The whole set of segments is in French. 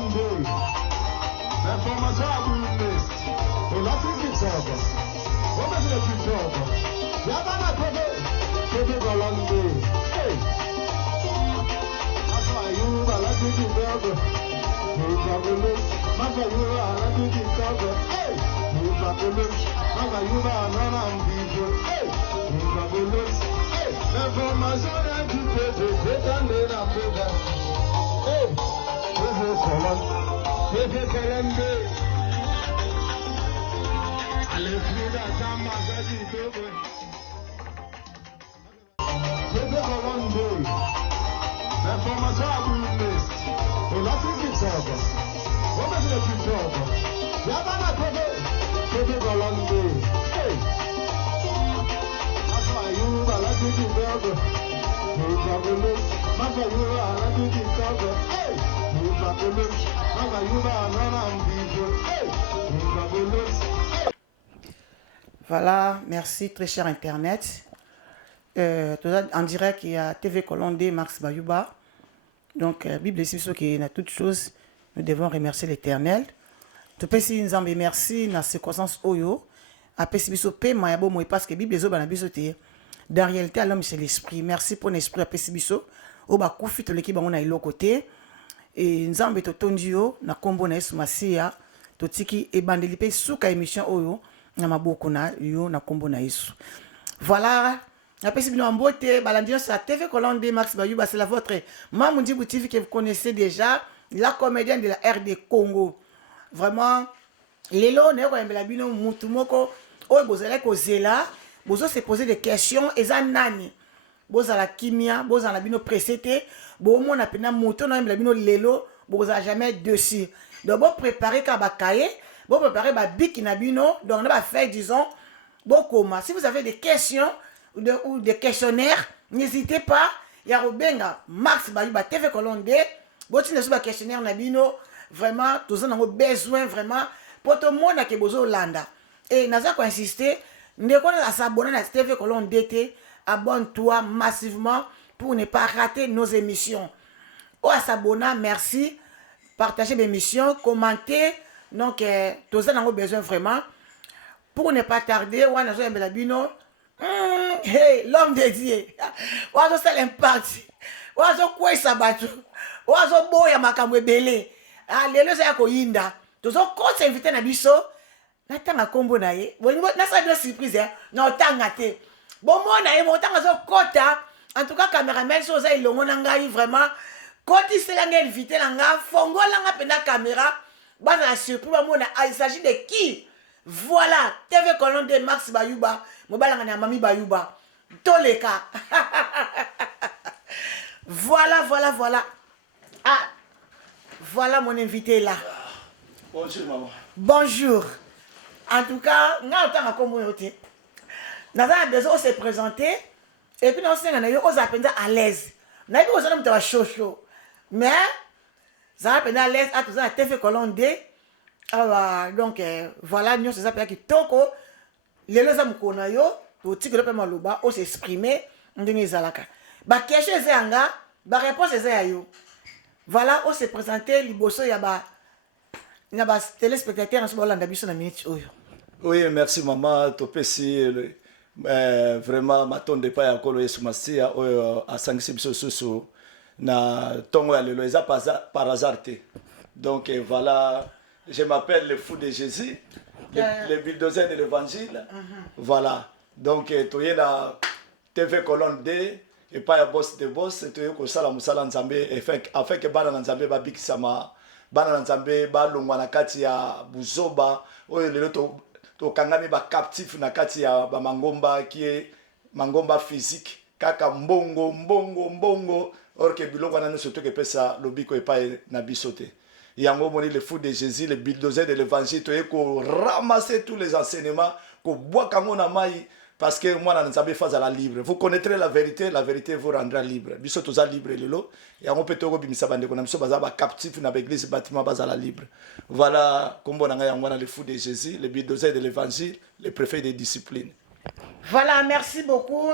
Colombe. L'information à Boulomest. Et là, c'est qui sort. Comment est-ce que tu sors? Yabana TV Colombe. Hey! Afayuba, la TV Colombe. Afayuba, la TV Colombe. Hey! Afayuba, non, hey! Hey! L'information à du TV, c'est dans la TV. Hey! TV Colombe. Allez, Frida, Samba, Gadi, Togo. TV Colombe. L'information à Boulomest. Et là, c'est qui sort. Comment est-ce que tu sors? Yabana TV Colombe. Hey! Afayuba, la TV Colombe. Afayuba, la TV Colombe. Hey! Afayuba, non, hey! Voilà, merci très cher Internet. En direct, il y a TV Colombe, Max Bayuba. Donc, Bible ici, ce qui est toutes choses, nous devons remercier l'Éternel. Tu peux si nous en merci dans ces circonstances oyo. Après, si nous paie mayabo moi parce que Bible les autres banabisoté. Dans la réalité, l'homme c'est l'esprit. Merci pour l'esprit après si biso. Au bas koufi to l'équipe on a l'autre côté. Et nous avons to tondio na kombo na Yesu Masia. To tiki e bandelipe suka émission oyo na maboko na yo na kombo na Yesu. Voilà. Après, si vous en beauté, balandion sur la TV Colombe Max Bayuba, c'est la vôtre. Mamundi Boutif que vous connaissez déjà, la comédienne de la RD Congo. Vraiment, les lots, nous avons la bino mutumoko, oh, vous allez causer là, vous allez se poser des questions, et ça nani. Vous allez la kimia, vous allez la bino précédé, vous allez la pena mouton, nous avons la bino lelo, vous allez jamais dessus. Donc, vous préparez kabakaye, vous préparez ba bic na bino, donc on va faire, disons, bon comment. Si vous avez des questions, ou des questionnaires, n'hésitez pas. Il y a Robenga, Max Bayuba, TV Colombe. Si vous avez des questionnaires, vraiment, tous avons besoin vraiment pour tout le monde qui est besoin Hollanda. Et nous avons insisté, nous avons s'abonner à TV Colombe d'été. Abonne-toi massivement pour ne pas rater nos émissions. Ou à s'abonner, merci. Partagez mes émissions, commentez. Donc, tous avons besoin vraiment. Pour ne pas tarder, on a besoin de hey, l'homme de Dieu. Oazo sel impact. Oazo kwe sabatu. Oazo boya makamwe bele. Ah, lelo sa ko yinda. Tozo ko se invité na biso. Na tanga kombo na ye. Bongo na sa de surprise na tanga te. Bon mo na ye mo tanga zo kota. En tout cas caméraman so za ilongo na ngai vraiment. Koti se la ngai invité na nga fongo la nga pena caméra. Ba na surprise ba mo na il s'agit de qui? Voilà, TV Colombe Max Bayuba, Mobala na Mami Bayuba, Toleka. Voilà. Ah, voilà mon invité là. Bonjour maman. Bonjour. En tout cas, nous avons communauté. Nous avons besoin de se présenter et puis nous avons besoin à l'aise. Nous avons besoin de chaud. Mais, nous avons besoin à l'aise à tout ça, TV Colombe. Alors, donc, voilà, nous sommes appelés qui toko, les gens qui connaissent, tout ce qui est maloba, on s'exprimer, on dit zalaka. Ba question c'est anga, ba réponse c'est ayo. Voilà, on s'est présenté, liboso yaba, yaba téléspectateurs en ce moment là, d'habitude na minute oyo. Oui, merci maman, topesi vraiment matonde pa ya kolo Yesu Masia oyo asangisi biso susu na tongo ya lelo eza par hasard te. Donc voilà. Je m'appelle le fou de Jésus, le bulldozer de l'évangile. Voilà. Donc, tu es la TV Colombe D, et pas la boss de boss, tu es comme ça la musala nzambe, afin que bana nzambe ba bikisama, bana nzambe ba longwa na kati ya buzoba, oyo lelo to kangami ba captif na kati ya ba mangomba qui est mangomba physique, kaka mbongo, or que bilongo na surtout que pesa lobiko e pa na bisote. Yango moni le fou de Jésus, le bulldozer de l'évangile, tu es qu'on ramasser tous les enseignements, qu'on boit comme on a maï, parce que moi, on a fait la libre. Vous connaîtrez la vérité vous rendra libre. Biso tous libre lelo, et on peut te rebimisa bande qu'on a mis bazaba captif dans l'église bâtiment bazala libre. Voilà, comme on a yango le fou de Jésus, le bulldozer de l'évangile, le préfet des disciplines. Voilà, merci beaucoup.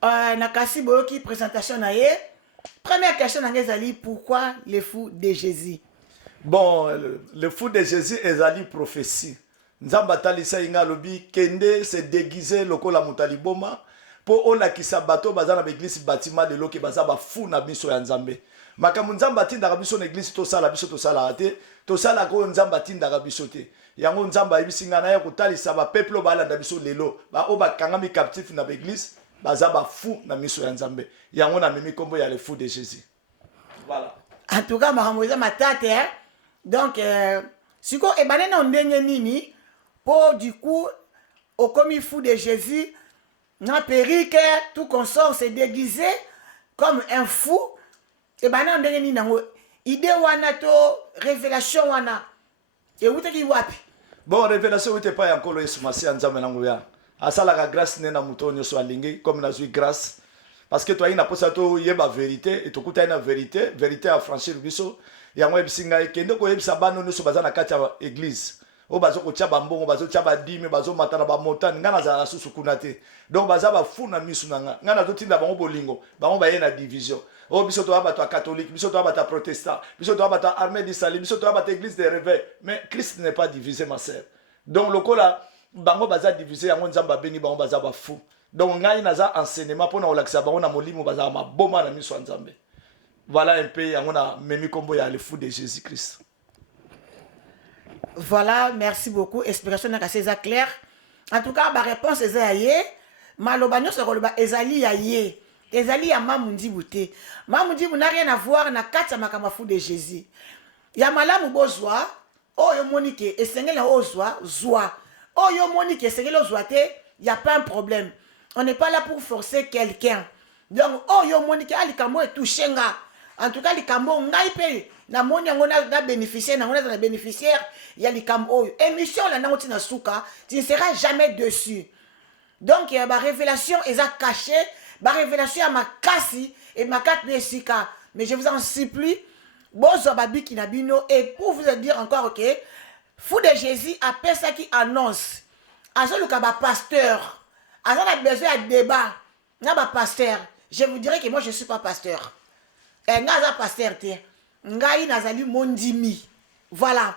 Nakasi Boyoki, présentation naye. Première question, pourquoi le fou de Jésus? Bon, le fou de Jésus ezali prophétie. Nzamba talisa inga lobi kende se déguiser lokola mutaliboma po olakisa bato baza na église bâtiment de loke baza ba fou na biso ya Nzambe. Makambo Nzamba tindaka biso na église tosala biso tosala te, tosala ko Nzamba tindaka biso te. Yango Nzamba ebisinga na ya kotalisa ba peuple balanda biso lelo, ba o bakangami captif na église baza ba fou na miso ya Nzambe. Yango na memi kombo ya le fou de Jésus. Voilà. En tout cas, Mahamoisa Matate, hein? Donc, si vous avez un nini, pour du coup, au commis fou de Jésus, na perruque, tout consort se déguisé comme un fou, et ben on nini nango idée wana to révélation wana et où t'es qui wapi. Bon, révélation n'était pas encore le Yesu Nzambe nango ya. Asala la grâce nena mutonyo so alingi comme na zui grâce. Parce que toi, il n'a pas ça, il y a la vérité, et tu as une vérité, vérité à franchir le biseau. Il y a un singa qui est nous sommes dans la église. Au bazo ko tchaba mbongo, bazo tchaba dimi, bazo matana ba montagne, ngana za susu kunate. Donc baza ba funa misu nanga. Ngana to tinda bango bolingo, bango ba yena division. Oh biso to aba to catholique, biso to aba to protestant, biso to aba to armée d'Israël, biso to aba to église de réveil. Mais Christ n'est pas divisé ma sœur. Donc le kola bango baza divisé, yango nzamba bengi bango baza ba fou. Donc ngai naza enseignement pour na olakisa bango na molimo baza ma boma na miso Nzambe. Voilà un peu yango na memi kombo ya le fou de Jésus-Christ. Voilà, merci beaucoup. Explication n'a assez clair. En tout cas, ma réponse est aïe. Malobagno se roloba ezali aïe. Ezali ya mamundi bouté. Mamundi n'a rien à voir na katsa makama fou de Jésus. Ya malamu bozwa, oh yo monique esengela ozwa, zwa. Oh yo monique esengela ozwa te, y a pas un problème. On n'est pas là pour forcer quelqu'un. Donc, oh yo monique alikambo est touché nga. En tout cas, likambo ngai pe na moni yango na bénéficiaire, na bénéficiaire, il y a likambo. Émission la na na souka, tu ne seras jamais dessus. Donc, il y a ma révélation, ils ont caché, ma révélation à ma kassi et ma carte de sika. Mais je vous en supplie, bozo babi kinabino, et pour vous dire encore, ok, fou de Jésus appelle ça qui annonce. Azo le kaba pasteur, azo a besoin de débat, na ba pasteur. Je vous dirais que moi je ne suis pas pasteur. Ngaza pasteur te. Ngai nazali mondimi. Voilà.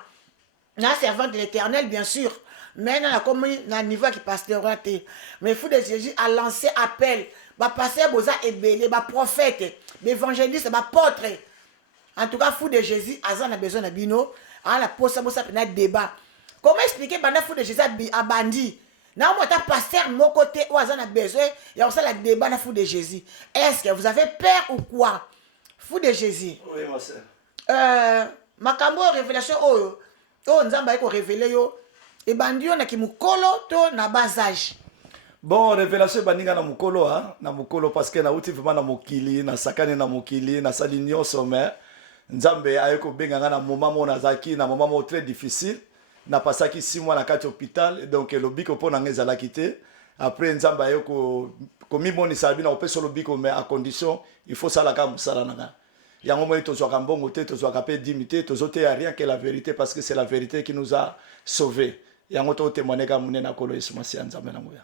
Na servante de l'Éternel bien sûr. Mais na comme na niveau qui pasteur te. Mais fou de Jésus a lancé appel. Ba pasteur boza ebele, ba prophète, ba évangéliste, ba apôtre. En tout cas fou de Jésus azan a besoin de bino, a la posa bosa pena débat. Comment expliquer bana fou de Jésus a bandi? Na moi ta pasteur mon côté ou azan a besoin, il y a aussi la débat na fou de Jésus. Est-ce que vous avez peur ou quoi? Fou de Jésus. Oui, ma sœur. Makambo révélation oyo. Oh nzamba eko révéler yo. E bandi yo na ki mukolo to na basage. Bon, révélation baninga na mukolo hein, na mukolo parce que na uti vraiment na mokili, na sakane na mokili, na salinyo sommet. Nzambe ayeko benga na moment mo nazaki na moment mo très difficile. Na pasaki 6 mois na kati hôpital donc le biko pona ngezala kité. Après nzamba ayeko komi boni sabi na opeso le biko mais à condition il faut ça la ka musala nanga. Yango mo to zwaka mbongo te to zwaka pe dimité to zote a rien que la vérité parce que c'est la vérité qui nous a sauvés. Yango to témoigner ka munena kolo Yesu Masiya Nzambe nango ya.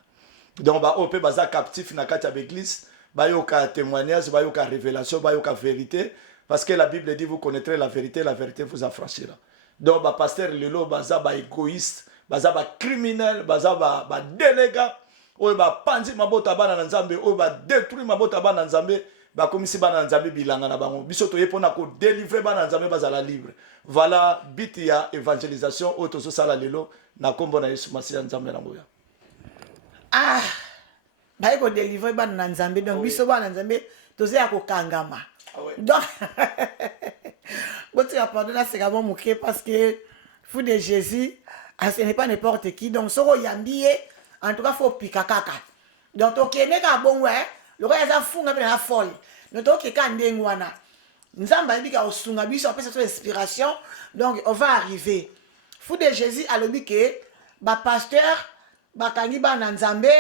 Donc ba opé baza captif na kati ya église, ba yo ka témoignage, ba yo ka révélation, ba yo ka vérité parce que la Bible dit vous connaîtrez la vérité vous affranchira. Donc ba pasteur lelo baza ba égoïste, baza ba criminel, baza ba délégat, oyo ba panzi mabota bana na Nzambe, oyo ba détruire mabota bana na Nzambe, ba komisi bana na Nzambe bilanga na bango. Biso to yepona ko délivrer bana na Nzambe bazala libre. Voilà biti ya évangélisation oyo so sala lelo na kombo na Yesu Masiya Nzambe nango ya. Ah, ba eko délivrer bana na Nzambe donc biso bana na Nzambe toze ya ko kangama. Ah ouais. Donc tu as pardonné c'est vraiment moqué parce que fou de Jésus, ce n'est pas n'importe qui. Donc soro yambié, en tout cas faut pika kaka. Donc to kene ka bon ouais, le roi ya funga pe na folle. Donc to ke ka ndengwana. Nzamba ndi ka osunga biso après cette inspiration. Donc on va arriver. Fou de Jésus a lobi que ba pasteur ba kangi ba na Nzambe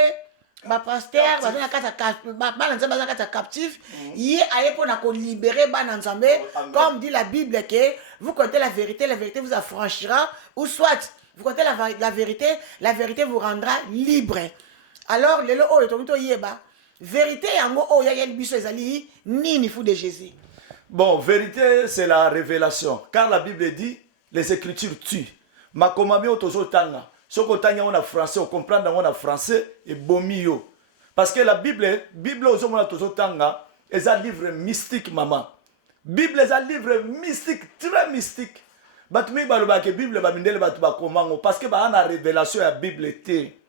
ba pasteur ba na kata ba na Nzambe ba kata captif yé aye pour na ko libérer ba na Nzambe comme dit la Bible que vous connaissez la vérité vous affranchira ou soit vous connaissez la vérité vous rendra libre. Alors lelo o to yeba vérité yango o ya yel biso ezali nini fou de Jésus. Bon, vérité c'est la révélation car la Bible dit les écritures tuent. Makomami otozotanga. Ce qu'on tanga en français, on comprend dans en français et bomio. Parce que la Bible ozomona tozotanga, est un livre mystique, maman. Bible est un livre mystique, très mystique. Batumi baloba ke Bible ba mindele batu ba komango parce que ba ana révélation ya Bible té.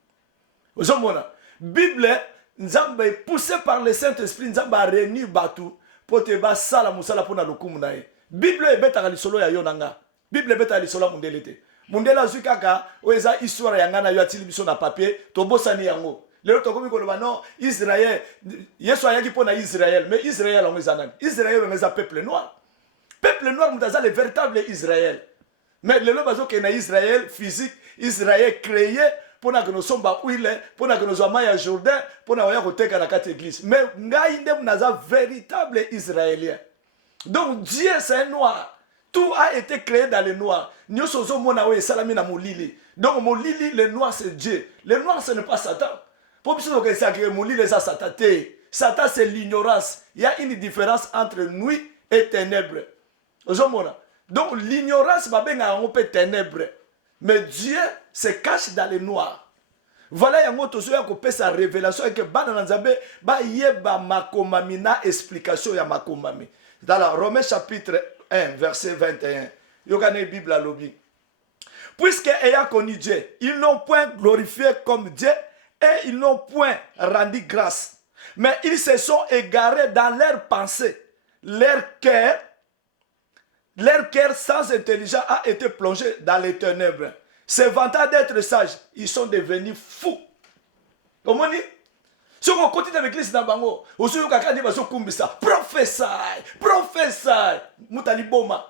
Ozomona. Bible nzambe poussé par le Saint-Esprit nzambe a réuni batu pour te ba sala musala pona lokumu na ye. Bible ebeta lisolo ya yonanga. Bible ebeta lisolo mundele té. Mundela zukaka oeza histoire ya ngana yo atili biso na papier to bosani yango. Lelo tokomi koloba non Israël Yesu ayaki pona Israël mais Israël on ezanani. Israël on eza peuple noir. Peuple noir mutaza le véritable Israël. Mais lelo bazo ke na Israël physique, Israël créé pour que nous sommes huile, pour que nous sommes à Jourdain, pour que nous sommes à la église. Mais ngai ndem naza véritable Israélien. Donc Dieu c'est un noir. Tout a été créé dans le noir. Nous sommes monawe salami na molili. Donc molili le noir c'est Dieu. Le noir ce n'est pas Satan. Pour que ça que molili c'est Satan. Satan c'est l'ignorance. Il y a une différence entre nuit et ténèbres. Donc l'ignorance va bien à un peu ténèbres. Mais Dieu se cache dans le noir. Voilà yango tozoya ko pesa révélation et que bana nzambe ba yeba makomami na explication ya makomami. Dans la Romains chapitre 1 verset 21. Yokane Bible à lobby. Puisque ayant connu Dieu, ils n'ont point glorifié comme Dieu et ils n'ont point rendu grâce. Mais ils se sont égarés dans leurs pensées. Leur cœur sans intelligence a été plongé dans les ténèbres. Se vantant d'être sages, ils sont devenus fous. Comment dit? Si on continue avec l'église d'Abango, on se dit prophèse, mutaliboma.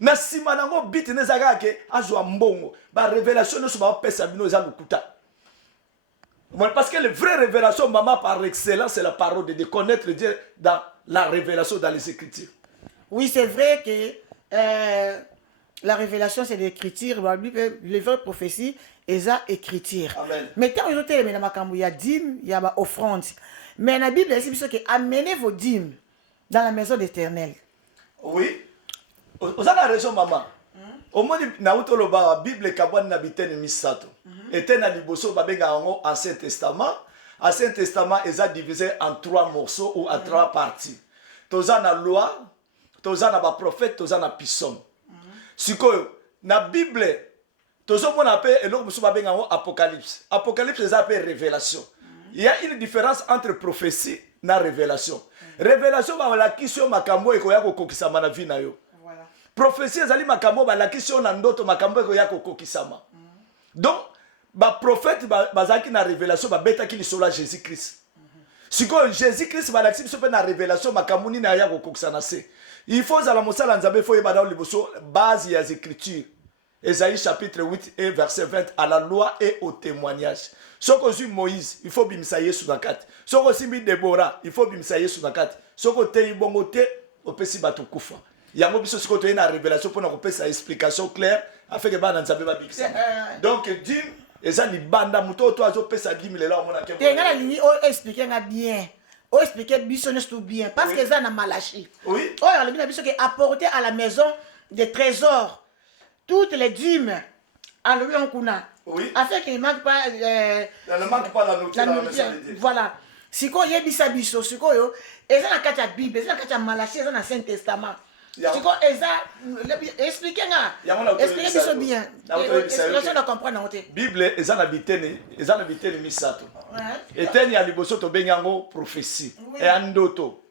Na sima nango bit nezaka ke azwa mbongo. Ba révélation ne soit pas pesa bino za lukuta. Parce que la vraie révélation, maman, par excellence, c'est la parole de Dieu. Connaître Dieu dans la révélation, dans les Écritures. Oui, c'est vrai que la révélation, c'est l'écriture. Les vraies prophéties, elles ont écriture. Amen. Mais quand vous avez il y a dîmes, il y a offrande. Mais la Bible, c'est que amenez vos dîmes dans la maison d'Éternel. Oui. Vous avez raison, maman. Au moins, na la Bible kabwan na bitene misato. Était na liboso babenga ngo Ancien Testament. Ancien Testament est divisé en 3 morceaux ou en 3 parties. Toza na loi, toza na ba prophète, toza na psaume. Sikoyo na Bible tozo mona pe eloko musu babenga ngo Apocalypse. Apocalypse est appelé révélation. Il y a une différence entre prophétie na révélation. Révélation ba la kisio makambo ekoya ko kokisama na vie na yo. Prophétie ezali makambo ba la kisio na ndoto makambo ekoya ko kokisama. Donc ba prophète bazaki na révélation ba betaki lisolo Jésus Christ. Sikoyo Jésus Christ ba la kisio pe na révélation makambo ni na ya ko kokisana se. Il faut à la mosala nzambe faut yeba dans le boso base des écritures. Ésaïe chapitre 8 et verset 20 à la loi et au témoignage. Soko zu Moïse, il faut bimisa Yesu na kati. Soko simbi Déborah, il faut bimisa Yesu na kati. Soko te ibongo te opesi batu kufa. Yango biso siko to na révélation pour na kopesa explication claire afin que bana nzambe ba bikisa. Donc dim eza libanda muto to azo pesa 10 000 là on a quelque. Te ngala lini o expliquer nga bien. O expliquer business tout bien parce que ça na Malachi. Oui. Oh alors bien biso que apporter à la maison des trésors toutes les dîmes à l'Ouyonkouna. Oui. Afin qu'il ne manque pas ne manque pas la nourriture dans la maison de Dieu. Voilà. Si ko yebisa biso siko yo eza na kati ya Bible, eza na kati ya Malachi, eza na Saint Testament. Siko eza expliquer nga. Expliquer biso bien. Explication na comprendre na ote. Bible eza na bitene misato. Eteni ya liboso to benyango prophétie. Et andoto.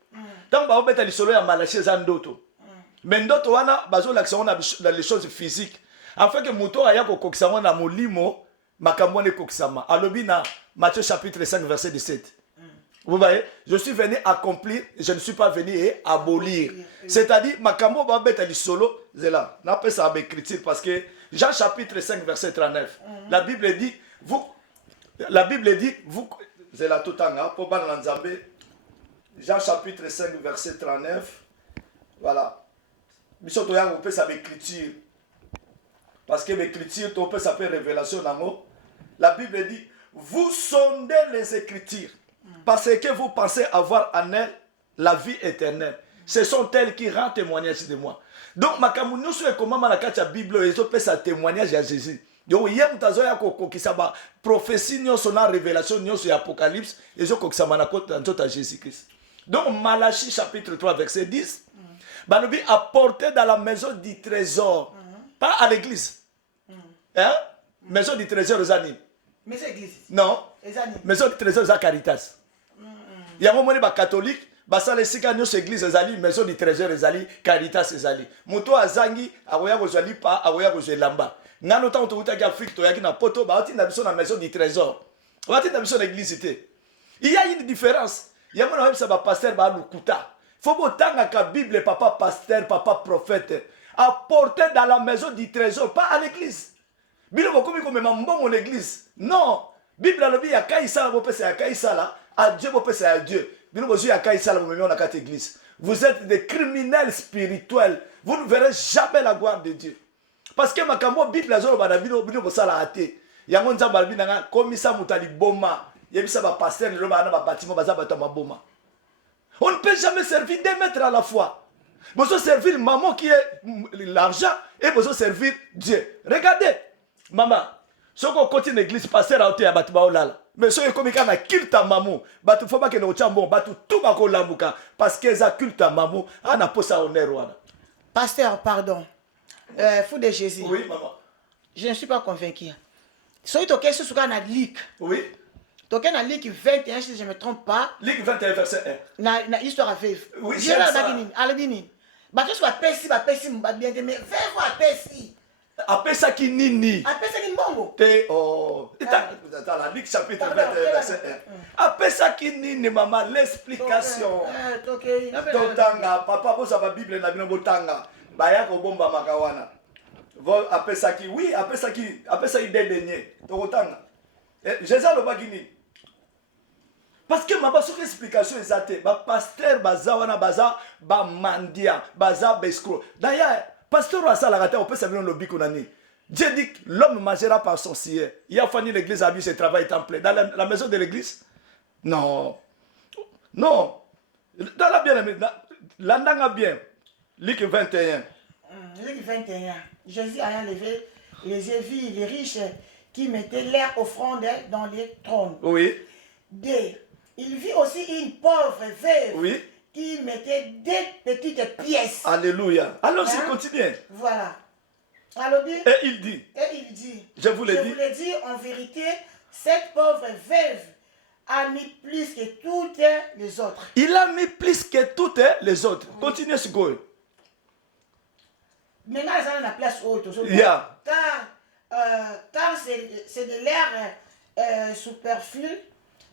Tant ba obeta lisolo ya Malachi eza ndoto. Mais ndoto wana bazo l'action na les choses physiques. Afin que muto aya ko kokisama na molimo makambo ne kokisama. Alobi na Matthieu chapitre 5 verset 17. Vous voyez, je suis venu accomplir, je ne suis pas venu abolir. C'est-à-dire, makambo ba beta li solo, c'est là. N'a pas ça écriture parce que Jean chapitre 5 verset 39. La Bible dit vous, c'est là tout en pour ban nzambe. Jean chapitre 5 verset 39. Voilà. Biso to yango peut ça écriture. Parce que l'écriture to peut ça peut révélation nango. La Bible dit vous sondez les écritures. Parce que vous pensez avoir en elles la vie éternelle. Ce sont elles qui rendent témoignage de moi. Donc makambo nyonso ekomama na kati ya Bible ezopesa témoignage ya Jésus. Donc hier mutazoya kokokisa ba prophétie nyonso na révélation nyonso ya Apocalypse ezokokisama na kota nzota Jésus Christ. Donc Malachie chapitre 3 verset 10 balobi apporter dans la maison du trésor, pas à l'église. Hein? Maison du trésor aux animes. Maison église. Non. Maison du trésor aux Caritas. Il y a un moment où les catholiques basale sika nyonso église ezali maison du trésor ezali Caritas ezali. Moto azangi akoya kozali pa akoya kozelamba. Ngano tango tokutaki Afrique toyaki na poto baoti na biso na maison du trésor. Baoti na biso na église te. Il y a une différence. Il y a mon ça ba pasteur ba lukuta. Faut botanga ka Bible papa pasteur, papa prophète apporter dans la maison du trésor, pas à l'église. Bino bokomi comme mbongo l'église. Non. Bible alobi ya kaisa bo pesa ya kaisa la, à Dieu bo pesa ya Dieu. Bino bozu ya kaisa la bo memi na kati église. Vous êtes des criminels spirituels. Vous ne verrez jamais la gloire de Dieu. Parce que makambo Bible azolo bana bino bo sala ate. Yango nzamba albina nga komisa mutali boma. Yebisa ba pasteur le bana ba bâtiment baza bato maboma. On ne peut jamais servir 2 maîtres à la fois. Vous devez servir maman qui est l'argent et vous devez servir Dieu. Regardez, maman, si on continue l'église, pasteur a été à Batbaolala. Mais si on est comme un culte à maman, il faut pas que nous chambon, tout va coller parce que ça culte à maman, on a pas ça honneur. Pasteur, pardon. Fou de Jésus. Oui, maman. Je ne suis pas convaincu. Si tu as sur un lick. Oui. Donc, il y a Luc 21, si je ne me trompe pas. Luc 21, verset 1. Na histoire à vivre. Oui, c'est ça. Albini. Bah, tu sois pessi, bah, pessi, bah, bien, mais fais voir pessi. Après ça qui nini. Après ça qui mbongo. Oh. Dans la Luc chapitre 21, verset 1. Après ça qui nini, maman, l'explication. Totanga, papa, vous avez la Bible, na bino botanga. Baya ko bomba makawana. Après ça qui, oui, après ça qui dédaigné. Totanga. Jésus le bagini. Parce que ma baso explication exacte, ba pasteur baza wana baza ba mandia, baza bescro. D'ailleurs, pasteur wa sala gata on peut savoir le biko nani. Dieu dit que l'homme mangera par son ciel. Il a fini l'église a vu ses travail temple dans la maison de l'église. Non. Non. Dans la bien la ndanga bien. Luc 21. Luc 21. Jésus a levé les yeux vit les riches qui mettaient leur offrande dans les trônes. Oui. Il vit aussi une pauvre veuve, oui, qui mettait 2 petites pièces. Alléluia. Alors, c'est continue. Voilà. Alors, et il dit, je vous l'ai dit, en vérité, cette pauvre veuve a mis plus que toutes les autres. Il a mis plus que toutes les autres. Continuez ce go. Maintenant, ils ont la place haute. Yeah. Car c'est de l'air superflu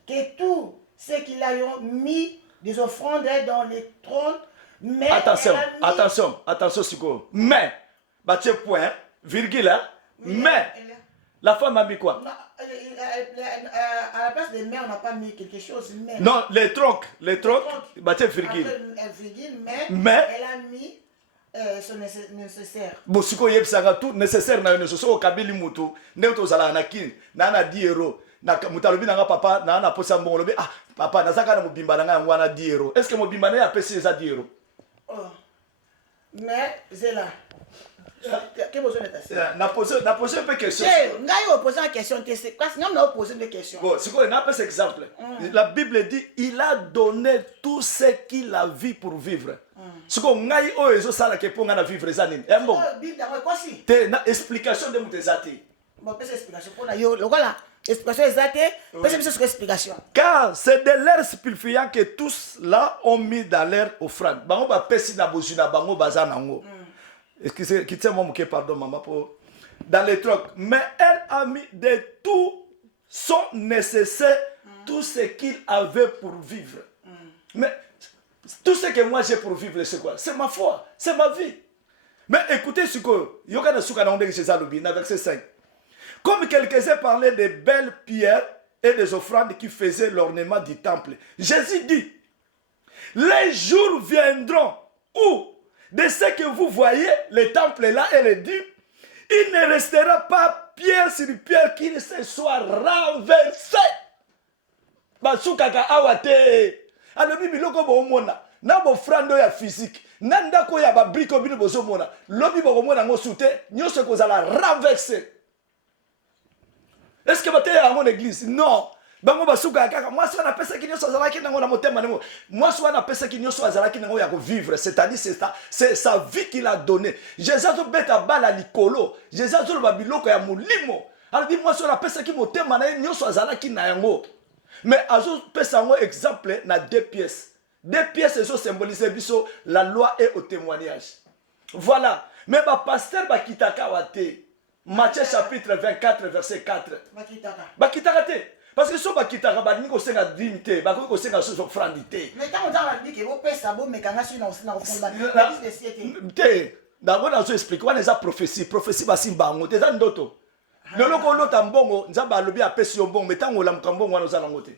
que tout ce qu'il a mis des offrandes dans les trônes. Mais attention, Siko. Mais, bâtez point, virgule, mais, la femme a mis quoi? À la place des mais, on n'a pas mis quelque chose. Mais. Non, les troncs, bâtez virgule. Mais, elle a mis son nécessaire. Bon, Siko yebsanga tout nécessaire na nécessaire au kabili mutu, neuto zala na kin, na 10 euros. Na mutalobi na papa na posa mbongo lobi ah papa nazaka na mobimba na ngwa na 10 euros. Est-ce que mobimba na apesi eza 10 euros? Oh. Mais Zela. Quel besoin de ça? Na poser un peu question. Ngai poser une question, c'est quoi? Non, on poser une question. Bon, c'est quoi on a pas cet exemple. La Bible dit il a donné tout ce qu'il a vu pour vivre. Ce qu'on ngai o ezo sala ke ponga na vivre zanine. Bon. Bible d'accord quoi si? Te na explication de mutezati. Bon, peut explication pour la yo, voilà. Explication exacte, peut-être sur explication. Car c'est de l'air spécifiant que tous là ont mis dans leur offrande. Bango ba pesi na bozuna bango bazanango. Excusez, quittez-moi mon pardon maman pour dans les trocs. Mais elle a mis de tout son nécessaire, tout ce qu'il avait pour vivre. Mais tout ce que moi j'ai pour vivre, c'est quoi? C'est ma foi, c'est ma vie. Mais écoutez ce que Yokana Soukana Ondé chez Zaloubi, verset 5. Comme quelques-uns parlaient des belles pierres et des offrandes qui faisaient l'ornement du temple, Jésus dit, les jours viendront où, de ce que vous voyez, le temple là et le dit, il ne restera pas pierre sur pierre qui ne se soit renversé. Basukaka awate. Alors bibi loko bo mona, na bo frando ya physique. nanda ko ya ba briko bino bozo mona lobi boko mona ngo soute nyonso ko zala renverser. Est-ce que baté à mon église? Non. Bango basuka kaka moi soit na pesa ki nyonso zala ki nango na motema nango. Moi soit na pesa ki nyonso zala ki nango ya ko vivre, c'est-à-dire c'est sa vie qu'il a donné. Jésus zo beta bala likolo. Jésus zo ba biloko ya molimo. Alors dit moi soit na pesa ki motema na nyonso zala ki na yango. Mais azo pesa ngo exemple na 2 pièces. 2 pièces eso symbolise biso la loi et au témoignage. Voilà. Mais ba pasteur ba kitaka wate. Matthieu chapitre 24 verset 4. Ba kitaka te. Parce que so ba kitaka ba niko senga dignité, ba ko senga so frandité. Mais quand on dit que vous pesa bo mais kanga sur na fond te. D'abord on explique on eza prophétie ba simba ngo te za ndoto. Lelo ko lota mbongo nzamba alobi apesi yo mbongo metango la mkambongo wana za ngote.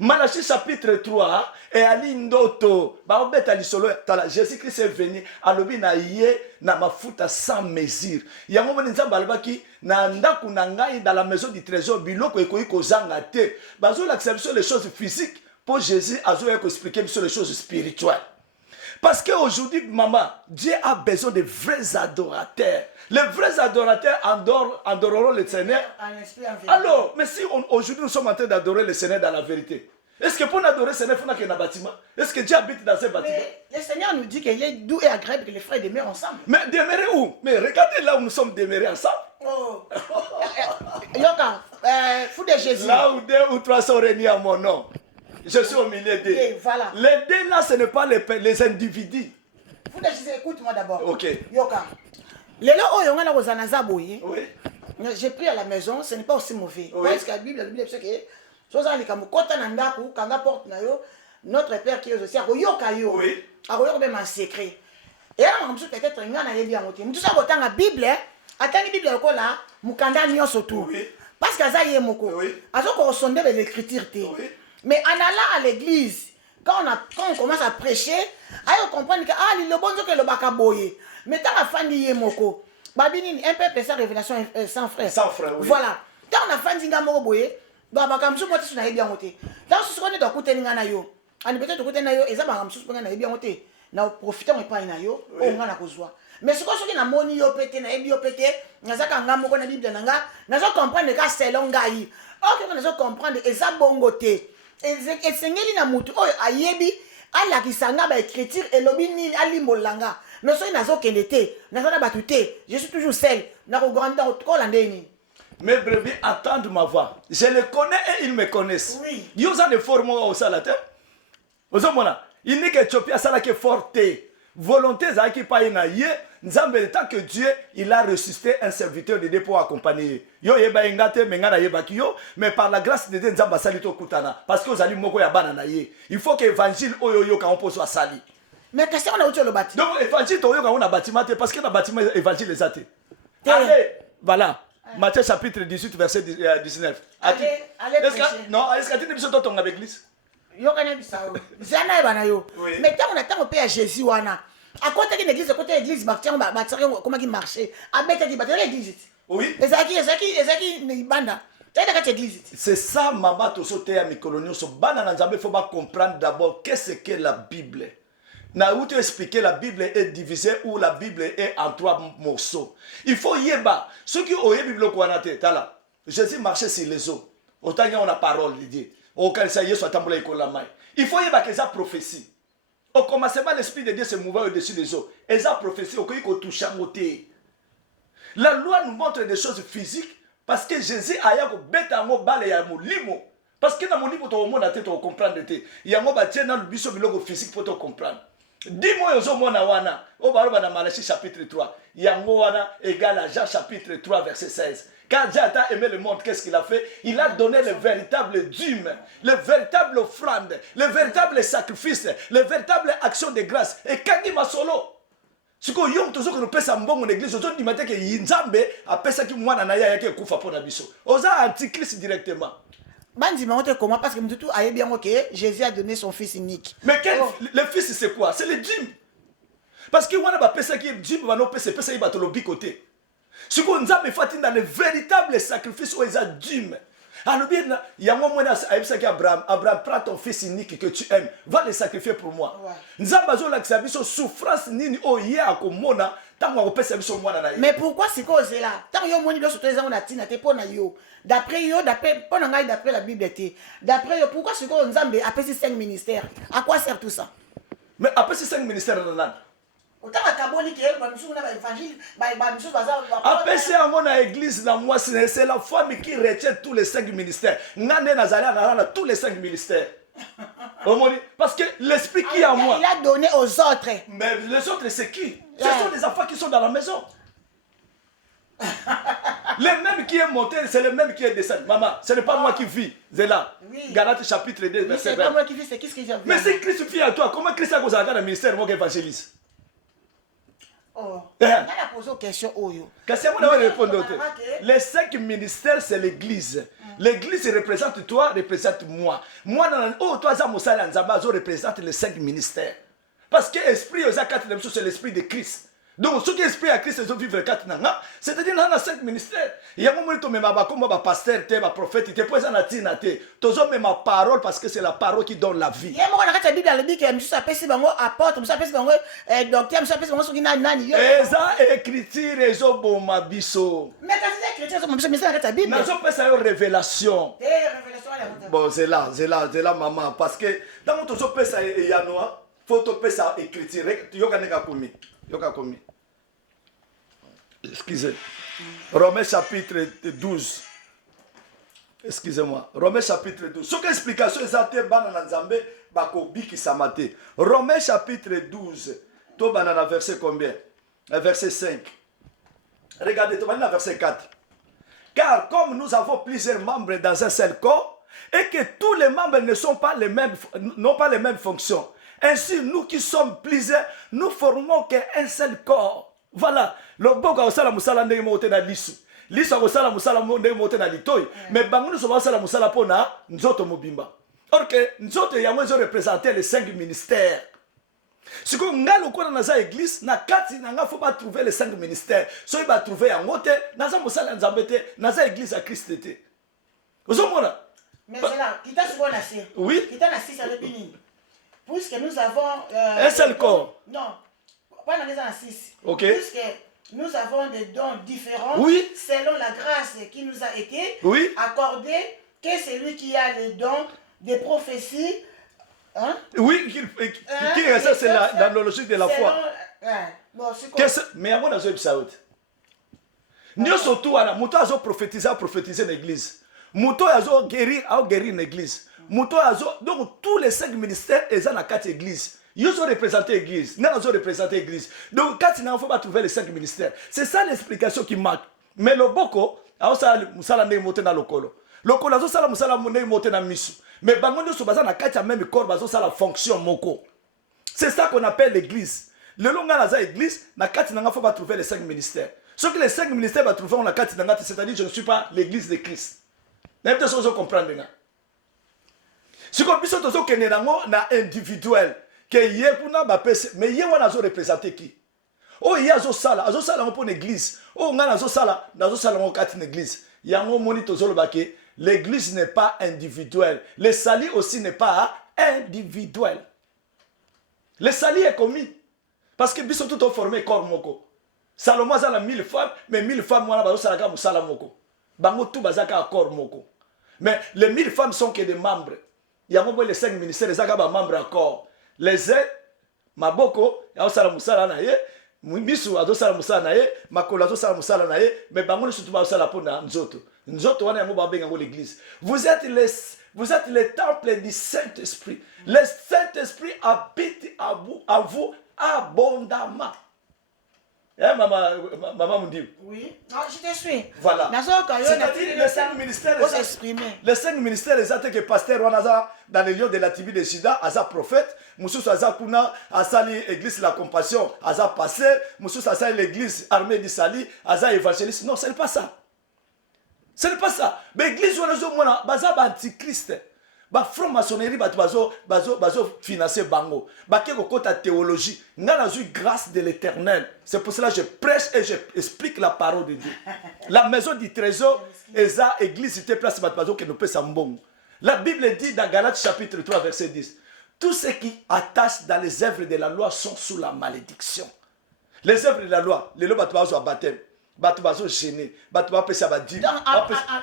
Malachie chapitre 3 et ali ndoto ba obeta lisolo tala Jésus Christ est venu alobi na ye na mafuta sans mesure yango moni nzamba alobaki na ndaku na ngai dans la maison du trésor biloko ekoyi kozanga te bazo l'acception les choses physiques pour Jésus azo expliquer sur les choses spirituelles. Parce qu'aujourd'hui, maman, Dieu a besoin de vrais adorateurs. Les vrais adorateurs adoreront le Seigneur. Alors, mais si aujourd'hui nous sommes en train d'adorer le Seigneur dans la vérité, est-ce que pour adorer le Seigneur, il faut qu'il y ait un bâtiment? Est-ce que Dieu habite dans ce bâtiment? Mais le Seigneur nous dit qu'il est doux et agréable que les frères demeurent ensemble. Mais demeurer où? Mais regardez là où nous sommes demeurés ensemble. Oh. Yoka, fou de Jésus. Là où 2 ou 3 sont réunis à mon nom. Je suis au milieu d'eux. Voilà. Les deux là, ce n'est pas les individus. Fou de Jésus, écoute-moi d'abord. Ok. Yoka. Les lois où on a aux anazaboye. Oui. J'ai pris à la maison, ce n'est pas aussi mauvais. Oui. Parce que la Bible c'est que soza ni kamu kota nanda ku kanga porte na yo notre père qui est aussi a yoka yo. Oui. A yoka même en secret. Et là on peut-être ngana yebi amoté. Mutu sa botanga Bible, atangi Bible ko là, mukanda nyonso tout. Oui. Parce que ça y est moko. Oui. Azo ko sonder l'écriture té. Oui. Mais en allant à l'église, quand on commence à prêcher, on comprend que le bon Dieu que le baka boye. Mais tant la fin d'hier moko, babini un peu sa révélation sans frère. Sans frère, oui. Voilà. Tant on a fin d'hinga moko boye, baka msu moti suna bien moté. Tant ce qu'on est dans côté ninga yo. Ani peut-être côté na yo, eza baka msu penga na bien moté. Na profiter on pas na yo, o ngana kozwa. Mais ce qu'on na moni yo pété na ebi yo pété, nazaka ngamo ko na Bible nanga, nazo comprendre ka selon ngai. OK, on nazo comprendre eza bongo té. Et sengeli na mutu oyo ayebi ala kisanga ba écriture elobi nini ali molanga mais so nazo kenete nazo na batute je suis toujours seul na ko granda ko la ndeni. Mes brebis attendent ma voix. Je les connais et ils me connaissent. Oui. Ils ont des formes au salateur. Aux hommes, il n'est que Éthiopie, ça là qui est forte. Volonté, ça qui paye na yé. Nzambe, tant que Dieu, il a ressuscité un serviteur de Dieu pour accompagner. Yo yeba ingate, mengana yeba kiyo, mais par la grâce de Dieu, Nzamba salito kutana. Parce que vous allez moko ya banana yé. Il faut que l'évangile oyo yo quand on peut soit sali. Mais qu'est-ce qu'on a outil le bâtiment? Donc l'évangile to yo quand on a bâtiment parce que dans bâtiment évangile les athées. Allez, voilà. Matthieu chapitre 18 verset 19. Allez prêcher. Non, est-ce que tu n'es pas ton avec l'église? Yo kana bisao. Zana ebana yo. Oui. Mais tant on attend au père Jésus wana. À côté d'une église, à côté de l'église, comment il marchait? À mettre l'église. Oui. Ezaki ni banda. C'est ça, maman, tout ce qui est à Mikolonio, ce banana, il faut comprendre d'abord qu'est-ce que la Bible. Na où tu expliquer la Bible est divisée ou la Bible est en 3 morceaux. Il faut yeba. Ceux qui ont Bible quoi na tête là. Jésus marchait sur les eaux. Autant il y a la parole de Dieu. Aucun ça y est soit tambola ikola mai. Il faut yeba que ça prophétie. Au commencement l'esprit de Dieu se mouvait au-dessus des eaux. Et ça prophétie au ko toucher moté. La loi nous montre des choses physiques parce que Jésus a yako beta ngo bale ya molimo. Parce que dans mon livre, tu vas comprendre. Il y a un biso biloko physique pour te comprendre. Dis-moi, au Malachie chapitre 3. Yango wana égale à Jean chapitre 3 verset 16. Quand Dieu a aimé le monde, qu'est-ce qu'il a fait? Il a donné le véritable dîme, le véritable offrande, le véritable sacrifice, le véritable action de grâce. Et quand il m'a solo, ce que yom toujours que nous pèse en bon l'église, aujourd'hui il m'a dit que Yinzambe a pèse qui moi na ya yake kufa pour nabiso. Oza antichrist directement. Bandi mais comment parce que tout a bien OK, Jésus a donné son fils unique. Mais le fils c'est quoi? C'est le dîme. Parce que wana ba pèse qui dîme va no pèse il va te le bicoté. Ce qu'on a fait dans le véritable sacrifice où ils a dîme. Alors bien, il y a un moment où Abraham, prends ton fils unique que tu aimes, va le sacrifier pour moi. Nzambazo la kisabiso souffrance nini o ye akomona tango akopesa biso mwana na ye. Mais pourquoi c'est quoi c'est là? Tant yo moni biso teza on a tina te pona yo. D'après pona ngai d'après la Bible té. D'après yo pourquoi c'est quoi Nzambe appelle ces 5 ministères? À quoi sert tout ça? Mais après ces 5 ministères dans autant à Kaboni qui est ba misu na ba évangile, ba misu baza. Après c'est à mon église dans moi c'est la femme qui retient tous les 5 ministères. Ngane Nazaria na tous les 5 ministères. Parce que l'esprit qui est en moi. Il a donné aux autres. Mais les autres, c'est qui? Ce sont les enfants qui sont dans la maison. Le même qui est monté, c'est le même qui est descendu. Maman, ce n'est pas moi qui vis. C'est là. Oui. Galates chapitre 2, verset 20. C'est pas moi qui vis, c'est qui ce que j'ai vu. Mais si Christ vit à toi, comment Christ a causé dans le ministère, moi qui évangélise? Oh. On a posé une question. Les 5 ministères, c'est l'église. L'église représente toi, représente moi. Moi, toi, représente les 5 ministères. Parce que l'esprit, c'est l'esprit de Christ. Donc, ce qui est esprit à Christ, c'est vivre 4 ans. C'est-à-dire, on a 5 ministères. Il y a un moment où tu as un pasteur, un prophète, tu as même ma parole parce que c'est la parole qui donne la vie. Il y a un moment où la Bible dit que je appelle apôtre, je appelle docteur, je appelle ce qui n'a nani. Et ça, écriture, et ça, bon, ma biso. Mais quand c'est écriture, c'est la Bible. Mais ça, c'est une révélation. Bon, c'est là, maman. Parce que dans mon tozo pesa et yanoa, faut to pesa écriture. Yoga nega komi. Excusez. Romains chapitre 12. Excusez-moi. Romains chapitre 12. Ce que explication exacte banana nzambe bako biki samate. Romains chapitre 12. To banana verset combien? Verset 5. Regardez, to banana verset 4. Car comme nous avons plusieurs membres dans un seul corps, et que tous les membres n'ont pas les mêmes fonctions. Ainsi, nous qui sommes plusieurs, nous formons qu'un seul corps. Voilà. Le boka osala musala ndenge mote na lisu. Lisu osala musala ndenge mote na litoy. Mais bangu so osala musala pona nzoto mobimba. Or que nzoto ya mwezo représenter les 5 ministères. Si vous avez dans l'église, il faut pas trouver les 5 ministères. Si vous trouver en moté, dans l'église à Christ. Vous comprenez? Mais c'est là, qui t'a souvent assis. Oui. Qui t'a assis à l'épinine. Puisque nous avons. Un seul corps. Non, pas dans les assis. Ok. Puisque nous avons des dons différents. Oui. Selon la grâce qui nous a été accordée, que celui qui a les dons des prophéties. Hein? Oui, ça c'est la logique de la foi. Bon, mais à moi, dans nous surtout, Mouto a prophétisé l'église. Mouto a guéri l'église. Donc tous les 5 ministères sont dans 4 églises. Ils ont représenté l'église. Nous avons représenté l'église. Donc quand il ne faut pas trouver les 5 ministères. C'est ça l'explication qui manque. Mais le boko, mais bangondo so baza na kati ya même corps bazo sala fonction moko. C'est ça qu'on appelle l'église. Le longa na za église na kati nanga faut pas trouver les 5 ministères. Ce que les 5 ministères va trouver on la kati nanga c'est-à-dire je ne suis pas l'église de Christ. N'a pas besoin de comprendre nga. Si qu'on biso tozo kene nango na individuel que yé kuna ba pese mais yé wana zo représenter qui? Oh yé azo sala pour l'église. Oh nga azo sala ngo kati na église. Yango moni tozo lo baké. L'église n'est pas individuelle. Le salut aussi n'est pas individuel. Le salut est commis. Parce que biso tout ont formé corps moko. Salomon a 1000 femmes, mais 1000 femmes wana bazo salaka musala moko. Bango tout bazaka corps moko. Mais les 1000 femmes sont que des membres. Il y a les 5 ministères, les agaba membres encore. Les maboko, ya osala musala na ye, misu azo sala musala na ye, makolo azo sala musala na ye, mais bango surtout ba osala pona nzoto. Nous autres, on est l'église. Vous êtes le temple du Saint-Esprit. Le Saint-Esprit habite à vous abondamment. Hein, maman me dit. Oui, non, je te suis. Voilà. C'est-à-dire les 5 ministères. Les 5 ministères, les athées que pasteur Wanaza, dans les lieux de la tribu de Juda, Aza prophète, Moussous Aza Kuna, Asali église la compassion, Aza pasteur, Moussous Aza l'église armée d'Isali, Aza évangéliste. Non, ce n'est pas ça. Ce n'est pas ça. Mais l'église, on a baza antichrist. ba franc-maçonnerie bazo financer bango bake kokota théologie nga nazui grâce de l'Éternel. C'est pour cela que je prêche et je explique la parole de Dieu. La maison du trésor eza église était place bato bazo ke no pesa mbongo. La Bible dit dans Galates chapitre 3 verset 10, tous ceux qui attachent dans les œuvres de la loi sont sous la malédiction. Les œuvres de la loi, les lois bato bazo baptême, bato bazo gêné, bato bazo pesa ba dîme.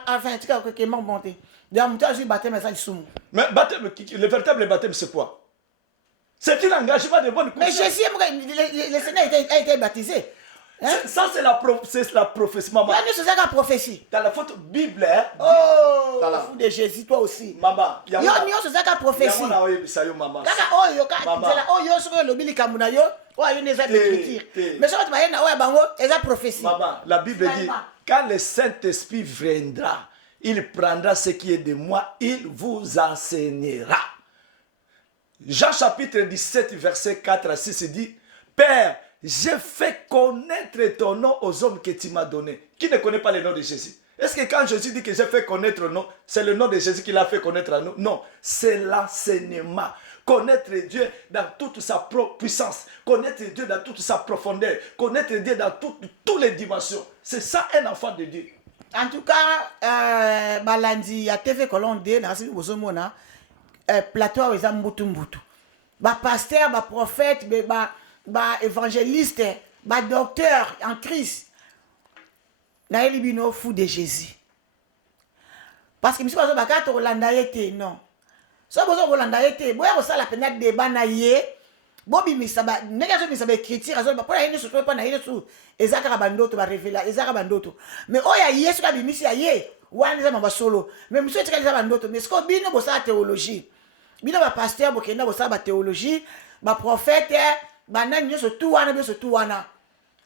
Enfin, tu vois que mon bonté. Donc, tu baptême, mais ça, ils sont. Mais baptême, le véritable baptême, c'est quoi? C'est un engagement de bonne conscience. Mais Jésus, le Seigneur a été baptisé. Hein? Ça, c'est la prophétie, maman. Là, c'est la prophétie. Dans la faute Bible, hein? Oh, dans la foule de Jésus, toi aussi. Maman, il y a une prophétie. Maman. Mais ça, prophétie. Maman, la Bible dit, quand le Saint-Esprit viendra, il prendra ce qui est de moi, il vous enseignera. Jean chapitre 17, verset 4 à 6 dit, Père, j'ai fait connaître ton nom aux hommes que tu m'as donné. Qui ne connaît pas le nom de Jésus? Est-ce que quand Jésus dit que j'ai fait connaître le nom, c'est le nom de Jésus qui l'a fait connaître à nous? Non, c'est l'enseignement. Connaître Dieu dans toute sa puissance, connaître Dieu dans toute sa profondeur, connaître Dieu dans toutes les dimensions. C'est ça un enfant de Dieu. En tout cas, balandi à TV Colonde, na sisi bozomona plateau eza mbutu mbutu. Ba pasteur, ba prophète, ba évangéliste, ba docteur en Christ. Na elibino fou de Jésus. Parce que monsieur bazo bakato Rolanda yete non. So bozo Rolanda yete, boya ko sala pena débat na ye. Bobi misaba nega zo misaba critique azo ba pona yene so pa na yene so ezaka bandoto ba révéla ezaka bandoto mais oya yesu ka bimisi ya ye wana za mamba solo mais monsieur tika za bandoto mais sko bino bo sa théologie bino ba pasteur bo kenda bo sa ba théologie ba prophète ba nani nyoso tu wana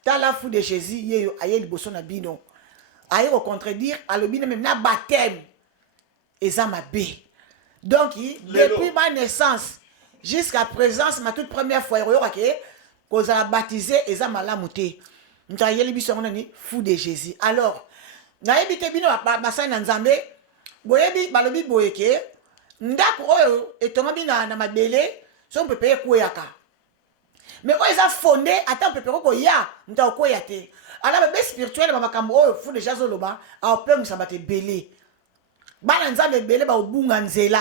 ta la fou de Jésus yeyo aye liboso na bino aye au contredire alobino même na baptême ezama be donc depuis ma naissance jusqu'à présent, c'est ma toute première fois qu'on a baptisé et ça m'a lamouté. Nous avons fou de Jésus. Alors, nous avons dit que nous avons dit boyebi balobi boyeke ndako oyo etonga na mabele so on peut payer koyaka. Mais quand ils ont fondé, attends, on peut payer koya, nous avons koyate. Alors, le spirituel, ma makambo oyo fou de Jazoloba, a peu nous sabate belé. Bana nzambe belé ba obunga nzela.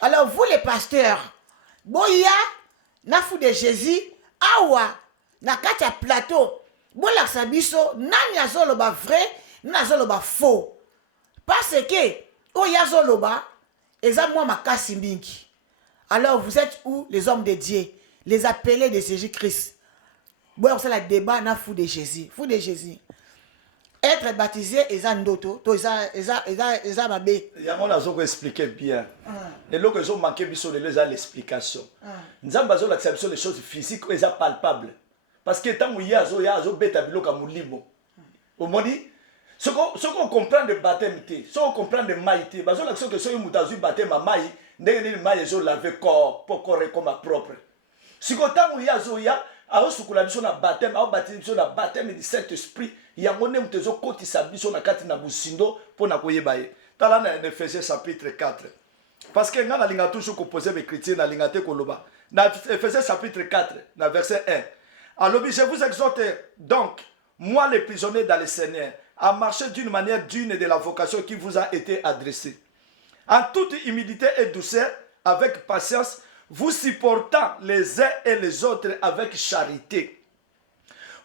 Alors, vous les pasteurs, boya na fou de Jésus awa na kati ya plateau bola sabiso nani azoloba vrai na azoloba faux parce que oya azoloba eza moi makasi mingi. Alors vous êtes où les hommes de Dieu, les appelés de Jésus-Christ? Boya c'est la débat na fou de Jésus. Fou de Jésus être baptisé eza ndoto to eza mabe yango nazoko expliquer bien et lo que zo manqué biso les l'explication nzamba zo la biso les choses physiques eza palpable parce que tant ya zo beta biloka mulimo omoni ce qu'on comprend de baptême té ce qu'on comprend de maïté bazo la que so mutazu baptême mai ndenge ni mai zo laver corps pour corps comme propre si ko tant ya a sukula biso na baptême a baptisé biso na baptême du Saint-Esprit yango ne mutezo kotisa biso na kati na busindo pona koyeba ye tala na Ephésiens chapitre 4 parce que ngana linga toujours composer mes chrétiens na linga te koloba na Ephésiens chapitre 4 na verset 1 alors je vous exhorte donc moi les prisonniers dans le Seigneur à marcher d'une manière digne de la vocation qui vous a été adressée en toute humilité et douceur avec patience vous supportant les uns et les autres avec charité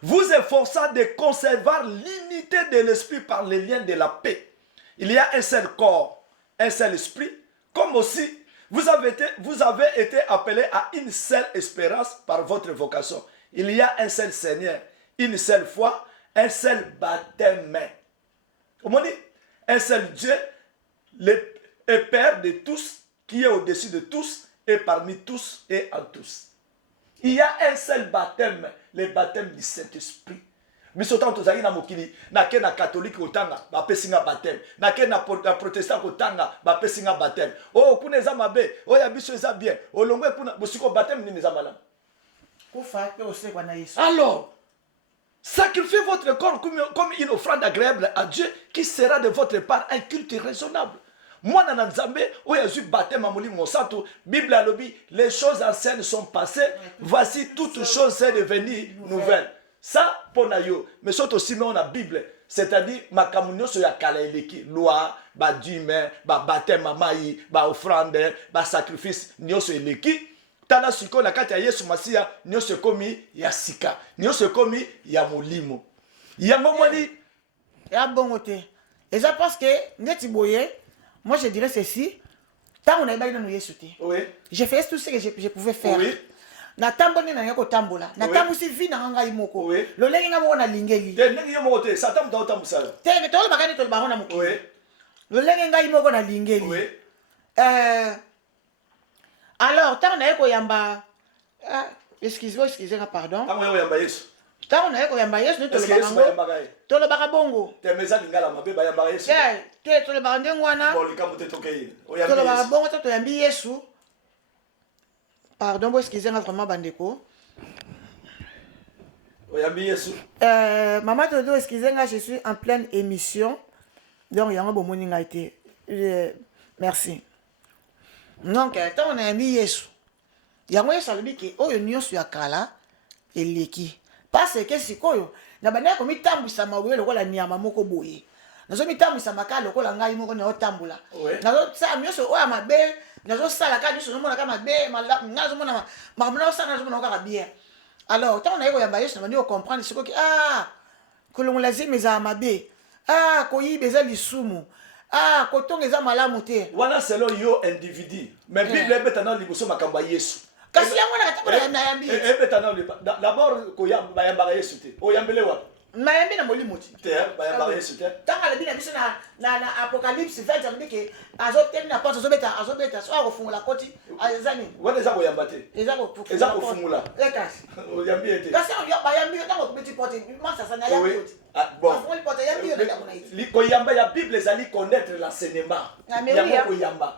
vous efforçant de conserver l'unité de l'esprit par les liens de la paix. Il y a un seul corps, un seul esprit, comme aussi vous avez été appelés à une seule espérance par votre vocation. Il y a un seul Seigneur, une seule foi, un seul baptême. Comment on dit? Un seul Dieu, le Père de tous, qui est au-dessus de tous, et parmi tous et en tous. Il y a un seul baptême, le baptème du Saint-Esprit. Bisotan tozali na mokili, na ke na catholique otanga, ba pesinga baptême. Na ke na protestant otanga, ba pesinga baptême. Oh, kuna eza mabe, oh ya biso eza bien. Oh longwe kuna bosiko baptême ni eza malamu. Ko fa pe ose kwa na Yesu. Alors, sacrifiez votre corps comme une offrande agréable à Dieu qui sera de votre part un culte raisonnable. mwana na nzambe oyo azwi baptême ya molimo mosantu bible alobi les choses anciennes sont passées voici toutes choses sont devenues nouvelles ça mpo na yo mais so tosime oyo na bible c'est-à-dire makambo nyonso ya kala eleki loi badime babaptême ya mai baofrande basacrifice nyonso eleki tala sikoyo na kati ya yesu masiya nyonso ekomi ya sika nyonso ekomi ya molimo yango moni ya bongo te eza parce que ndeti boye moi je dirais ceci tant on a baïna no yesu te oui j'ai fait tout ce que je pouvais faire oui na tamboni na yako tambola na tambusi vi na ngai moko oui lolengi nga moko na lingeli te ndenge yo moko te satan muta otambusala te ke tolo bakani tolo bakona moko oui lolengi ngai moko na lingeli oui alors tant na yako yamba excusez-moi pardon tango yo yamba yesu tant na yako yamba yesu est-ce que yesu bayambaka ye tolo baka bongo te meza lingala mabe bayambaka yesu te tolo baka ndenge wana bon likambo te tokei tolo baka bongo to yambi yesu pardon, excusez-moi vraiment, Bandeko. Maman Todo, excusez-moi, je suis en pleine émission. Donc, il y a un bon morning a été. Merci. Donc, quand on a mis Yesu, il y a un Yesu qui est au union sur la kala et l'éki. Parce que c'est quoi? Na bana ko mitambu sa mawele ko la nyama moko boye. Nazo mitambu sa makalo ko la ngai moko na otambula. Nazo sa myoso o amabe. Nazo sala ka nyuso nomona kama be nazo mona mamna osana nazo mona ka bien. Alors tant on a yamba yesu na comprendre ce que kolongolazi meza mabe. Ko yibeza lisumu. Ko tongeza malamu te. Wana selon yo individu. Mais Bible ebetana liboso makamba yesu. Kasi yango na katakola na yambi. Ebetana d'abord ko yamba yamba yesu te. O yambele wa. Mayambi na molimo ti. Te bayamba yesu te. Tanga le bina biso na apocalypse 20 ambi ke azotemina na porte azobeta so akofungola koti azani. Wana za ko yamba te. Eza ko fungula. Ekasi. O yambi ete. Kasi on yo bayambi tango kubeti porte masa sana ya koti. Bon. Afungoli porte yambi yo na iti. Liko yamba ya Bible ezali connaître l'enseignement. Yango ko yamba.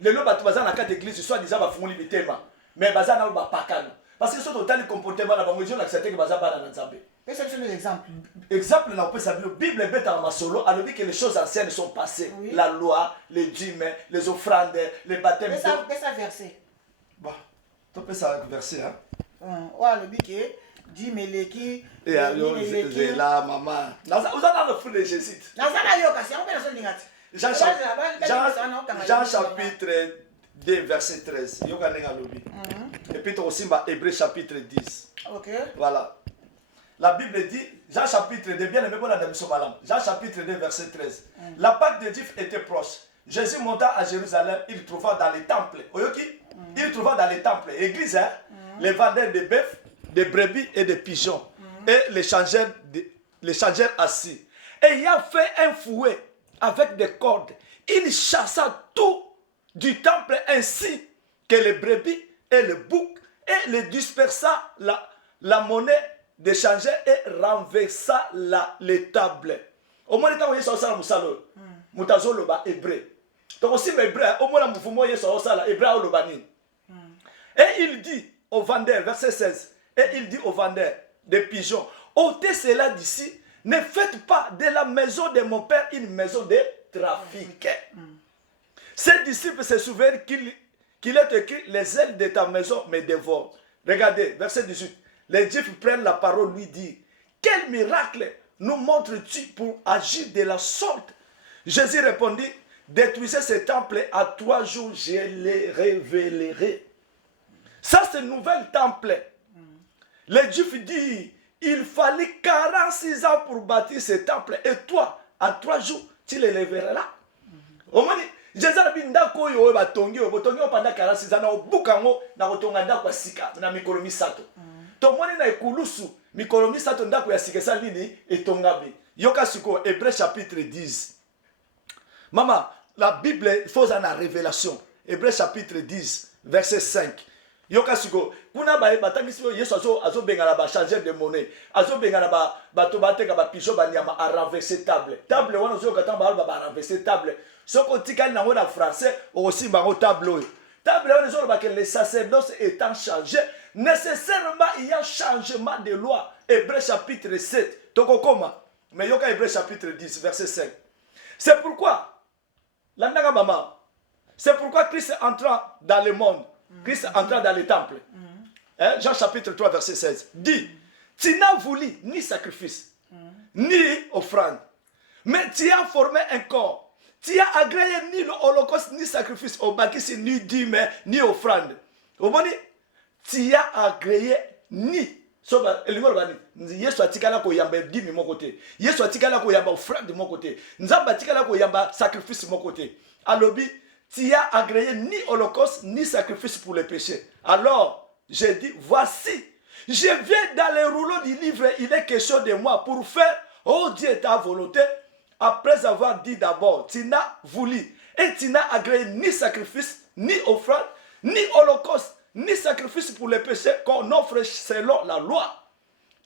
Lelo batu baza na carte d'église soit disant bafungoli bitema. Mais baza na ba pakano. Parce que surtout tali comportement na bango ils ont accepté que baza bana na nzambe. C'est un exemple. Exemple, là, on peut savoir, la Bible est dans ma solo, elle dit que les choses anciennes sont passées. Oui. La loi, les dîmes, les offrandes, les baptêmes. Mais ça verset. Bon, tu peux ça verset, hein? Ouais, le biquet, dîmes, les qui. Et là, maman. Vous avez le fou de Jésus. Jean chapitre 2, verset 13. Et puis, aussi, Hébreu chapitre 10. Ok. Voilà. La Bible dit, Jean chapitre 2, bien aimé, Jean chapitre 2, verset 13. La Pâque de Dieu était proche. Jésus monta à Jérusalem, il trouva dans les temples. Il trouva dans les temples, église, hein, les vendeurs de bœufs, de brebis et de pigeons. Et les changeurs assis. Et il a fait un fouet avec des cordes. Il chassa tout du temple ainsi que les brebis et le bouc et les dispersa la monnaie d'échanger et renversa les tables. Au moins, il y a un musalo. Mutazolo ba hébreu. Donc aussi hébreu, au moins la moufumo y a hébreu au lobanin. Et il dit au vendeur, verset 16, et il dit au vendeur des pigeons, ôtez cela d'ici, ne faites pas de la maison de mon père une maison de trafic. Ses disciples se souviennent qu'il est écrit, les ailes de ta maison me dévorent. Regardez, verset 18. Les Juifs prennent la parole, lui disent, quel miracle nous montres-tu pour agir de la sorte? Jésus répondit, détruisez ce temple, à 3 jours je les révélerai. Ça c'est le nouvel temple. Les Juifs disent, il fallait 46 ans pour bâtir ce temple, et toi, en 3 jours, tu les révéleras. Au moins, Jésus a dit, ndako yo batongi pendant 46 ans, na obukango na kotonga ndako sika na mikolo misato. Tomoni na ekulusu mikolo misato ndako ya sikesa nini etongabe. Yoka siko Hébreu chapitre 10. Maman, la Bible il faut en révélation. Hébreu chapitre 10 verset 5. Yoka siko kuna ba batangisi Yesu azo bengala ba changer de monnaie. Azo bengala ba to bateka ba pigeon ba nyama a renverser table. Table wana zo katamba ba renverser table. Soko tikali na ngona français aussi bango tableau. Table wana zo ba que les sacerdoces étant changés, nécessairement il y a changement de loi. Hébreu chapitre 7. Toko koma. Mais yoka Hébreu chapitre 10 verset 5. C'est pourquoi L'annaka maman. C'est pourquoi Christ entra dans le monde. Christ entra dans le temple. Hein? Jean chapitre 3, verset 16. Dit, tu n'as voulu ni sacrifice, ni offrande, mais tu as formé un corps. Tu as agréé ni l'holocauste, ni sacrifice, au bakisi, ni dîme, ni offrande. Au moment tu as agréé ni. Yesu atikala ko yamba dîme de mon côté. Yesu atikala ko yamba offrande de mon côté. Nzamba atikala ko yamba sacrifice de mon côté. Alobi, tu as agréé ni holocauste, ni sacrifice pour les péchés. Alors, j'ai dit, voici, je viens dans les rouleaux du livre, il est question de moi pour faire, oh Dieu, ta volonté. Après avoir dit d'abord, tu n'as voulu et tu n'as agréé ni sacrifice, ni offrande, ni holocauste, ni sacrifice pour les péchés qu'on offre selon la loi.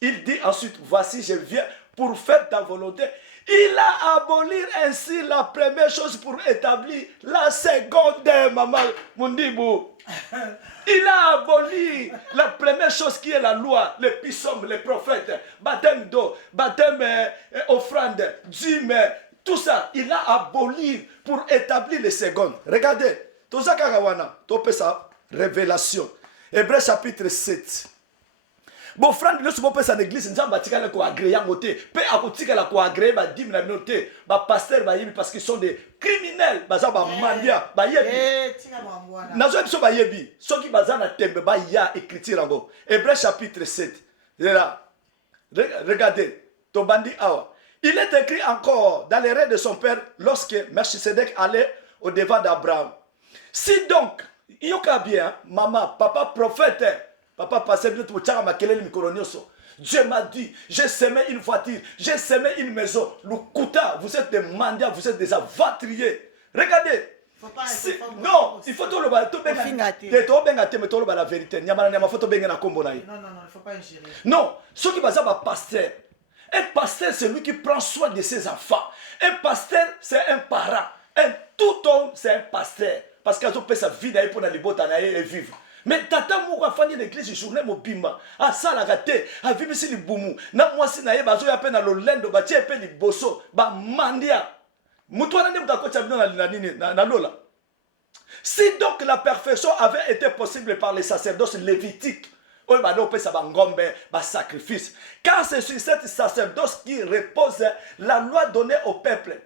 Il dit ensuite, voici, je viens pour faire ta volonté. Il a aboli ainsi la première chose pour établir la seconde, maman Mundibou. Il a aboli la première chose qui est la loi, les psaumes, les prophètes, baptême d'eau, baptême, offrande, dîme, tout ça. Il a aboli pour établir les secondes. Regardez, tout ça, tout ça, révélation. Hébreux chapitre 7. Bon frère, nous sommes pas en église, nous sommes pas ko agréé ngoté, pe akotika la ko agréé ba dim na minoté, ba pasteur ba yebi parce qu'ils sont des criminels, ba za ba mandia, ba yebi. Nazo biso ba yebi, soki baza na tembe ba ya écriture ngo. Hébreux chapitre 7. Là. Regardez, Tobandi awa. Il est écrit encore dans les rêves de son père lorsque Melchisedec allait au devant d'Abraham. Si donc, yoka bien, maman, papa prophète, papa passé Dieu m'a dit, j'ai semé une voiture, j'ai semé une maison. Le Kouta, vous êtes des mendiants, vous êtes des aventuriers. Regardez. Non, il faut tout le la vérité. Non, il ne faut pas ingérer. Non, ce qui va être pasteur. Un pasteur, c'est lui qui prend soin de ses enfants. Un pasteur, c'est un parent. Un tout homme, c'est un pasteur. Parce qu'ils ont fait sa vie pour aller et vivre. Mais tata moko afandi l'église journée mobimba asala gate avimisi libumu na mwasi na ye bazo ya pe na lolendo ba tie pe liboso ba mandia mutu wana ndem kakota bino na nini na lola. Si donc la perfection avait été possible par les sacerdoces lévitiques, on va donc ça ba ngombe ba sacrifice, car c'est sur cette sacerdoce qui repose la loi donnée au peuple,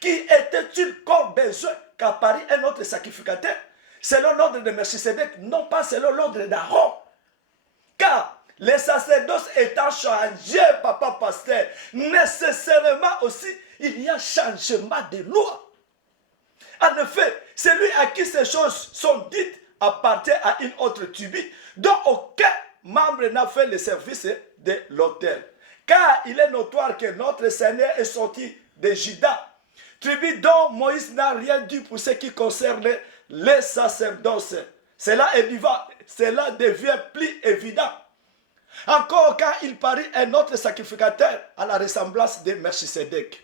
qui était-il comme besoin qu'apparaît un autre sacrificateur selon l'ordre de Melchisedec, non pas selon l'ordre d'Aaron. Car les sacerdoces étant changés, papa pasteur, nécessairement aussi, il y a changement de loi. En effet, celui à qui ces choses sont dites appartient à une autre tribu, dont aucun membre n'a fait le service de l'autel. Car il est notoire que notre Seigneur est sorti de Juda, tribu dont Moïse n'a rien dit pour ce qui concerne les sacerdoces. Cela devient plus évident. Encore quand il parie un autre sacrificateur à la ressemblance de Melchisedec.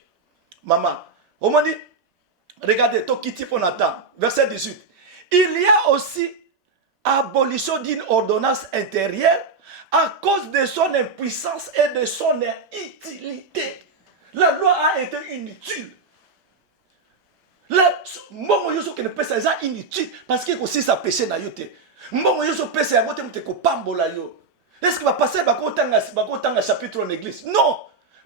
Maman, au moment dit, regardez, Tokiti Ponatan, verset 18. Il y a aussi abolition d'une ordonnance intérieure à cause de son impuissance et de son inutilité. La loi a été inutile. Là, mbongo yoso que ne pesa ça inutile parce que aussi ça péché na yote. Mbongo yoso pesa ya mote mute ko pambola yo. Est-ce que va passer ba ko tanga chapitre en église? Non.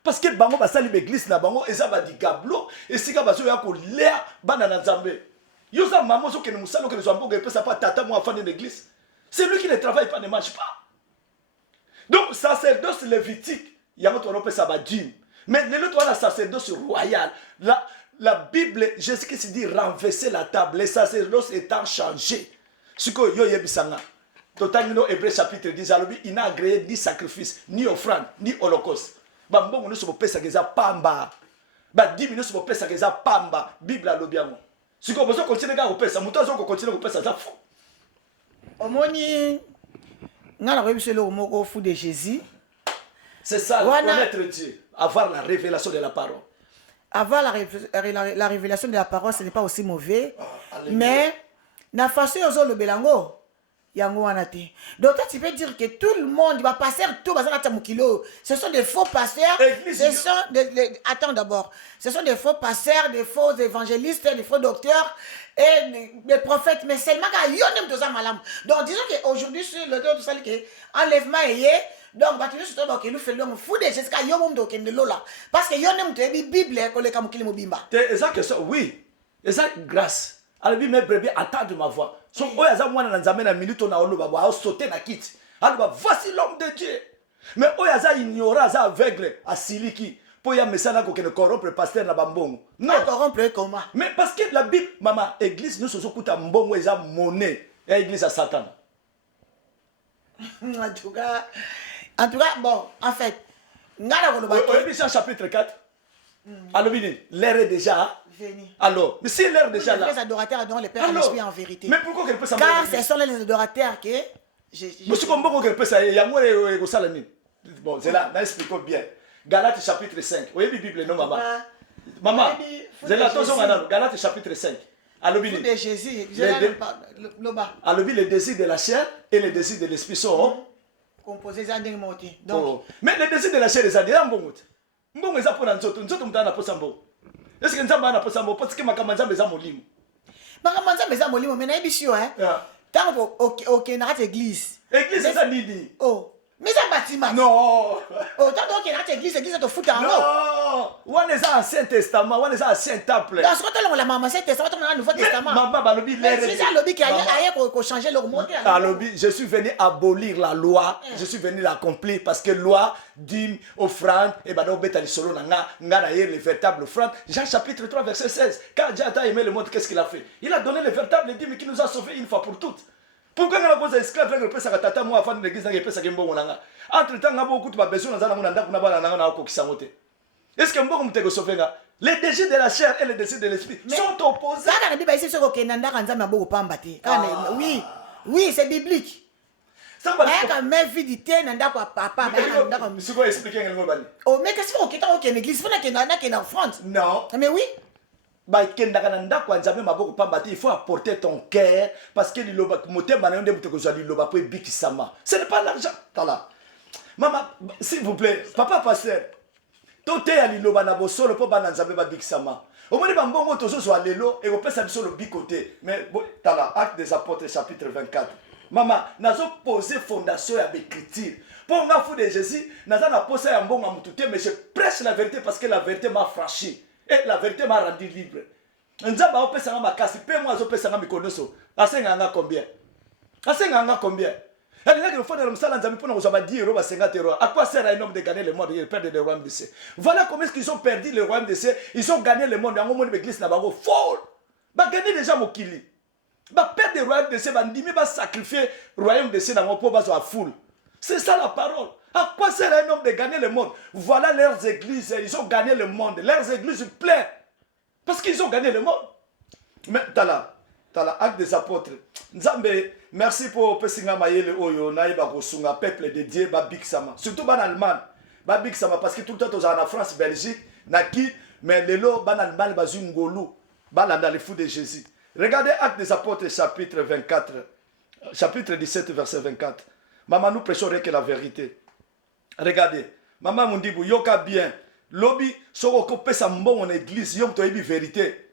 Parce que bango ba sali l'église na bango eza ba di gablo et sika bazo ya ko lea bana na nzambe. Yosa maman so que ne musalo que ne soit mbongo pesa pas tata moi enfant de l'église. C'est lui qui ne travaille pas, ne mange pas. Donc sacerdoce lévitique, yango to no pesa ba dîme. Mais le l'autre la sacerdoce royale. La Bible, Jésus-Christ dit renverser la table, les sacerdoces étant changés. Ce que yo yebisanga. Totalino Hébreux chapitre 10, il n'a agréé ni sacrifice, ni offrande, ni holocauste. Bambongo nous sommes pesa geza pamba. Ba 10 minutes sommes pesa geza pamba. Bible a lobiamo. Ce que vous continuez à pesa, muto zo continuer à pesa ça fou. Omoni ngala rebise le moko fou de Jésus. C'est ça, connaître Dieu, avoir la révélation de la parole. Avoir la révélation de la parole, ce n'est pas aussi mauvais. Mais, la façon dont le belango, Yango wana te. Donc toi tu peux dire que tout le monde va passer tout bazana tamukilo. Ce sont des faux pasteurs. Ce sont attends d'abord. Ce sont des faux pasteurs, des faux évangélistes, des faux docteurs et des prophètes. Mais seulement quand yonem tout ça malam. Donc disons qu'aujourd'hui sur le dos de ça que enlèvement est donc bah tu dis surtout que nous faisons fou de jusqu'à yomum do kende lola parce que yonem te bible ko le kamukili mobimba. C'est ça que ça oui. Et ça grâce. Alors lui mes brebis attendent ma voix. So oyaza mwana na nzambe na minute na oloba ba sauter na kiti. Alors voici l'homme de Dieu. Mais oyaza ignorant aza aveugle asiliki. Pour ya mesana ko kene corrompre pasteur na bambongo. Non corrompre comment? Mais parce que la Bible maman église nous sommes kuta mbongo eza monnaie. Et église à Satan. En tout cas bon en fait ngala ko loba. Oui, chapitre 4. Alors l'air est déjà alors, mais si l'air déjà là. Les adorateurs adorent le Père en esprit en vérité. Mais pourquoi qu'elle peut s'en car ce sont les adorateurs que monsieur comme beaucoup qu'elle peut ça y a moi et salami. Bon, c'est là, n'expliquons bien. Galates chapitre 5. Vous voyez la Bible non maman. Maman, c'est là attention madame, Galates chapitre 5. Alors de Jésus, alors le désir de la chair et le désir de l'esprit sont composés en deux mots. Donc mais le désir de la chair est déjà bon. Mbongo eza pona nzoto mutana posa mbo. Est-ce que nzamba na posa mbo parce que makamza meza molimo. Makamza meza molimo mais na ebisio hein. Tango OK na église. Église ça nini? Oh, mais ça bâtiment. Non. Oh, tango OK na église to fout en haut. Non. On est dans Ancien Testament, on est dans Ancien Temple. Dans ce côté là on la maman Ancien Testament on a Nouveau Testament. Maman balobi l'air. C'est ça lobby qui a changer leur mot. Alobi, je suis venu abolir la loi, je suis venu l'accomplir parce que loi dîme offrande et ben donc beta solo nga na les véritables offrandes. Jean chapitre 3 verset 16. Quand Dieu a aimé le monde, qu'est-ce qu'il a fait? Il a donné les véritables dîmes qui nous a sauvés une fois pour toutes. Pourquoi on a posé esclave avec le pesa tata moi avant l'église na pesa kembongo nanga. Entre temps nga beaucoup ba besoin na mona ndako na bana na ko kisamote. Est-ce que mbongo mutego sauver nga? Les désirs de la chair et les désirs de l'esprit sont opposés. Ça na Bible ici ce ko nanda kanza maboko pamba te. Oui, c'est biblique. Mais même vidité nanda ko papa nanda ko monsieur ko expliquer ngelo bani. Oh mais qu'est-ce qu'on quitte au église faut na nanda qui en France. Non. Mais oui. Bah kendaka nanda ko nzambe maboko pamba te il faut apporter ton cœur parce que liloba motema na yonde muteko zali liloba po bikisama. Ce n'est pas l'argent. Tala. Maman s'il vous plaît, papa pasteur. Tout est à liloba na bosolo po bana nzambe ba bikisama. Au moins bambongo tozo zo lelo et opesa biso le bikoté. Mais tala acte des apôtres chapitre 24. Maman, nazo poser fondation ya l'écriture. Pour nga fou de Jésus, naza na posa ya mbongo mutute mais je prêche la vérité parce que la vérité m'a franchi et la vérité m'a rendu libre. Nzamba opesa nga makasi pe moi zo pesa nga mikonoso. Asenga nga combien? Asenga nga combien? Elle n'a que le fond de l'homme nzambe pour nous avoir dit euro 50 euros. À quoi sert à un homme de gagner le monde et de perdre le royaume de cieux? Voilà comment est-ce qu'ils ont perdu le royaume de cieux. Ils ont gagné le monde. En moment l'église n'a pas folle. Bah gagner déjà mon kili. Bah perdre le royaume de cieux, bah ndimi bah sacrifier le royaume de cieux dans mon pauvre à foule. C'est ça la parole. À quoi sert à un homme de gagner le monde? Voilà leurs églises, ils ont gagné le monde. Leurs églises pleines. Parce qu'ils ont gagné le monde. Mais t'as la acte des apôtres. Nzambe, merci pour Pesinga Mayele Oyo, Naïba Gosunga, peuple de Dieu, Babik Sama. Surtout en Allemagne. Babik Sama, parce que tout le temps, on en France, Belgique, Naki, mais les lots, en Allemagne, Bazungolou, dans les fous de Jésus. Regardez Acte des apôtres, chapitre 24, chapitre 17, verset 24. Maman, nous prêchons que la vérité. Regardez. Maman, mon dit, yoka bien. Lobby, soko pesa mbon en église, yom to ebi vérité.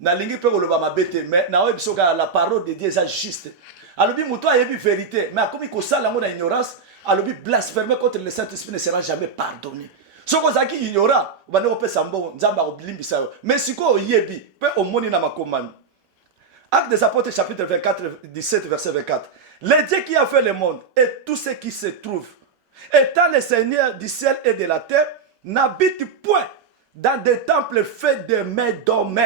Na lingi pe ko loba mabete, mais na oyebi soka la parole de Dieu est juste. Alobi muto ayebi vérité, mais comme ko sala ngo na ignorance, alobi blasphémer contre le Saint-Esprit ne sera jamais pardonné. Soko zaki ignorant, ba ne ko pesa mbon, nzamba ko blimbisa yo. Mais siko oyebi, pe omoni na makomani. Acte des apôtres chapitre 24 17 verset 24. Le Dieu qui a fait le monde et tout ce qui se trouve, étant le Seigneur du ciel et de la terre, n'habite point dans des temples faits de mains d'hommes.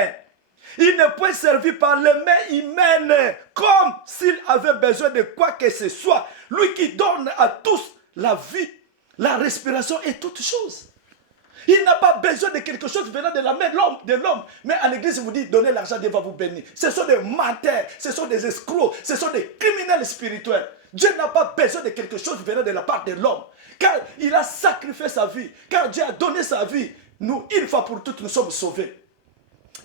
Il ne peut servir par les mains humaines comme s'il avait besoin de quoi que ce soit. Lui qui donne à tous la vie, la respiration et toutes choses. Il n'a pas besoin de quelque chose venant de la main de l'homme. Mais à l'église, vous dit, donnez l'argent, Dieu va vous bénir. Ce sont des menteurs, ce sont des escrocs, ce sont des criminels spirituels. Dieu n'a pas besoin de quelque chose venant de la part de l'homme. Car il a sacrifié sa vie. Car Dieu a donné sa vie. Nous, une fois pour toutes, nous sommes sauvés.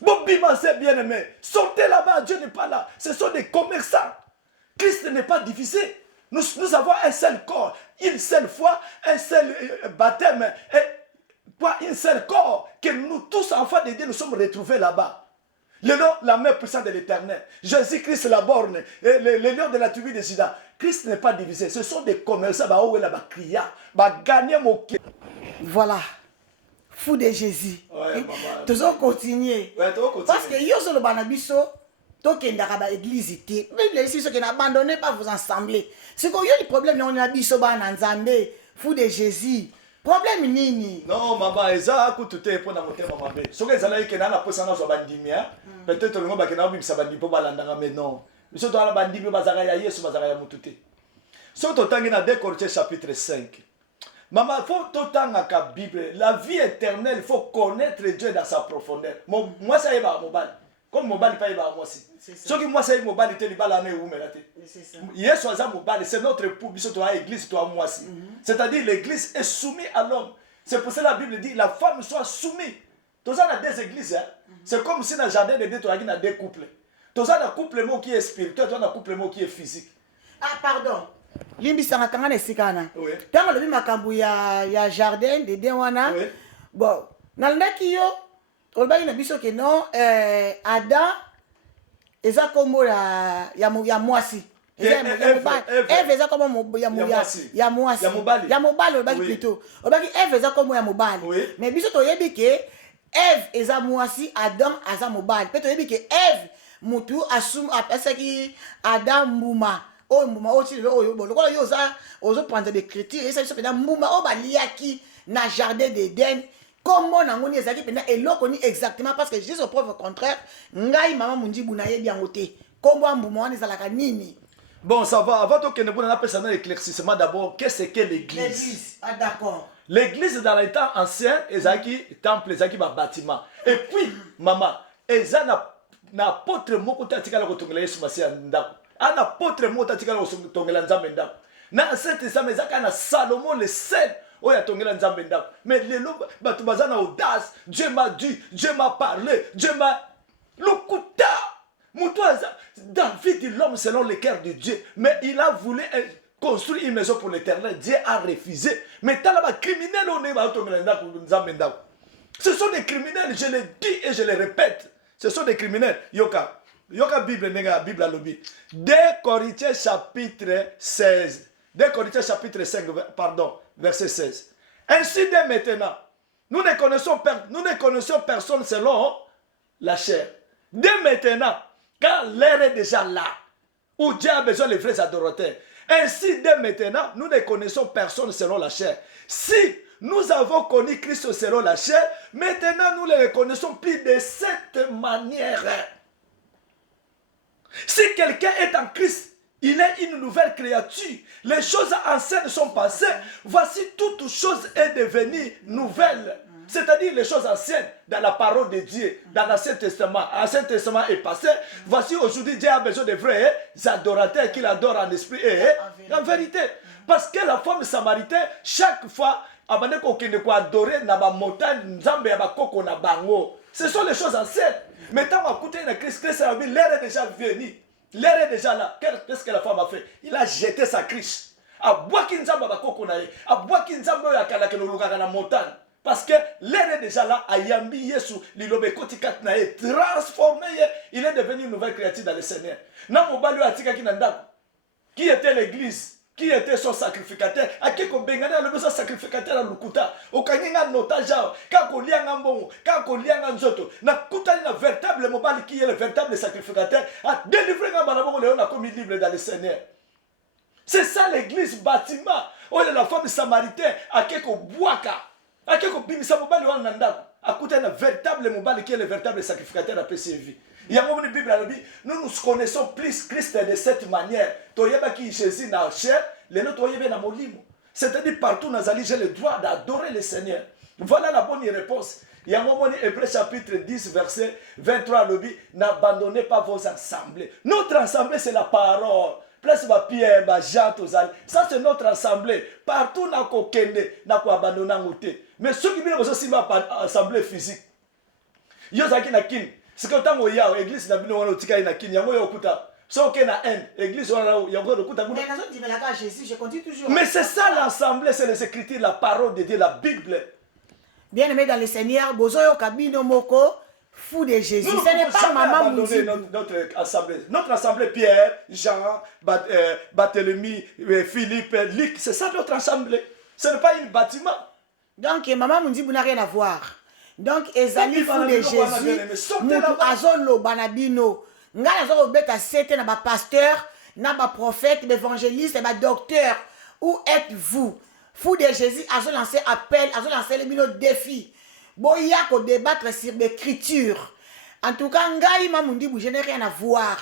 Bon, bima, c'est bien aimé. Sortez là-bas, Dieu n'est pas là. Ce sont des commerçants. Christ n'est pas divisé. Nous avons un seul corps, une seule foi, un seul baptême, un seul corps, que nous tous, enfants de Dieu, nous sommes retrouvés là-bas. Le nom, la main puissante de l'Éternel. Jésus-Christ, la borne, le lion de la tribu de Juda. Christ n'est pas divisé. Ce sont des commerçants, Voilà. Fou de Jésus. Ouais, Tous on continuer. Ouais, parce que yo sur le banabiso, toi qui n'as pas l'église, même ici ceux qui n'abandonnez pas vous assembler. C'est qu'il y a des problèmes on a biso bananzambe, fou de Jésus. Problème nini? Non, maman, eza ku tuté pour na motema mabe. Soki ezala yeke na posanga zo bandimia, peut-être ngo bakena obimisa bandi po balandanga mais non. Biso to ala bandimi bazaka ya Yesu bazaka ya mututé. So to tangi na 2 Corinthiens chapitre 5. Maman, il faut tout temps à la Bible. La vie éternelle, il faut connaître Dieu dans sa profondeur. Moi, ça y est, mobile. Comme mobile, pas y moi aussi. Ce qui moi, ça y est, mobile, il est là, où Yesu a mobile, c'est notre époux, toi, l'église, toi, moi aussi. C'est-à-dire, l'église est soumise à l'homme. C'est pour ça que la Bible dit la femme soit soumise. Tous ça, on a des églises. C'est comme si dans le jardin de Dieu, tu as des couples. Tous ça, on a un couple qui est spirituel, tu as un couple qui est physique. Ah, pardon. Limbisanga kanga nesikana. Oui. Tango lobi makambu ya jardin de Dewana. Oui. Bon, nalaki yo olbaki na biso ke non Adam eza kombo ya mwasi. Eve eza kombo ya mwasi. Ya mobali olbaki plutôt. Olbaki Eve eza kombo ya mobali. Mais biso toyebi ke Eve eza mwasi, Adam aza mobali. Pe toyebi ke Eve mutu asum apesaki Adam mbuma. Oh mbuma oti le oyo bolo kola yo za ozo prendre des critères et ça se pena mbuma o baliaki na jardin d'Éden comment na ngoni ezaki pena eloko ni exactement parce que Jésus au preuve contraire ngai mama mundi buna yebi angote kombo mbuma wana ezalaka nini. Bon, ça va. Avant que nous puissions faire un éclaircissement, d'abord, qu'est-ce que l'église? L'église, ah d'accord. L'église dans les temps anciens, ezaki temple, ezaki bâtiment. Et puis, maman, ezana na apôtre moko tatika la kotongela Yesu Masia ndako. Ana apôtre moko tatika la kotongela Nzambe ndako. Na Ancien Testament ezaka na Salomon le seul oya tongela Nzambe ndako. Mais lelo batu bazana audace, Dieu m'a dit, Dieu m'a parlé, Dieu m'a lokuta. David, l'homme selon le cœur de Dieu, mais il a voulu construire une maison pour l'Éternel. Dieu a refusé. Mais t'as là-bas criminel, ce sont des criminels, je le dis et je le répète. Ce sont des criminels. Yoka Bible, Bible à l'objet. 2 Corinthiens chapitre 16. 2 Corinthiens chapitre 5, pardon, verset 16. Ainsi dès maintenant, nous ne connaissons personne selon la chair. Dès maintenant, car l'heure est déjà là, où Dieu a besoin des vrais adorateurs. Ainsi, dès maintenant, nous ne connaissons personne selon la chair. Si nous avons connu Christ selon la chair, maintenant nous ne le connaissons plus de cette manière. Si quelqu'un est en Christ, il est une nouvelle créature. Les choses anciennes sont passées. Voici toute chose est devenue nouvelle. C'est-à-dire les choses anciennes dans la parole de Dieu, dans l'Ancien Testament. L'Ancien Testament est passé. Voici aujourd'hui Dieu a besoin de vrais adorateurs qu'il adore en esprit et en vérité. Parce que la femme samaritaine, chaque fois, ce sont les choses anciennes. Maintenant, on a écouté Christ, l'air est déjà venu. L'air est déjà là. Qu'est-ce que la femme a fait? Il a jeté sa cruche. Parce que l'air est déjà là, Ayambi Yesu, Lilobe Kotikat Nae, transformé, il est devenu une nouvelle créature dans le Seigneur. Qui était l'église? Qui était son sacrificateur? À qui qu'on bengana le besoin sacrificateur à Lukuta? Au Kanyanga notaja, Kako Lianga Mbongo, Kako Lianga Nzoto, na Kuta na véritable mobile qui est le véritable sacrificateur, a délivré un barabon Léon a commis libre dans le Seigneur. C'est ça l'église bâtiment. Oh, la femme samaritaine, à qui qu'on boaka. À qui qu'on bimisa mobile ou nanda. À côté d'un véritable mobile qui est le véritable sacrificateur à PCV. Il y a un moment de Bible, nous nous connaissons plus Christ de cette manière. Toyeba qui Jésus n'a chair, les nôtres toyeba na molimo. C'est-à-dire partout dans Ali, j'ai le droit d'adorer le Seigneur. Voilà la bonne réponse. Il y a un moment de Hébreux chapitre 10 verset 23 lobby, n'abandonnez pas vos assemblées. Notre assemblée c'est la parole. Place ba Pierre, ba Jean, ça c'est notre assemblée. Partout na ko kende, na ko abandonner ngoté. Mais ceux qui viennent aussi ma assemblée physique. Yo zaki na kin. C'est que tant que l'église n'a pas de tika na kin, yango yo kuta. Sauf qu'il y a haine. L'église, il y a encore de coups à Mais dans une à Jésus, je continue toujours. Mais c'est ça l'assemblée, c'est les Écritures, la parole de Dieu, la Bible. Bien aimé dans le Seigneur, Bozoyo Kabino Moko, fou de Jésus. Nous Ce n'est pas maman Mounzi. notre assemblée. Notre assemblée, Pierre, Jean, Barthélemy, Philippe, Luc, c'est ça notre assemblée. Ce n'est pas un bâtiment. Donc, maman Mounzi n'a rien à voir. Donc, Ezali fou de Jésus, Moutou Azolo Banabino, Ngala Zoro Beta Sete, na ba pasteur, na ba prophète, évangéliste, na ba docteur. Où êtes-vous? Fou de Jésus, Azo lancé appel, Azo lancé le mino défi. Boya ko débattre sur l'écriture. En tout cas, Ngai Mamundi, je n'ai rien à voir.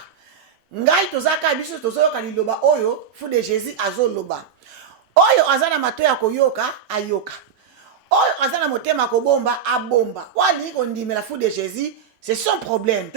Ngai Tozaka, Biso Tozoka Liloba Oyo, fou de Jésus, Azo Loba. Oyo Azana Matoya Koyoka, Ayoka. Oyo Azana Motema Kobomba, Abomba. Wali Kondime la fou de Jésus, c'est son problème.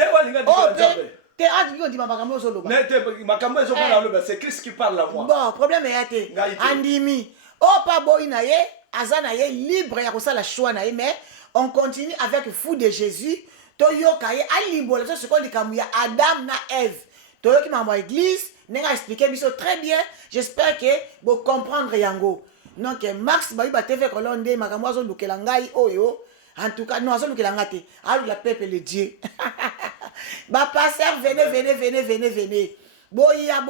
C'est Christ qui parle à moi. Bon, problème est été. Andimi. Oh, pas boy naye, azana ye libre ya kosa la choix naye, mais on continue avec fou de Jésus. Toyo kaye alimbola so ko likamu ya Adam na Ève. Toyo ki mama église, nenga expliquer biso très bien. J'espère que vous comprendre yango. Donc Max Bayuba TV Kolonde makambo azo lukela ngai oyo. En tout cas, non, azo lukela ngate. Alors la peuple le Dieu. Ba pasteur, venez. Boya.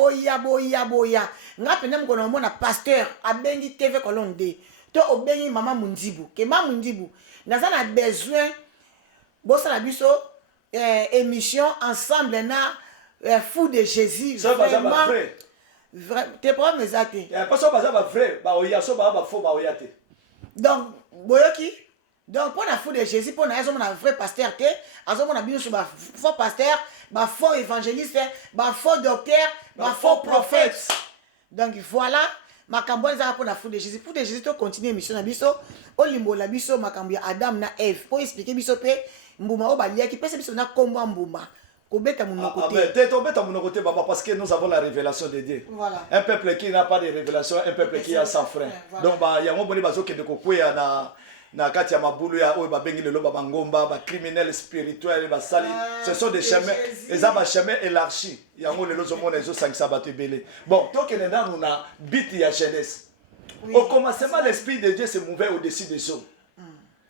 Nga pena mkono mona pasteur abengi TV Kolonde. To obengi mama Mundibu. Ke mama Mundibu. Naza na besoin bossa la biso émission ensemble na fou de Jésus. Ça vraiment vrai. T'es pas mes athées. Pas ça va vrai. Ba oya so ba faux ba oya te. Donc boyoki. Donc pour la fou de Jésus pour na un vrai pasteur te, azomo na biso ba faux pasteur, ba faux évangéliste, ba faux docteur, ba faux prophète. Donc voilà, makambo za pour la fou de Jésus. Pour de Jésus to continuer mission na biso, olimbo la biso makambo ya Adam na Ève. Pour expliquer biso pe mbuma o balia ki pesa biso na komba mbuma. Kobeta monoko te. T'es tombé ta monoko te baba parce que nous avons la révélation de Dieu. Voilà. Un peuple qui n'a pas de révélation, un peuple qui a sans frein. Voilà. Donc ba yango boni bazo ke de kokwea na kati ya mabulu ya oyo babengi lelo ba ngomba ba criminel spirituel ba sali. Ce sont des chemins, les aba chemins élargis. Yango lelo zo mona ezo sangisa bato belé. Bon, toi qui na na bit ya jeunesse. Oui. Au commencement l'esprit de Dieu se mouvait au-dessus des eaux.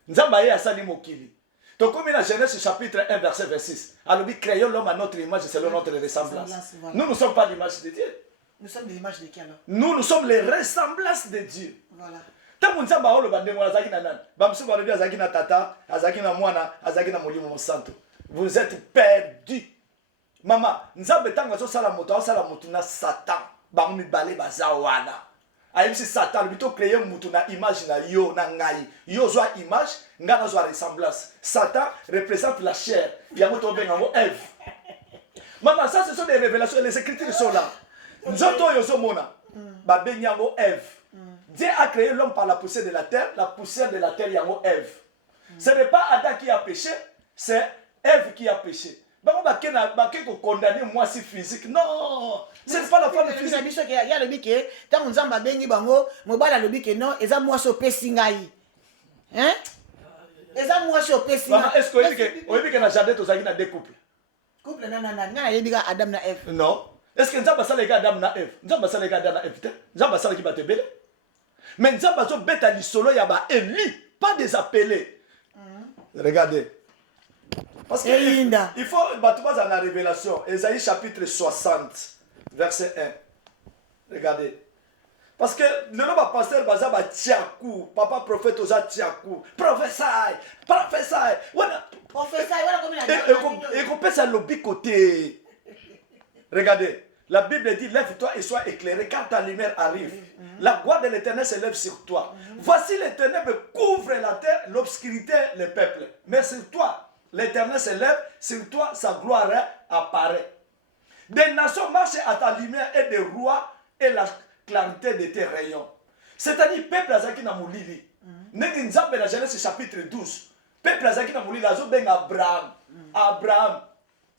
Nzamba ye asali mokili. Donc comme dans Genèse chapitre 1 verset 26. Alors nous créons l'homme à notre image selon notre ressemblance. Voilà. Nous ne sommes pas l'image de Dieu. Nous sommes l'image de qui alors? Nous sommes les ressemblances de Dieu. Voilà. Tant nzamba olo bandengo azaki na nani bamsu balobi azaki na tata azaki na mwana azaki na molimo santo. Vous êtes perdus. Mama nzambe tango zo sala moto na Satan bango mibale bazawana ayebisi Satan bito créer mutu na image na yo na ngai yo zwa image ngana zwa ressemblance. Satan représente la chair yango to bengango Ève. Mama ça ce sont des révélations, les écritures sont là. Nzoto yo zo mona ba benyango Ève. Dieu a créé l'homme par la poussière de la terre, yango Ève. Ce n'est pas Adam qui a péché, c'est Ève qui a péché. Bango ba ko condamner moi si physique. Non, ce n'est pas la femme physique. Il y a le bique, tant on zamba bengi bango, mobala le bique non, eza moi so pesingai. Hein? Eza moi so pesingai. Est-ce que na jardin to zaki na deux couples? Couple na yebika Adam na Ève. Non. Est-ce que nzamba sala ga Adam na Ève? Nzamba sala ga Adam na Ève. Nzamba sala ki batebele. Mais nzamba zo beta li solo ya ba élu, pas des appelés. Regardez. Parce que il faut battre dans la révélation. Ésaïe chapitre 60, verset 1. Regardez. Parce que le nom de pasteur Bazaba Tiakou, papa prophète Oza Tiakou, prophétie. Voilà. Prophétie, voilà comme il a dit. Et qu'on peut ça lobby côté. Regardez. La Bible dit, lève-toi et sois éclairé car ta lumière arrive. La gloire de l'Éternel se lève sur toi. Voici l'Éternel couvre la terre, l'obscurité, les peuples. Mais sur toi, l'Éternel se lève, sur toi, sa gloire apparaît. Des nations marchent à ta lumière et des rois et la clarté de tes rayons. C'est-à-dire, peuple Azaki na Moulili. N'est-ce pas dans Genèse chapitre 12. Peuple Azaki na Moulili, Azobeng Abraham. Abraham.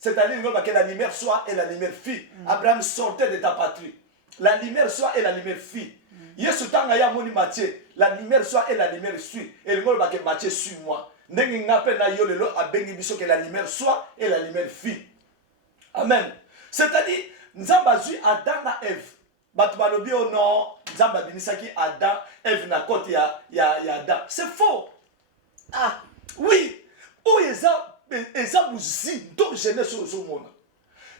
C'est-à-dire que la lumière soit et la lumière fille. Abraham sortait de ta patrie. La lumière soit et la lumière fille. Yesu tanga ya moni Matthieu. La lumière soit et la lumière suit. Et le mot que Matthieu suit moi. Nengi ngape na yolelo abengi biso que la lumière soit et la lumière fille. Amen. C'est-à-dire nzambe azwi Adam na Eve bato balobi o non nzambe abinisaki Adam Eve na kote ya Adam c'est faux. Ah oui oyo eza buzindo jeunesse ozomona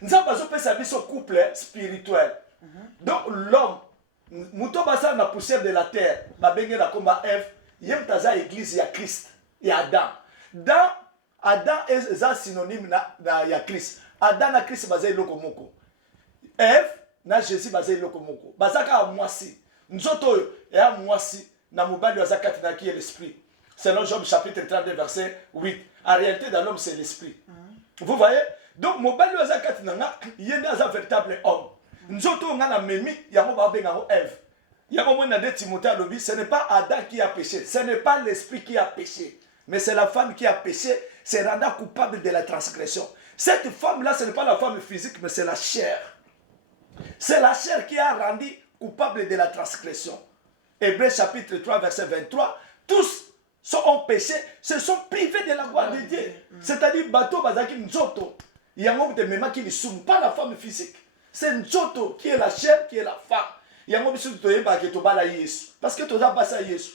nzambe azopesa biso couple spirituel. Donc l'homme muto basala na poussière de la terre babenge na komba Eve ye mutu aza église ya Christ ya Adam. Dans Adam eza synonyme na ya Christ. Adam na Christ baza eloko moko. Eve na Jésus baza eloko moko. Baza ka mwasi. Nzoto oyo ya mwasi na mobali aza kati na qui est l'esprit. Selon Job chapitre 32 verset 8. En réalité dans l'homme c'est l'esprit. Vous voyez? Donc mobali aza kati na nga yende aza véritable homme. Nzoto nga na memi yango ba benga ngo Eve. Yango mona de Timothée alobi ce n'est pas Adam qui a péché, ce n'est pas l'esprit qui a péché. Mais c'est la femme qui a péché, se rendant coupable de la transgression. Cette femme-là, ce n'est pas la femme physique, mais c'est la chair. C'est la chair qui a rendu coupable de la transgression. Hébreux chapitre 3, verset 23. Tous ont péché, se sont privés de la gloire de Dieu. C'est-à-dire, bateau bazaki nzoto. Il y a un homme de méma qui ne soumou pas la femme physique. C'est nzoto qui est la chair, qui est la femme. Il y a un homme qui est parce que tu as passé Jésus.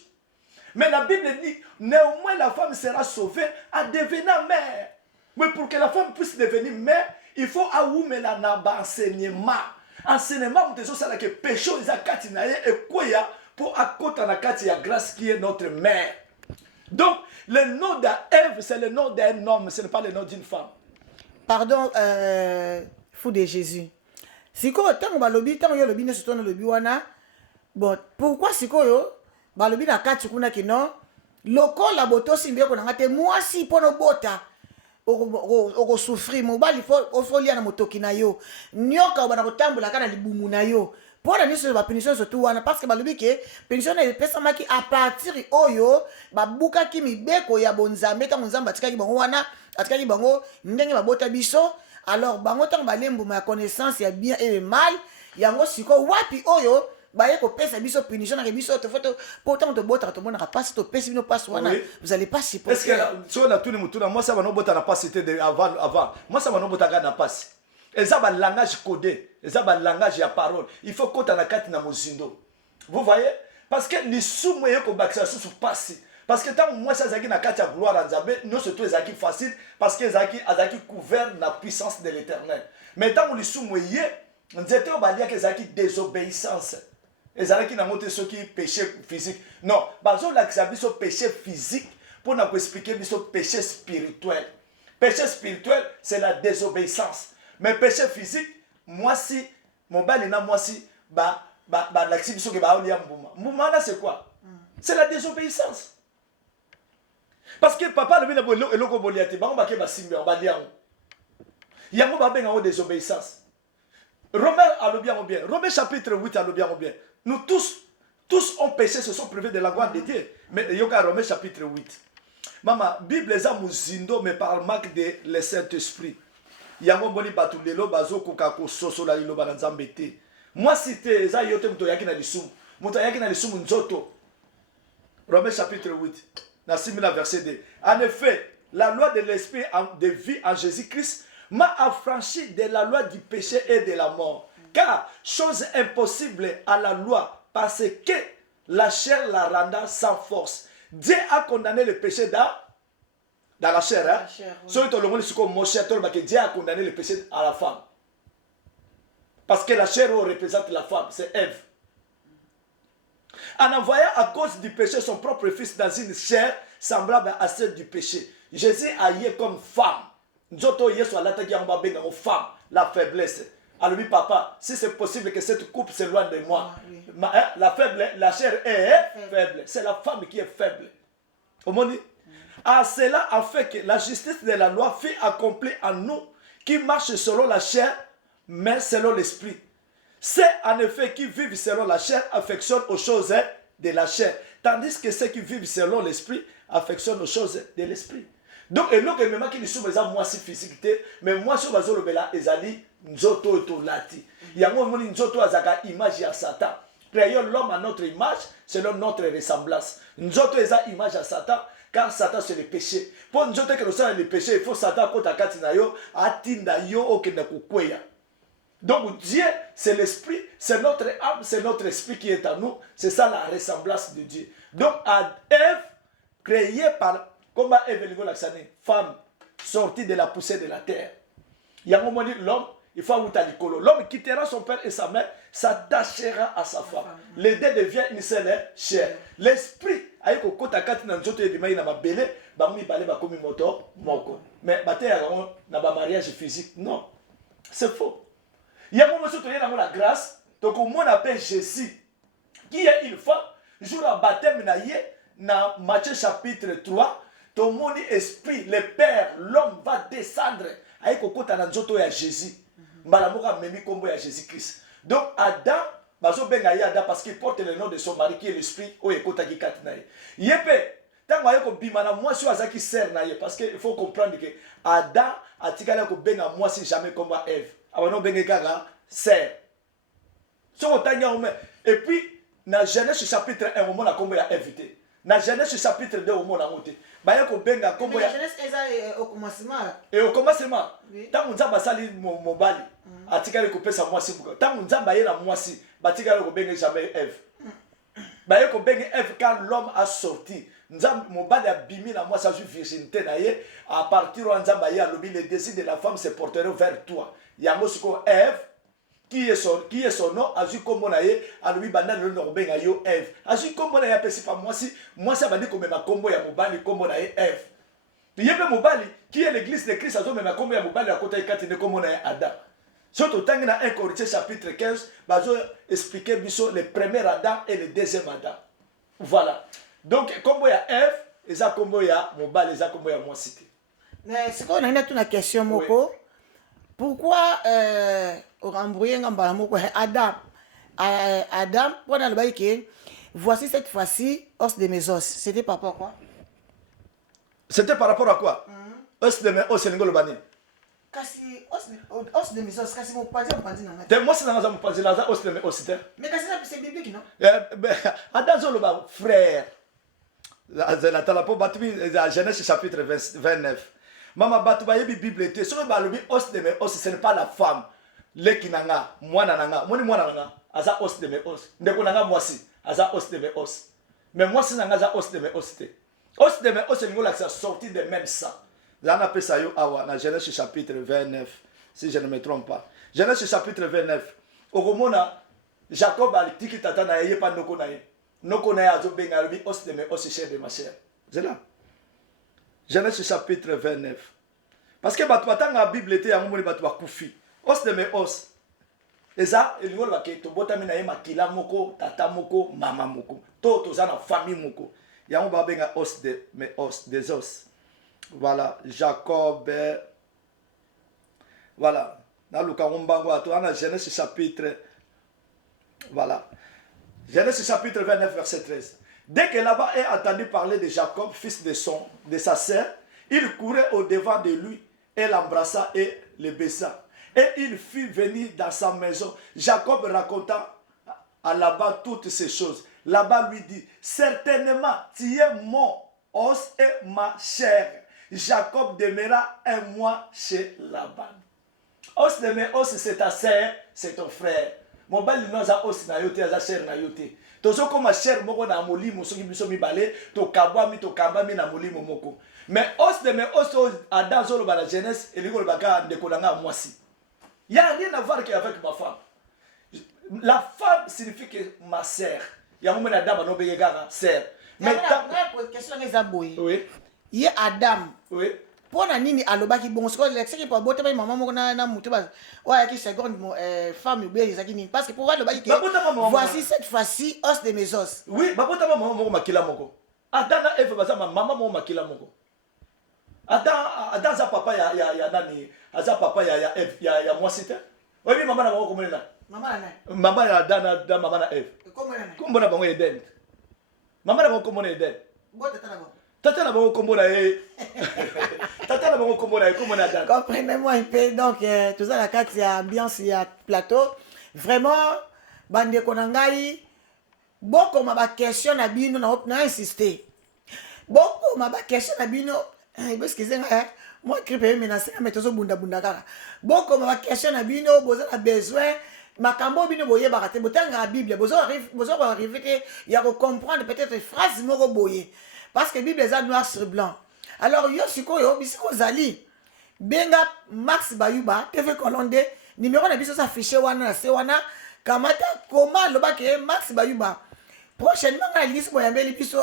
Mais la Bible dit, néanmoins la femme sera sauvée en devenant mère. Mais pour que la femme puisse devenir mère, il faut avoir un enseignement. Enseignement, c'est que péché, ils ont katinaye et quoi pour accoter la kati ya grâce qui est notre mère. Donc, le nom d'Ève, c'est le nom d'un homme, ce n'est pas le nom d'une femme. Pardon, fou de Jésus. Si quoi, tant que lobi, tant que lobi ne se tourne le biwana, bon, pourquoi si quoi balobi na kati kuna kino loko la boto simbe ko ngate mwasi pono bota oko souffrir mobali fo lia na motoki na yo nyoka bana kotambola kana libumu na yo pona niso ba punition surtout wana parce que balobi ke punition na pesa maki à partir oyo babuka ki mibeko ya bonzambe ta nzamba tikaki bango wana atikaki bango ndenge babota biso alors bango tang balembu ma connaissance ya bien et mal yango siko wapi oyo baye ko pesa biso punition na biso to photo pourtant to bota to mona passe to pesa bino passe wana vous allez pas supporter. Est-ce que si on a tout le monde moi ça va no bota na passe c'était avant moi ça va no bota na passe et ça va langage codé et ça va langage ya parole il faut kota na kati na mozindo vous voyez parce que les sous moyen ko bakisa sous passe parce que tant moi ça zaki na kati ya gloire nzambe non surtout ezaki facile parce que ezaki couvert na puissance de l'Éternel mais tant les sous moyen nzete obalia que ezaki désobéissance. Et qui n'a monté ce qui péché physique. Non, bazo la biso péché physique pour nous expliquer biso péché spirituel. Péché spirituel, c'est la désobéissance. Mais péché physique, moi si mon bal na moi si la biso que ba olia mbuma. Mbuma là c'est quoi? C'est la désobéissance. Parce que papa le bina bolo eloko boliati ba ba ke ba simbe ba liango. Yango ba benga o désobéissance. Romains a le bien. Romains chapitre 8 a le bien. Nous tous ont péché, se sont privés de la gloire de Dieu. Mais il y a Romains chapitre 8. Maman, Bible est muzindo mais par marque de le Saint-Esprit. Il y a un boni batulelo bazo kokako soso la lilo banzambete. Moi cité za yote mto yaki na lisumu. Mto yaki na lisumu nzoto. Romains chapitre 8. Na 6000 verset 2. En effet, la loi de l'esprit de vie en Jésus-Christ m'a affranchi de la loi du péché et de la mort. Car, chose impossible à la loi, parce que la chair la renda sans force. Dieu a condamné le péché dans la chair. Hein? Dieu a condamné le péché à la femme. Parce que la chair représente la femme, c'est Ève. En envoyant à cause du péché son propre fils dans une chair semblable à celle du péché, Jésus a eu comme femme. Nzoto Yesu alataki yango benga ngo femme, la faiblesse. Alors lui papa, si c'est possible que cette coupe s'éloigne de moi. La chair est faible. C'est la femme qui est faible. Au monde dit, à cela a fait que la justice de la loi fut accomplie en nous qui marchent selon la chair, mais selon l'esprit. C'est en effet qui vivent selon la chair affectionnent aux choses de la chair, tandis que ceux qui vivent selon l'esprit affectionnent aux choses de l'esprit. Donc, et donc, même qui sont moi si physique, mais moi je suis le bela ezali nzoto to lati. Yango moni nzoto azaka image ya Satan. Créons l'homme à notre image, selon notre ressemblance. Nzoto eza image à Satan, car Satan c'est le péché. Pour nzoto que nous sommes le péché, il faut Satan kota kati na yo, atinda yo okenda kukweya. Donc Dieu, c'est l'esprit, c'est notre âme, c'est notre esprit qui est en nous. C'est ça la ressemblance de Dieu. Donc à Ève, créée par, comme Ève, femme sortie de la poussière de la terre. Il y a un moment dit l'homme, il faut avoir l'icolo. L'homme quittera son père et sa mère, s'attachera à sa femme. Les deux deviennent une seule chair. L'esprit, avec le côté de la nzoto et de maïna belé, bami balé bakomi moto moko. Mais bate ya na ba mariage physique, non, c'est faux. Il y a un moment où il y a la grâce, donc on appelle Jésus, qui est une femme, jour à baptême na Matthieu chapitre 3, ton monde esprit, le Père, l'homme va descendre avec le côté de la nzoto et Jésus. Malamoka memi kombo ya Jésus-Christ. Donc Adam, bazo benga ya Adam parce qu'il porte le nom de son mari qui est l'esprit o ekota ki katinaye. Yepé, tango ayeko bimana moi si azaki ser na ye parce que il faut comprendre que Adam atikala ko benga moi si jamais comme Ève. Abano benga kaka ser. So otanya ome et puis na Genèse chapitre 1 au moment la kombo ya évité. Na Genèse chapitre 2 au moment la moté. Baya ko benga kombo ya Genèse eza au commencement. Et au commencement, tant nzamba sali mobali, atikali ko pesa mwasi buka. Tant nzamba yela mwasi, batikali ko benga jamais Ève. Baye ko benga Ève quand l'homme a sorti. Nzamba mobali a bimi la mwasi a ju virginité na ye, à partir de nzamba ya lobi le désir de la femme se porterait vers toi. Yango siko Ève qui est son nom, a ju comme na ye, a lobi banda le nom benga yo Ève. A ju comme na ya pesi pa mwasi a bandi ko mema kombo ya mobali kombo na ye Ève. Yebe mobali qui est l'église de Christ azo mema kombo ya mobali à côté katine kombo na Adam. Surtout tant dans 1 Corinthiens chapitre 15, bazo expliquer biso le premier Adam et le deuxième Adam. Voilà. Donc kombo ya Ève, eza kombo ya mobali, eza kombo ya mwasi. Mais c'est qu'on a une question moko. Pourquoi au rembrouillé ngamba moko Adam Adam pendant le bail que voici cette fois-ci os de mes os. C'était par rapport à quoi? C'était par rapport à quoi? Os de mes os c'est ngolo bani. Kasi os de mes os kasi mon pas dire pandi na. Te moi c'est dans mon pas là os de mes os. Mais kasi c'est biblique non? Adam zolo ba frère. La talapo batumi Genèse chapitre 29. Mama batuba yebi Bible te so ba lobi os de mes os ce n'est pas la femme. Lekinanga mwana nanga moni mwana nanga aza os de mes os. Ndeko nanga mwasi aza os de mes os. Mais mwasi nanga aza os de mes os te. Os de mes os c'est ngola ça sorti de même sang. Là on appelle ça yo awa na Genèse chapitre 29 si je ne me trompe pas. Genèse chapitre 29. Okomona Jacob a tiki tata na ye pa noko na ye. Noko na ye azo benga lobi os de mes os cher de ma chère. C'est là. Genèse chapitre 29. Parce que batu batanga Bible était ya ngomoni batu bakufi. Os de mes os. Eza elingolo bake to botami na ye makila moko, tata moko, mama moko. To toza na famille moko. Yango ba benga os de mes os, des os. Voilà, Jacob. Voilà. Dans le Karumbango, on a Genèse chapitre. Voilà. Genèse chapitre 29, verset 13. Dès que Laban a entendu parler de Jacob, fils de sa sœur, il courait au-devant de lui et l'embrassa et le baisa. Et il fut venu dans sa maison. Jacob raconta à Laban toutes ces choses. Laban lui dit, certainement, tu es mon os et ma chair. Jacob demeura un mois chez Laban. Os de mes os, c'est ta sœur, c'est ton frère. Mon bal nous a os na yote, a chair na yote. Tozo comme chair moko na molimo, soki biso mi balé, to kabwa mi na molimo moko. Mais os de mes os, Adam zolo ba la jeunesse, et l'ego le baka ndeko nanga mwasi. Il n'y a rien à voir avec ma femme. La femme signifie que ma sœur. Il y a un moment Adam no begara sœur. Mais question est aboy. Oui. Il y a Adam. Oui. Pour na nini alobaki bon ce que pour boter maman moko na mutu ba ouais qui seconde femme ubé ezaki nini parce que pour alobaki que voici cette fois-ci os de mes os. Oui, ba bota maman moko makila moko. Adam na Eve baza maman moko makila moko. Adam za papa ya nani? Aza papa ya mwasi te. Oui, maman na moko komona. Maman na. Maman ya Adam na maman na Eve. Komona. Komona bango Eden. Maman na moko komona Eden. Bota tala bon. Tata na bango komona e. Tata na bango komona e komona Adam. Comprenez-moi un peu donc tout ça la carte il y a ambiance il y a plateau. Vraiment bande konangai beaucoup ma question na bino na insister. Beaucoup ma question na bino parce que c'est moi qui peux menacer mais tout ça bunda bunda kaka boko ma question na bino boza na besoin makambo bino boye bakate botanga la Bible bozo arriver que ya ko comprendre peut-être phrase moko boye parce que Bible est noir sur blanc alors yo sikoyo bisiko zali benga Max Bayuba TV Kolonde numéro na biso s'afficher wana c'est wana kamata comment loba ke Max Bayuba prochainement na liste boyambeli biso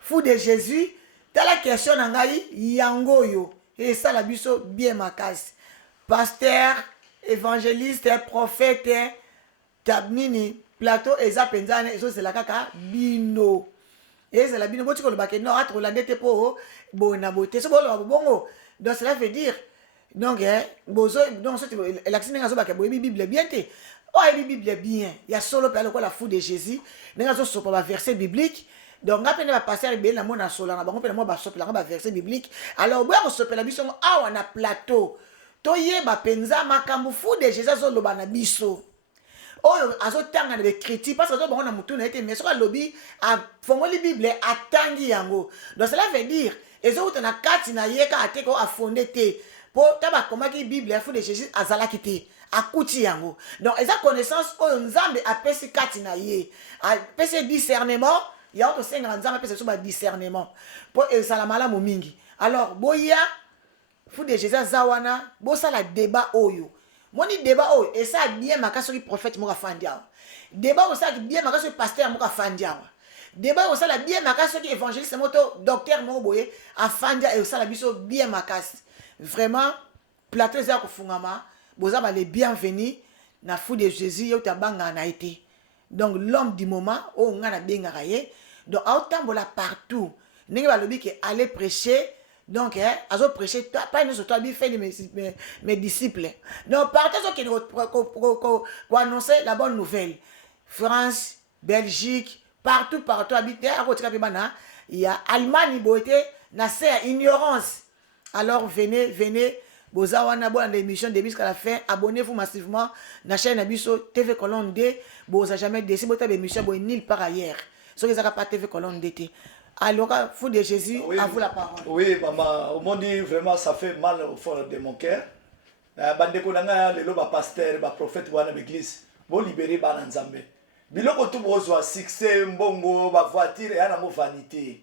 fou de Jésus dans la question na ngai yango yo et ça la biso bien makasi pasteur évangéliste prophète tabnini plateau eza penzane eso c'est la kaka bino et c'est la bino botiko loba ke non atre la dete po bona boté so bolo bongo donc cela veut dire donc bozo donc ce l'accent ngazo ba ke boyebi Bible bien te oh Bible bien il y a solo par la fou de Jésus ngazo so pas verset biblique. Donc, après, on va passer à la mona sola, on va sopela, on va verset biblique. Alors, on va sopela biso, ah, on a plateau. Toye ba penza makambu fou de Jésus zo loba na biso. Oh, azo tanga de critique parce que zo on a mutu na été mais so lobby a fongoli Bible atangi yango. Donc cela veut dire ezo utana kati na yeka ateko a fondé te. Po taba komaki Bible fou de Jésus azala kiti. Akuti yango. Donc, eza connaissance o nzambe apesi kati na ye. Apesi discernement. Il y a autre 5 ans, mais c'est un discernement. Pour salamala momingi. Alors, boya, fou de Jésus zawana, bo ça la débat oyo. Moni débat oyo, et ça bien makaso ki prophète moka fandia. Débat o ça bien makaso ki pasteur moka fandia. Débat o ça la bien makaso ki évangéliste moto docteur moko boye a fandia et ça la biso bien makas. Vraiment plateau za ko fungama, boza ba les bienvenus na fou de Jésus yo tabanga na été. Donc l'homme du moment o ngana bengaka ye. Donc, autant partout, n'est pas le but qui allait prêcher. Donc, azo prêcher, pas une autre fait mes disciples. Donc, partout qui pour annoncer la bonne nouvelle. France, Belgique, partout, habité à côté il y a Allemagne, Boité, Nasser, ignorance. Alors, venez, Bozawana, bon, l'émission de jusqu'à la fin, abonnez-vous massivement, na chaîne Abisso, TV Colonne D, Boza jamais décidé, votre émission, bon, nulle part ailleurs. Ce qui n'a pas TV Colonne d'été. Alors, fou de Jésus, oui, à vous la parole. Oui, maman, au monde dit vraiment, ça fait mal au fond de mon cœur. Bandeko nanga le loba pasteur, ba prophète wana l'église, bo libérer ba nzambe. Biloko tout bozwa succès mbongo, ba voiture et ana mo vanité.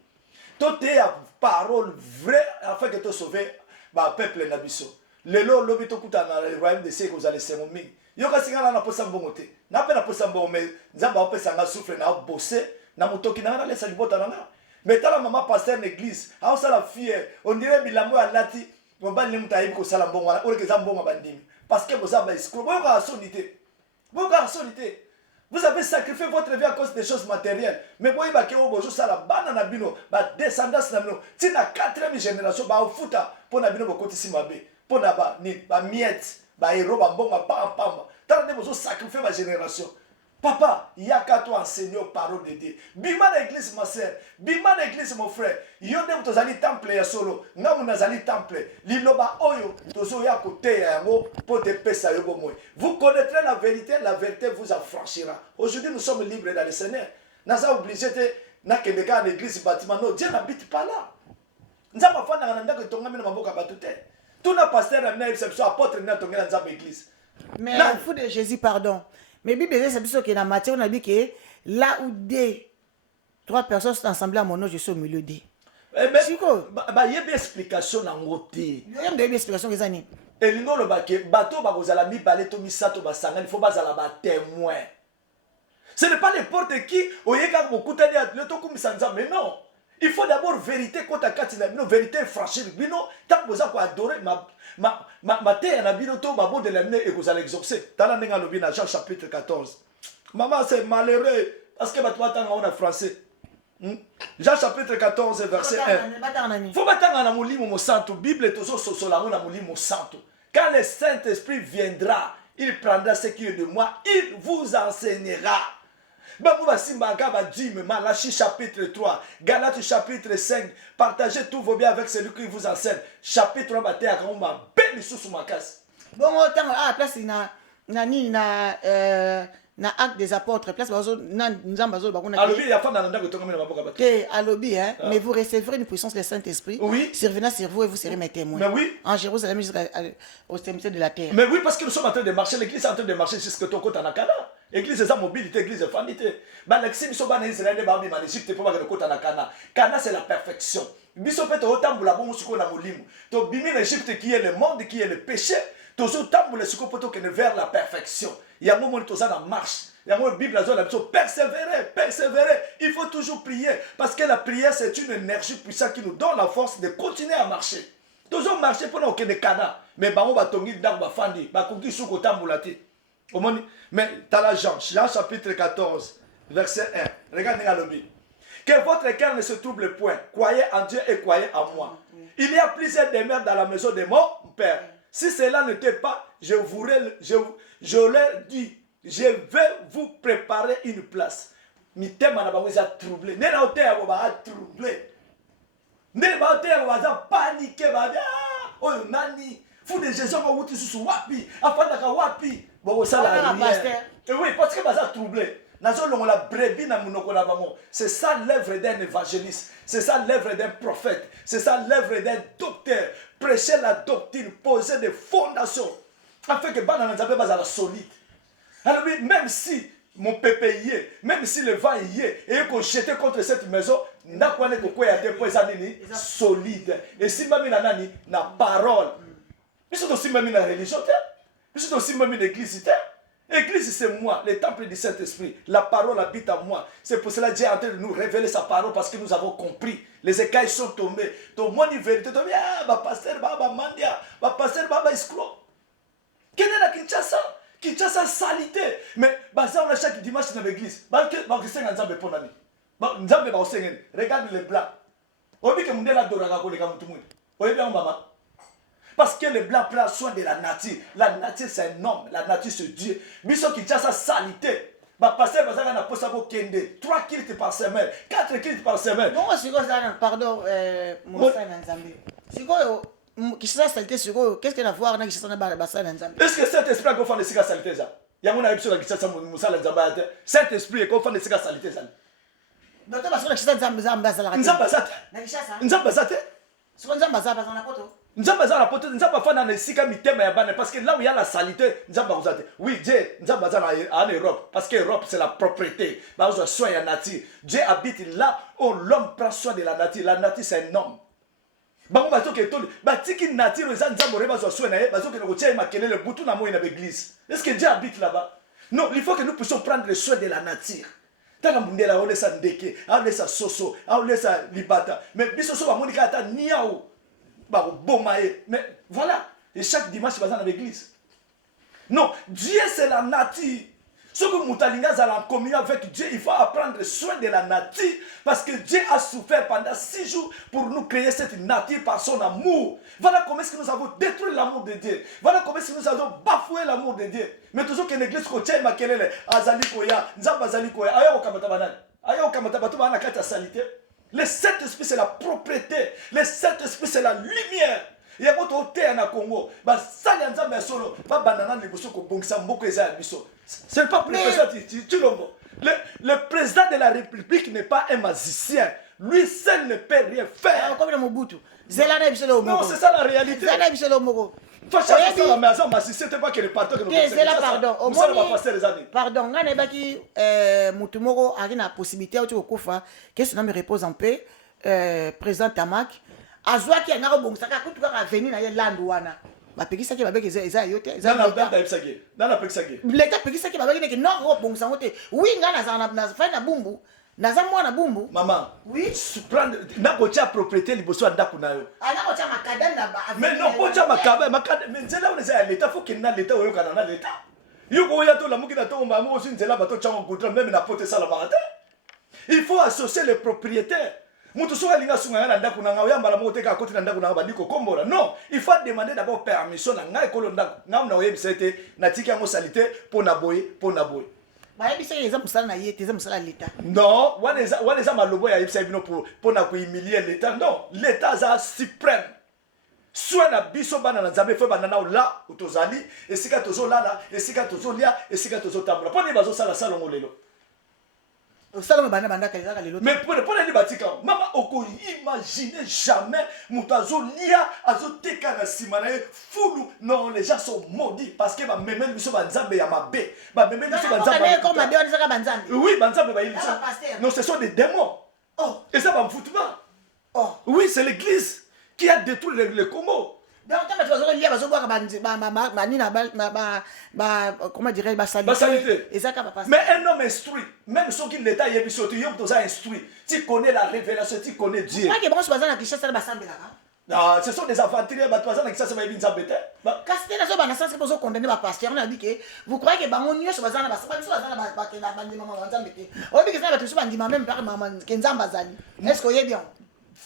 Tout est parole vraie afin que te sauver ba peuple na biso. Lelo lobi to kuta na le royaume de Seko za le semomi. Yo ka singana na posa mbongo te. Na pe na posa mbongo mais nzamba opesa nga souffle na bosser. Na motoki na laisse libota na mais tala maman pasteur l'église a ça la fille on dirait bilamo ya lati on ba limu taïb ko sala mbongo na oleke zambongo bandimi parce que vous avez escroc vous avez sacrifié votre vie à cause des choses matérielles mais boy ba ke o bozo sala bana na bino ba descendance na bino tina 4e génération ba ofuta pour na bino bokotisi mabe pour na ba ni ba miette ba héros ba mbongo pa pamba tala ne bozo sacrifier ma génération. Papa, il y a qu'à toi enseigner parole de Dieu. Bima l'église, ma soeur. Bima l'église, mon frère. Yonde tozali temple ya solo. Ngamu nazali temple. Liloba oyo. Tozo ya kote ya yango. Pote pesa yobo moy. Vous connaîtrez la vérité vous affranchira. Aujourd'hui, nous sommes libres dans le Seigneur. Naza obligé de na kendeka l'église bâtiment. Non, Dieu n'habite pas là. Nzamba fana kananda que tonga mina maboka batute. Tout na pasteur na mina exception apôtre na tonga nzamba église. Mais il faut de Jésus pardon. Mais Bible c'est ce que dans Matthieu on a dit que là où 3 personnes sont ensemble à mon nom, je suis au milieu d'eux. Il y a des explications dans le côté. Il y a des explications que ani. Et l'ingo le baké bateau ba kozala mi balé to mi sato ba sanga il faut ba zala ba témoin. Ce n'est pas n'importe qui oyeka bokutani le to kumisa nzambe mais non. Il faut d'abord vérité quand ta carte na vérité franchir bino tant boza ko adorer ma terre na bino to babo de l'amener et kozala exaucer. Tala ndenga lobi na Jean chapitre 14. Maman c'est malheureux parce que batwa tanga on a français. Jean chapitre 14 verset 1. Faut batanga na molimo mo santo Bible tozo sosola na molimo santo. Quand le Saint-Esprit viendra, il prendra ce qui est de moi, il vous enseignera. Malachie chapitre 3, Galates chapitre 5, partagez tous vos biens avec celui qui vous enseigne. Chapitre 3, bon, autant à la place, na acte des apôtres place bazo na nzamba zo bakuna alobi ya fanda na ndako tonga na maboka bato que alobi hein mais vous recevrez une puissance du Saint-Esprit oui survenant sur vous et vous serez mes témoins mais oui en Jérusalem jusqu'au extrémité de la terre mais oui parce que nous sommes en train de marcher l'église est en train de marcher jusqu'au kota na kana église eza mobilité église fandité ba l'exi biso ba na Israël ba bi ma Égypte pour ba ko kota na kana kana c'est la perfection biso peut otambula bon siko na molimo to bimi na Égypte qui est le monde qui est le péché tozo tambula siko poto que vers la perfection ya moment toza na marche la Bible a dit persévérer. Il faut toujours prier. Parce que la prière, c'est une énergie puissante qui nous donne la force de continuer à marcher. Toujours marcher pendant qu'il y ait des canards. Mais on va tomber dans le fandi. Mais tu as la Jean chapitre 14, verset 1. Regardez la Bible. Que votre cœur ne se trouble point. Croyez en Dieu et croyez en moi. Il y a plusieurs demeures dans la maison de mon Père. Si cela n'était pas, je leur dis. Je vais vous préparer une place. Mi tema na bango za troublé. Ne na hotel ba troublé. Ne ba hotel ba za paniqué ba oh nani. Fou de Jésus ba wuti susu wapi. Afanda ka wapi. Bo sala rien. Et oui parce que ba za troublé. Nazo longo la brebis na munoko na bango. C'est ça l'œuvre d'un évangéliste. C'est ça l'œuvre d'un prophète. C'est ça l'œuvre d'un docteur. Prêcher la doctrine, poser des fondations afin que bana nzabe ba za solide. Alors oui, même si mon pépé y est, même si le vent y est, et qu'on jette contre cette maison, n'a pas de solide. Et si mamie n'a nani, na parole. Mais c'est aussi mamie la religion, mais c'est aussi mamie l'église. L'église c'est moi, le temple du Saint-Esprit. La parole habite en moi. C'est pour cela que Dieu est en train de nous révéler sa parole parce que nous avons compris. Les écailles sont tombées. Ton monde vérité, ton pasteur, baba mandia, pasteur, baba escroc. Quel est la Kinshasa? Kinshasa salité mais baza on a chaque dimanche dans l'église ba senga nzambe pona ni nzambe ba senga regarde les blancs obi ke mundela doraka ko le ka mutu mwini obi bien maman parce que les blancs prennent soin de la nature c'est un homme la nature c'est Dieu biso Kinshasa salité ba passer bazaka na posa ko kende 3 kilts par semaine 4 kilts par semaine non c'est quoi ça pardon mon frère nzambe c'est quoi Kinshasa salité sur qu'est-ce qu'il y a à voir dans Kinshasa nzambe est-ce que cet esprit a fait de sika salité ça yango na episode Kinshasa musala nzambe cet esprit est fait de sika salité ça donc parce que Kinshasa nzambe bazala nzambe zate na Kinshasa nzambe zate c'est nzambe za bazana poto nzambe za na poto nzambe fana na sika mitema ya bana parce que là où il y a la salité nzambe zate oui Dieu nzambe za en Europe parce que Europe c'est la propriété ba zo soin ya nature Dieu habite là où l'homme prend soin de la nature c'est un homme bango bato ke toli batiki nature za nzambe reba zo soin na ye bazo ke ko tia makelele butu na moyi na l'église est-ce que Dieu habite là-bas non il faut que nous puissions prendre le soin de la nature tala mundela ole sa ndeke ole sa soso ole sa libata mais biso so ba monika ata niao ba bomaye mais voilà et chaque dimanche baza na l'église non Dieu c'est la nature. Ce que Moutalinga a en communion avec Dieu, il faut apprendre soin de la nature parce que Dieu a souffert pendant 6 jours pour nous créer cette nature par son amour. Voilà comment est-ce que nous avons détruit l'amour de Dieu. Voilà comment est-ce que nous avons bafoué l'amour de Dieu. Mais toujours que l'église côtière makelele azali koya, nzamba azali koya, ayo kamata banane. Ayo kamata batu bana kata salité. Le Saint-Esprit c'est la propriété. Le Saint-Esprit c'est la lumière. Il y a votre terre na Congo. Ba sali nzamba solo, ba banana liboso ko bongisa mboko eza biso. Ce n'est pas pour le président. Le président de la République n'est pas un magicien. Lui seul ne peut rien faire. Non, c'est ça la réalité. Pardon, Moutoumoro a une possibilité de Kofa, que son nom repose en paix, président Tamak, Azwa qui a un bon sac à couper à venir à l'Andouana. Ma pekisa ki babeke eza yote eza na pekisaki na pekisaki leta pekisa ki babeke non robong sangote oui ngana na fa na bumbu naza mwana bumbu maman oui prendre na kotia propriété liboso anda kunayo ana kotia makada na ba mais non kotia makada mais nzela on eza leta faut que na leta oyo kana na leta yuko ya to la muki na to mba mo aussi nzela bato chango goudron même na pote sala marata il faut associer les propriétaires. Non, il faut demander d'abord permission non, l'État. Non, l'État est suprême. soit na biso bana na nzambe fo banana la utozali esika tozolala esika tozolia esika tozotambola poni bazosala salongo lelo mais pour les batika mama oko imaginer jamais muto azolia azoteka na sima na fulu non les gens sont maudits parce que ba memel biso ba nzambe ya mabe ba memel biso ba nzambe oui ba nzambe ba ilisa non ce sont des démons et ça va me foutre mal oui c'est l'église qui a détruit le Congo. Comment dirais-je, mais un homme instruit, même ceux qui l'État y est instruit, tu connais la révélation, tu connais Dieu. Non, ce sont des aventuriers, ça va être vous croyez que est-ce que bien?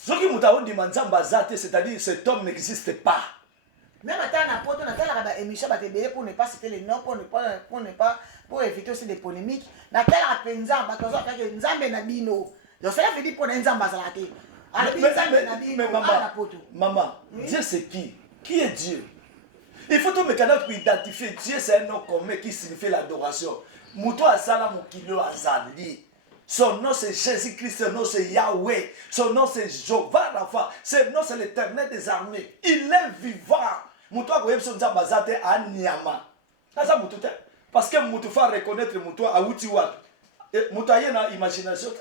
Ce qui m'a dit, c'est-à-dire cet homme n'existe pas. Même à émission pour ne pas citer les noms, pour éviter aussi des polémiques. Donc cela veut dire pour les mais maman, Dieu c'est qui? Qui est Dieu? Il faut tout mécanisme pour identifier Dieu, c'est un nom commun qui signifie l'adoration. Mouto asala mukilo azali. Son nom c'est Jésus-Christ, son nom c'est Yahweh, son nom c'est Jéhovah Rapha, son nom c'est l'Éternel des armées. Il est vivant. Mouto a son Zambazate à Niama. Parce que Mouto faut reconnaître Mouto à Outiwak. Mouto a une imagination.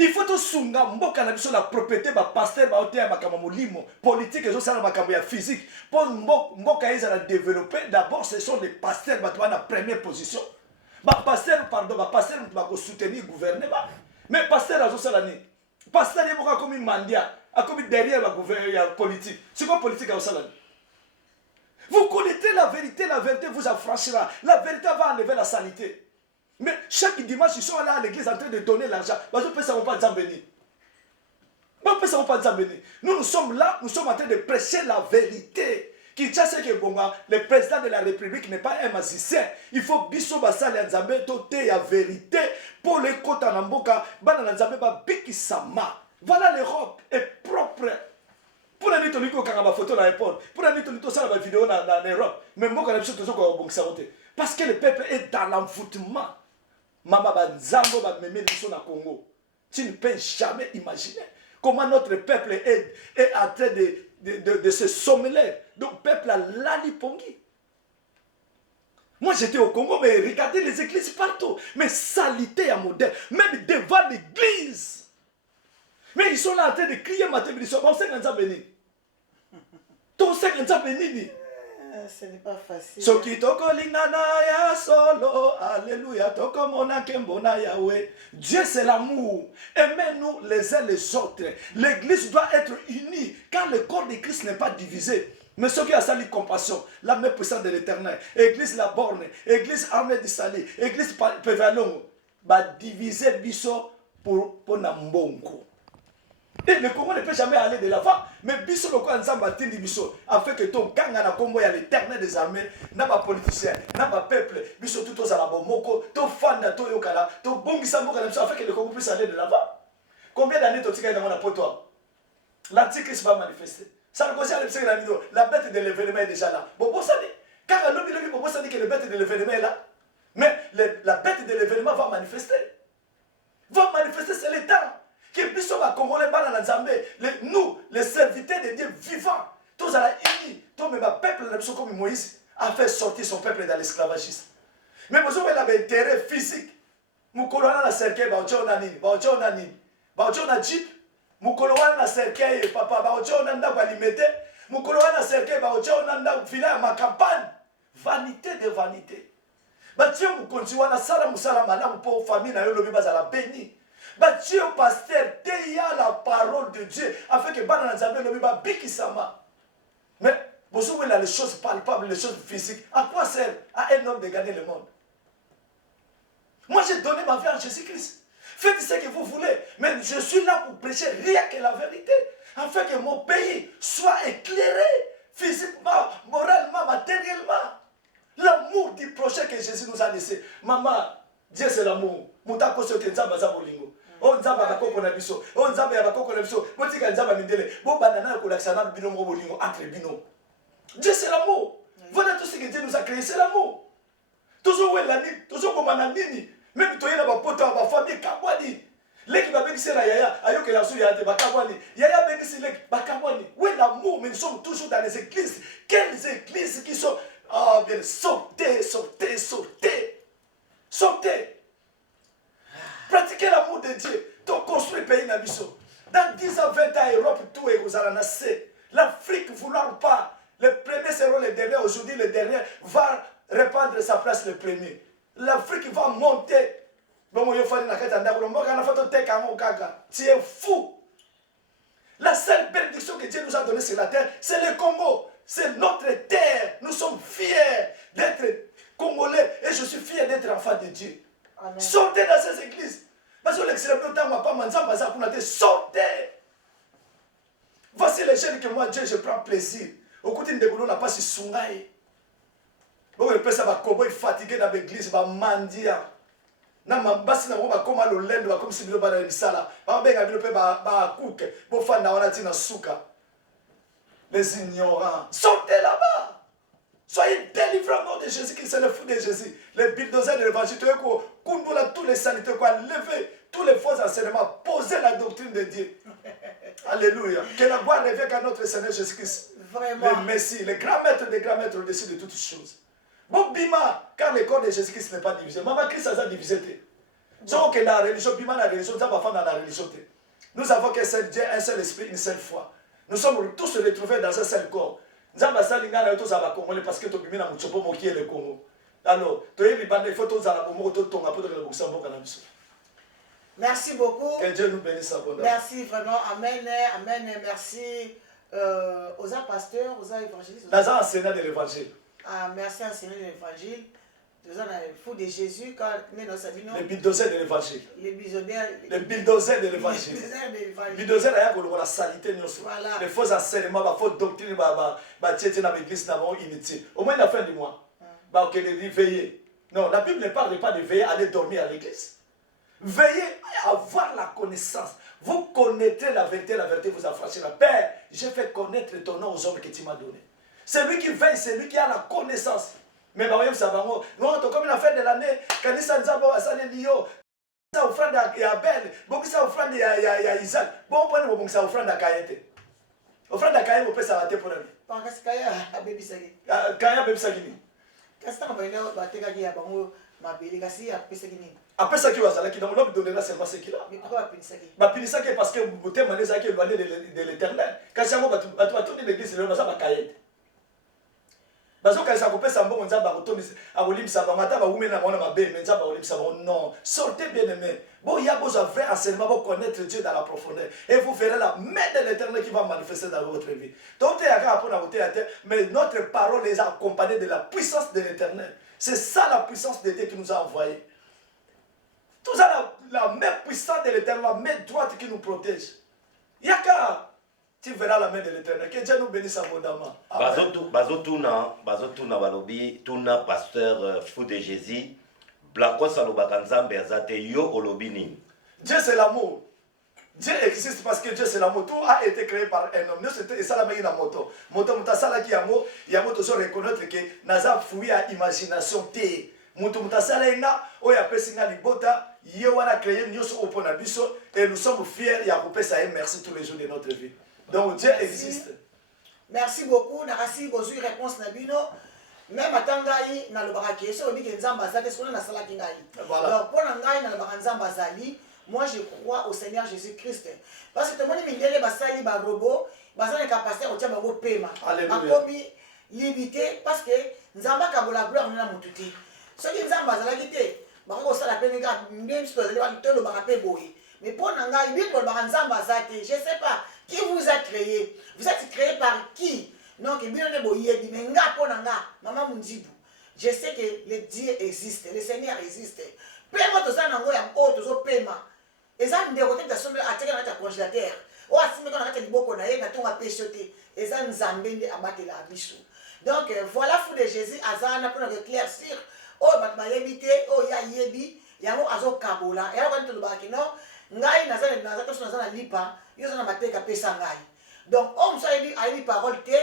Il faut tout sunga mboka na biso la propriété ba pasteur ba otea makambo limo politique et ça makambo ya physique pour mboka ils a développé d'abord ce sont des pasteurs ba na première position. Ba pasteur pardon ba pasteur ba soutenir gouvernement mais pasteur azo sala ni pasteur yebo comme une mandia a comme derrière la gouvernement politique c'est quoi politique azo sala. Vous connaissez la vérité vous affranchira, la vérité va enlever la saleté. Mais chaque dimanche, ils sont là à l'église en train de donner l'argent. Nous sommes là, nous sommes en train de prêcher la vérité. Qui tient ce que le président de la République n'est pas un magicien. Il faut biso basali nzambe tote ya vérité pour les kota na mboka bana nzambe ba bikisama. Voilà l'Europe est propre. Pour la nuit on liko kanga ba photo na airport. Pour la nuit on liko sala ba vidéo na Europe. Mais mboka na biso tozo ko bongisa wote. Parce que le peuple est dans l'envoûtement. Mama Banzambo va me mettre sur le Congo. Tu ne peux jamais imaginer comment notre peuple est en train de se sommeler. Donc, le peuple a l'alipongi. Moi, j'étais au Congo, mais regardez les églises partout. Mais salité à modèle, même devant l'église. Mais ils sont là en train de crier matin, ils sont béni. Ton 50 béni. Ce n'est pas facile. Soki toko lingana ya solo, alléluia, toko mona kembona Yahweh. Dieu c'est l'amour. Aimez-nous les uns les autres. L'église doit être unie, car le corps de Christ n'est pas divisé. Mais ce qui a sali compassion, la main puissante de l'Éternel, église la borne, église armée du sali, église pevalongo, va diviser biso pour Nambongo. Et le Congo ne peut jamais aller de l'avant. Mais biso le quoi ensemble atteindre biso afin que ton kanga na Congo ya l'Éternel des armées, n'a pas politicien, n'a pas peuple, biso tout aux alabomoko, to fanda to yokala, to bongisa moka na biso afin que le Congo puisse aller de l'avant. Combien d'années tu as dans pour toi? L'Antichrist va manifester. Ça le concerne la vidéo. La bête de l'événement est déjà là. Bobo ça dit. Car l'homme dit Bobo ça dit que la bête de l'événement est là. Mais la bête de l'événement va manifester. Va manifester, c'est le temps. Que biso ba Congolais bana na Nzambe, nous les serviteurs de Dieu vivants, tous à la unis, tous mes peuple la biso comme Moïse a fait sortir son peuple dans l'esclavagisme. Mais vous avez l'intérêt physique. Mukolo na cercueil ba ochona nini, ba ochona jeep, mukolo na cercueil papa ba ochona nda kwa limete, mukolo na cercueil ba ochona nda villa ma campagne. Vanité de vanité. Ba Dieu mukonzi wana sala musala malamu pour famille na yo lobi bazala béni. Bah Dieu pasteur, t'ayas la parole de Dieu afin que Bana Nzambe le biba bikisama. Mais vous voyez là les choses palpables, les choses physiques. À quoi sert à un homme de gagner le monde? Moi j'ai donné ma vie à Jésus-Christ. Faites ce que vous voulez, mais je suis là pour prêcher rien que la vérité, afin que mon pays soit éclairé physiquement, moralement, matériellement. L'amour du prochain que Jésus nous a laissé. Maman, Dieu c'est l'amour. Moutako sote nzamba za bolingo. Oh nzamba bakoko na biso. Oh nzamba ya bakoko na biso. Botika nzamba mindele. Bo banana ko lakisa na bino mo bolingo entre bino. Dieu c'est l'amour. Voilà tout ce que Dieu nous a créé, c'est l'amour. Toujours où est la nini, toujours comme on a nini. Même toi, il y a ma pote, ma famille, kabwani. L'équipe va bénir la yaya, ayo que la souille a été bakabwani. Yaya bénir l'équipe, bakabwani. Où est l'amour? Mais nous sommes toujours dans les églises. Quelles églises qui sont. Ah, bien, sortez, sortez, sortez. Sortez. Pratiquez l'amour de Dieu. Donc, construire le pays Nabiso. Dans 10 ans, 20 ans, Europe, tout est aux Alanacé. L'Afrique, vouloir ou pas. Les premiers seront les derniers. Aujourd'hui, le dernier va répandre sa place le premier. L'Afrique va monter. Tu es fou. La seule bénédiction que Dieu nous a donnée sur la terre, c'est le Congo. C'est notre terre. Nous sommes fiers d'être Congolais. Et je suis fier d'être enfant de Dieu. Amen. Sortez dans ces églises. Parce que l'extrême temps m'a pas manzé, sortez. Voici les jeunes que moi, Dieu, je prends plaisir. Au côté de Boulot, on n'a pas si sungaï. Bon, le père, va cowboy fatigué dans l'église, va mendier. Na mambasi na ngoma koma lolendo comme si bilo bana misala. Ba benga bilo pe ba cook. Bo fa na wana tina suka. Les ignorants, sortez là-bas. Soyez délivrés au nom de Jésus, qui c'est le fou de Jésus. Les bulldozers de l'évangile, tous les sanitaires, lever tous les faux enseignements, poser la doctrine de Dieu. Alléluia. Que la gloire revienne à notre Seigneur Jésus-Christ. Vraiment. Le Messie, le grand maître des grands maîtres au-dessus de toutes choses. Bon, bima, car le corps de Jésus-Christ n'est pas divisé. Maman Christ a divisé. Sauf que la religion, bima, la religion, nous avons dans la religion. Nous avons qu'un seul Dieu, un seul esprit, une seule foi. Nous sommes tous retrouvés dans un seul corps. Nous avons tous les Congolais parce que tu as mis dans le qui est le Congo. Alors, tu as mis il faut tous les Congolais. Merci beaucoup. Que Dieu nous bénisse abondamment. Merci vraiment. Amen. Amen. Merci aux pasteurs, aux évangélistes. Nous avons enseigné de l'évangile. Ah, merci enseigné de l'évangile. Nous avons le fou de Jésus quand les bulldozers de l'évangile. Les bulldozers de l'évangile. Les bulldozers de la saleté. Les faux enseignements, les fausses doctrines, les églises sont inutiles. Au moins, la fin du mois, que les veiller. Non, la Bible ne parle pas de veiller, aller dormir à l'église. Veillez à avoir la connaissance. Vous connaîtrez la vérité vous affranchira. Père, j'ai fait connaître ton nom aux hommes que tu m'as donné. C'est lui qui veille, c'est lui qui a la connaissance. Mais bah oui, ça va. Non, comme la fin de l'année, quand il s'en va, ça les lio. Ça offrande à Abel, beaucoup ça offrande à Isaac. Bon, on ça offrande à Kayete. Offrande à Kayete, on peut s'arrêter pour lui. Parce que Kaya a bébé Sagi. Kaya bébé Sagini. Qu'est-ce que tu as dit à Kaya Bango, ma bébé Gassi a Pesagini. Après ça, qui va s'arrêter, qui l'homme donnera seulement ce qu'il a. Mais pourquoi Pinisaki? Ma Pinisaki parce que vous t'aimez les acquis éloignés de l'éternel. Quand c'est moi, tu vas tourner l'église, c'est le Mazaba Kayete. Parce que ça coupe ça bon on zaba retourner à Olim ça va matin va oumer na mona mabe mais zaba Olim ça va non sortez bien aimé bon il y a besoin de faire enseignement pour connaître Dieu dans la profondeur et vous verrez la main de l'Éternel qui va manifester dans votre vie donc il y a pour la terre mais notre parole les a accompagnés de la puissance de l'Éternel c'est ça la puissance de Dieu qui nous a envoyés tout ça la main puissante de l'Éternel la main droite qui nous protège il y a qu'à tu verras la main de l'Éternel. Que Dieu nous bénisse abondamment. Bazotuna balobi, tuna pasteur fou de Jésus, Blako Salobaka Nzambe azate yo olobini. Dieu c'est l'amour. Dieu existe parce que Dieu c'est l'amour. Tout a été créé par un homme. Nous c'était ça la main na moto. Moto mutasala ki yamo, yamo to reconnaître que naza fouiller à imagination té. Moto mutasala ina, oya pesinga libota, yo wana créé nyoso opona biso et nous sommes fiers ya couper ça et merci tous les jours de notre vie. Donc Dieu existe. Merci beaucoup. Narasi bozu réponse nabino. Même atangai na lobaka question obi nzamba zali ce qu'on a sala kingai. Donc pour ngai na lobaka nzamba zali, moi je crois au Seigneur Jésus-Christ. Parce que tout le monde mindele basali ba robot, basali capacité au tia bango paiement. Akomi limité parce que nzamba kabola gloire na mututi. Ce qui nzamba zala kité, bako sala penga même si vous allez to lobaka pe boy. Mais pour ngai bi ko lobaka nzamba zate, je sais pas. Qui vous a créé? Vous êtes créé par qui? Donc, je sais que le Dieu existe, le Seigneur existe. Peu importe ça, nous avons paiement. Et ça, nous avons des personnes qui ont été congélateurs. Ou à ce moment-là, nous avons péchoté. Et ça, nous avons abattu la bichou. Donc, voilà, fou de Jésus, Azana, pour nous éclaircir. Oh, il y a yebi, il y a un kabola. Et alors, quand nous avons ngai naza to naza na lipa yo na mateka pesa ngai donc homme ça ayebi parole te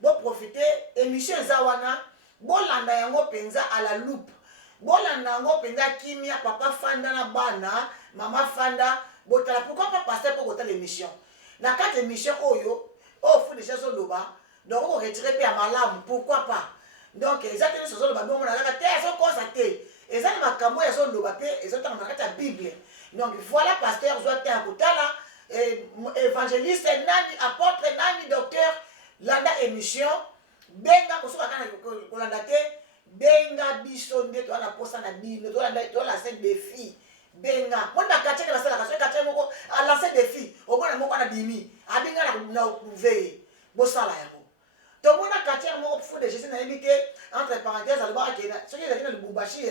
bo profiter émission eza wana bolanda yango penza à la loupe bolanda yango penza kimia papa fanda na bana mama fanda botala pourquoi pas passer pour kotala l'émission na kati émission oyo fou déjà zoloba donc on retirer pe ya malamu pourquoi pas donc exactement ce zoloba bongo na kaka te so constater ezali makambo ya zoloba pe ezotanga na kati ya Bible donc voilà pasteur zo te akotala évangéliste nani apôtre nani docteur landa émission benga kosoka kana kolanda te benga biso nde to na posa na bino to la scène des filles benga mona kache la sala kache kache moko a lancer des filles au moins moko na bimi abinga na prouver bo sala yako to mona kache moko fou de Jésus na yebike entre parenthèses alba ke na ce qui est dans le Bumbashi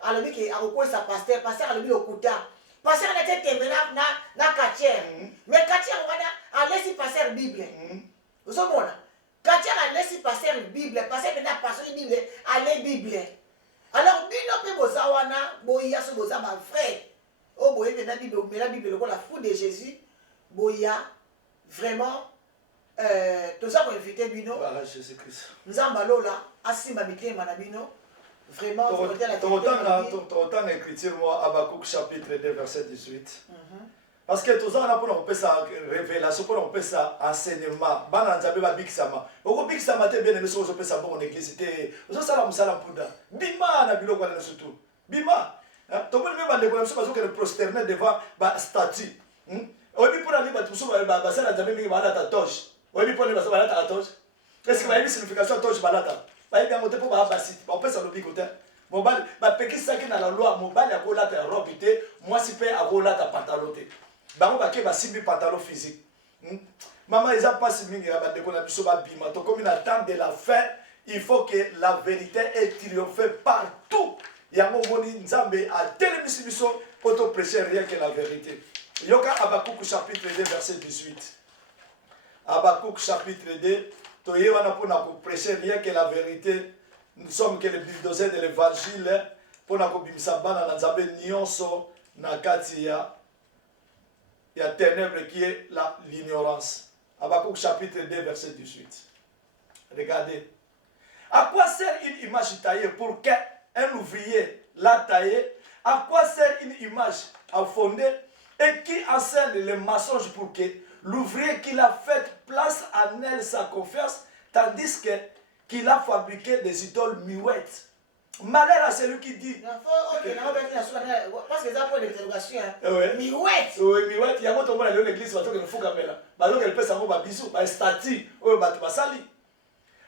alobi ke akoko sa pasteur alobi lokuta pasteur na te temena na kache mais kache wana a laisser passer Bible vous mona kache a laisser passer Bible passer na passer Bible aller Bible. Alors, bino pe boza wana boya so boza ma frère. Oh boye na Bible, mais la Bible la fou de Jésus boya vraiment tout ça pour inviter bino. Voilà Jésus Christ. Nzamba lola asimba mitema na bino. Vraiment ton écriture moi Habakkuk chapitre 2 verset 18. Parce que tout ça on a pour on ça révélation pour on ça enseignement bana nzabe ba bikisama oko bikisama te bien aimé so on ça bon en église te so sala musala puda bima na biloko na surtout bima to bon même bande ko so bazo que prosterner devant ba statue obi pour aller ba tout so ba sala nzabe mingi ba ta toche obi pour aller ba sala ta toche est-ce que ba une signification toche ba lata ba bien monter pour ba basit on peut ça le bigote mobile ba pekisa ki na la loi mobile akola ta robe te moi si pe akola ta pantalon te bango bake basimbi pantalon physique maman eza pasi mingi ya bandeko na biso babima to comme na temps de la fin il faut que la vérité ait triomphé partout yango moni nzambe a telemisi biso poto prêcher rien que la vérité yoka Habakkuk chapitre 2 verset 18 Habakkuk chapitre 2 to yewana pona ko prêcher rien que la vérité nous sommes que le bulldozer de l'évangile pona ko bimisa bana na nzambe nyonso na kati il y a ténèbres qui est l'ignorance. Habakkuk chapitre 2 verset 18. Regardez. À quoi sert une image taillée pour qu'un ouvrier l'a taillée? À quoi sert une image à fonder? Et qui enseigne les mensonges pour que l'ouvrier qui l'a fait place en elle sa confiance, tandis qu'il a fabriqué des idoles muettes? Malheur à celui qui dit. Parce que ça point d'interrogation. Miouette. Oui, miouette. Il y a un moment dans l'église, parce que le fou camela. Parce que le père s'en va bisou, par statue, ou par sali.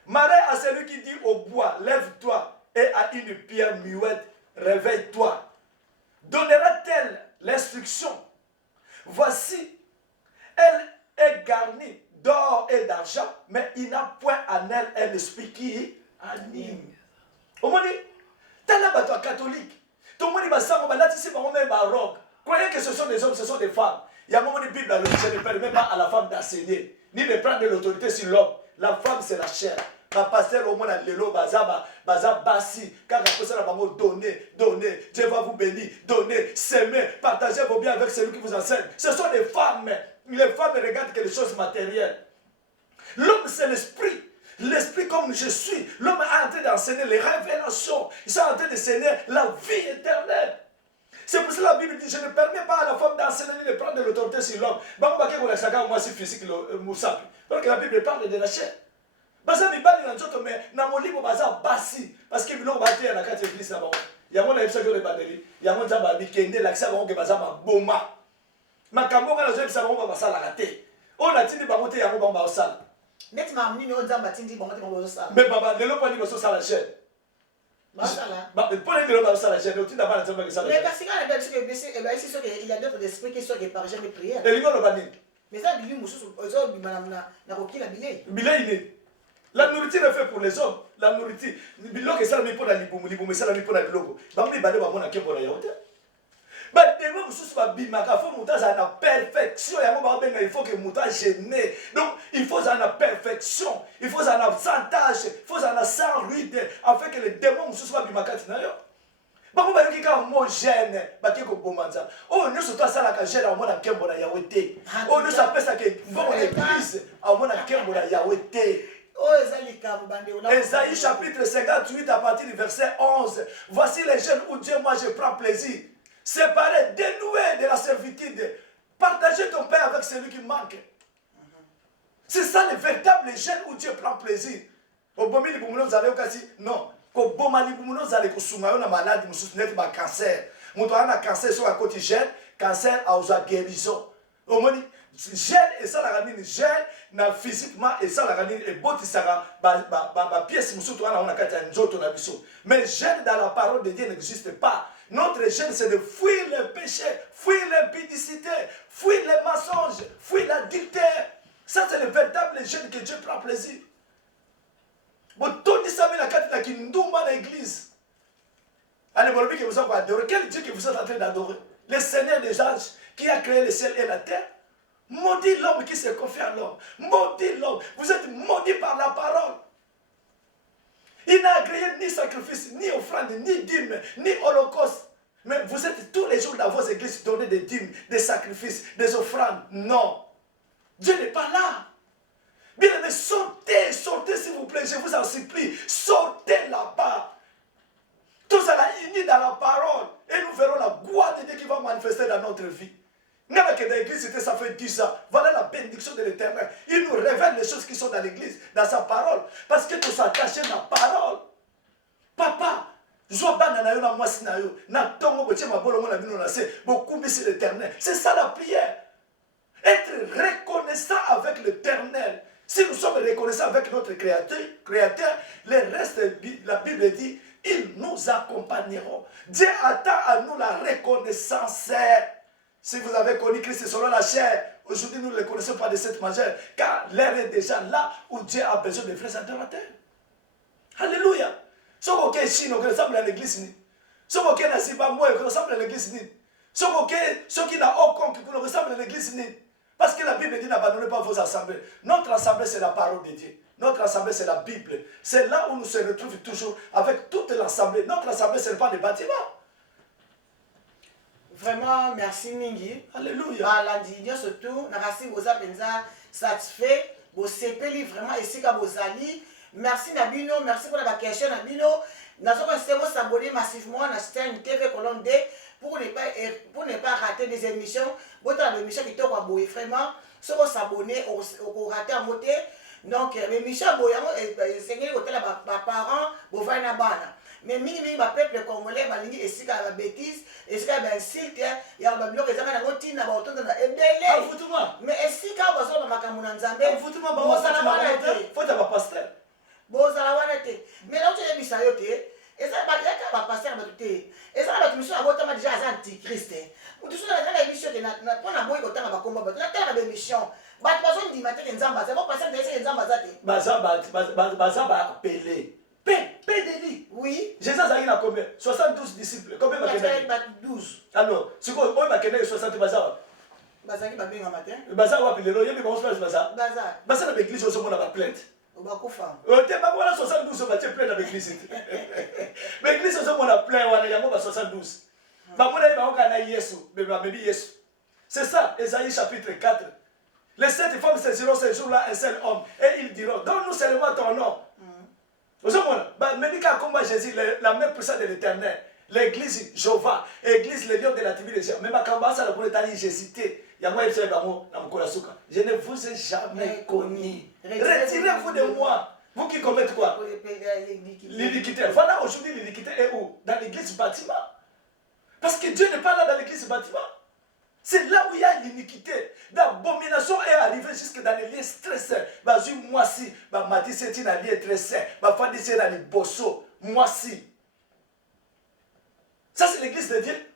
Malheur à celui qui dit au bois, lève-toi, et à une pierre muette, réveille-toi. Donnera-t-elle l'instruction? Voici, elle est garnie d'or et d'argent, mais il n'a point en elle un esprit qui anime. Au moins, t'as la bataille catholique. Tout le monde va savoir, là, tu sais, on met ma robe. Croyez que ce sont des hommes, ce sont des femmes. Il y a un moment de Bible dans le je ne permets pas à la femme d'enseigner, ni de prendre de l'autorité sur l'homme. La femme, c'est la chair. La pasteur, au moins, dans l'élo, baza, bassi, car la personne va vous donner, Dieu va vous bénir, donner, s'aimer, partagez vos biens avec celui qui vous enseigne. Ce sont des femmes. Les femmes regardent que les choses matérielles. L'homme, c'est l'esprit. L'esprit comme je suis, l'homme est en train d'enseigner les révélations. Il est en train d'enseigner la vie éternelle. C'est pour cela que la Bible dit, je ne permets pas à la femme d'enseigner ni de prendre de l'autorité sur l'homme. Moi, c'est physique, parce que la Bible parle de la chair. Parce que parce que nous bâtir la carte église là-bas. Il y a mon épisode de batterie. Il y a mon zamba bikende l'accès avant que bazama boma. Makambo quand les gens savent on va ça la rater. On a dit ba monter yango ba osala. Net ma mni no zamba tindi ba monter ba osala. Mais baba le pas dit ba ça la chaîne. Basala. Ba pour le ba ça la chaîne, on dit d'abord la zamba que ça la chaîne. Mais parce qu'il y a des trucs que et ben ici il y a d'autres esprits qui sont par jamais prière. Et l'igno le bandi. Mais ça bilu mususu ozo bimana na kokila bilei. Bilei. La nourriture est faite pour les hommes. La nourriture. Biloko est salami pour la liboum, liboum est salami pour la biloko. Bambi bade ba mona kembo la yaote. Ba demo mususu ba bimaka faut monter à la perfection. Ya mo ba il faut que monter gêne. Donc il faut à la perfection. Il faut à la sans tâche. Il faut à la sans rude afin que les démons mususu ba bimaka tina yo. bango bayoki kaka mo gene baki koboma nzambe oyo nyonso to asalaka gene aomona nkembo na yawe te oyo nyonso apesaka mbongo na église aomona nkembo na yawe te. Esaïe chapitre 58 à partir du verset 11. Voici les jeunes où Dieu, moi je prends plaisir. Séparé, dénoué de la servitude. Partager ton pain avec celui qui manque. C'est ça le véritable jeûne où Dieu prend plaisir. Non. Maladie, cancer. Cancer sur la côté jeûne, cancer à guérison. Jeûne et ça la ramine jeûne na physiquement et ça la ramine et boti sara ba pièce musuto ana ona kata nzoto na biso. Mais jeûne dans la parole de Dieu n'existe pas. Notre jeûne c'est de fuir le péché, fuir l'impudicité, fuir les mensonges, fuir l'adultère. Ça c'est le véritable jeûne que Dieu prend plaisir. Botoni sabi na kata ki ndumba na église. Allez, vous que vous avez adoré. Quel Dieu que vous êtes en train d'adorer? Le Seigneur des anges qui a créé le ciel et la terre. Maudit l'homme qui se confie à l'homme. Maudit l'homme. Vous êtes maudit par la parole. Il n'a agréé ni sacrifice, ni offrande, ni dîme, ni holocauste. Mais vous êtes tous les jours dans vos églises donner des dîmes, des sacrifices, des offrandes. Non. Dieu n'est pas là. Bien aimé, sortez, sortez s'il vous plaît, je vous en supplie. Sortez là-bas. Tous à la unis dans la parole. Et nous verrons la gloire de Dieu qui va manifester dans notre vie. Que dans l'église, ça fait 10 ans. Voilà la bénédiction de l'Éternel. Il nous révèle les choses qui sont dans l'église, dans sa parole. Parce que nous s'attachons à la parole. Papa, c'est ça la prière. Être reconnaissant avec l'Éternel. Si nous sommes reconnaissants avec notre Créateur, le reste, la Bible dit, ils nous accompagneront. Dieu attend à nous la reconnaissance. Si vous avez connu Christ selon la chair, aujourd'hui nous ne le connaissons pas de cette manière, car l'heure est déjà là où Dieu a besoin de vrais adorateurs. Alléluia. Ce qui est ici, nous ressemble à l'église. Ce qui est ici, nous ressemble à l'église. Ce qui n'a aucun qui nous ressemble à l'église. Parce que la Bible dit n'abandonnez pas vos assemblées. Notre assemblée, c'est la parole de Dieu. Notre assemblée, c'est la Bible. C'est là où nous se retrouvons toujours avec toute l'assemblée. Notre assemblée, ce n'est pas des bâtiments. Vraiment, merci Mingi. Alléluia. Lundi, surtout, merci vous avez satisfait. Vous sepeli vraiment ici quand vous allez. Merci Nabino, merci pour la question Nabino. Nous avons s'abonner massivement à la chaîne TV Colonne D pour ne pas rater des émissions. Votre émission qui est vraiment, si vous s'abonnez, vous ratez un mot. Donc, l'émission, c'est que les parents, vous voyez la banane. Mais minimum le peuple congolais balingi esika ba bêtise esika ba insulte ya ba biloko ezanga na ngotina ba otonda na ebele mais esika bazo ba makambo na nzambe futuma ba osala wana faut ba pasteur bozala wana te mais là tu es bisayo te eza ba yaka ba pasteur ba te eza ba mission abotama déjà az antichrist tu so na na mission na pona boy kotanga ba komba ba na tena ba mission ba bazo ndima te nzamba za ba pasteur ndese nzamba za te baza ba appelé Pédélie. Oui. Jésus a eu combien? 72 disciples. Combien va qu'il 12. Alors, c'est quoi? On va qu'il 60 bazar. Bazar qui va bien un matin. Bazar va appeler l'eau. Il y a des bazar. Bazar. Bazar dans l'église, on a plainte. On va coufa. Tu es pas voilà 72, on va te plaindre dans l'église. L'église, on a plaint, on a y a 72. C'est ça, Esaïe chapitre 4. Les 7 femmes saisiront ces jours-là un seul homme. Et ils diront, donne-nous seulement ton nom. Vous savez, mais quand combat Jésus, la même puissance de l'Éternel, l'église Jéhovah, l'église le lion de la tribu de Jéhovah, même quand ça pour l'État, j'ai cité, il y a moi je ne vous ai jamais connu. Retirez-vous de moi. Vous qui commettez quoi? L'iniquité. Voilà aujourd'hui l'iniquité est où? Dans l'église bâtiment. Parce que Dieu n'est pas là dans l'église bâtiment. C'est là où il y a l'iniquité. L'abomination est arrivée jusque dans les lieux stressés. Moi si, Mati c'est un lieu stressé. Fadi c'est dans les bossos. Moi si. Ça c'est l'église de Dieu.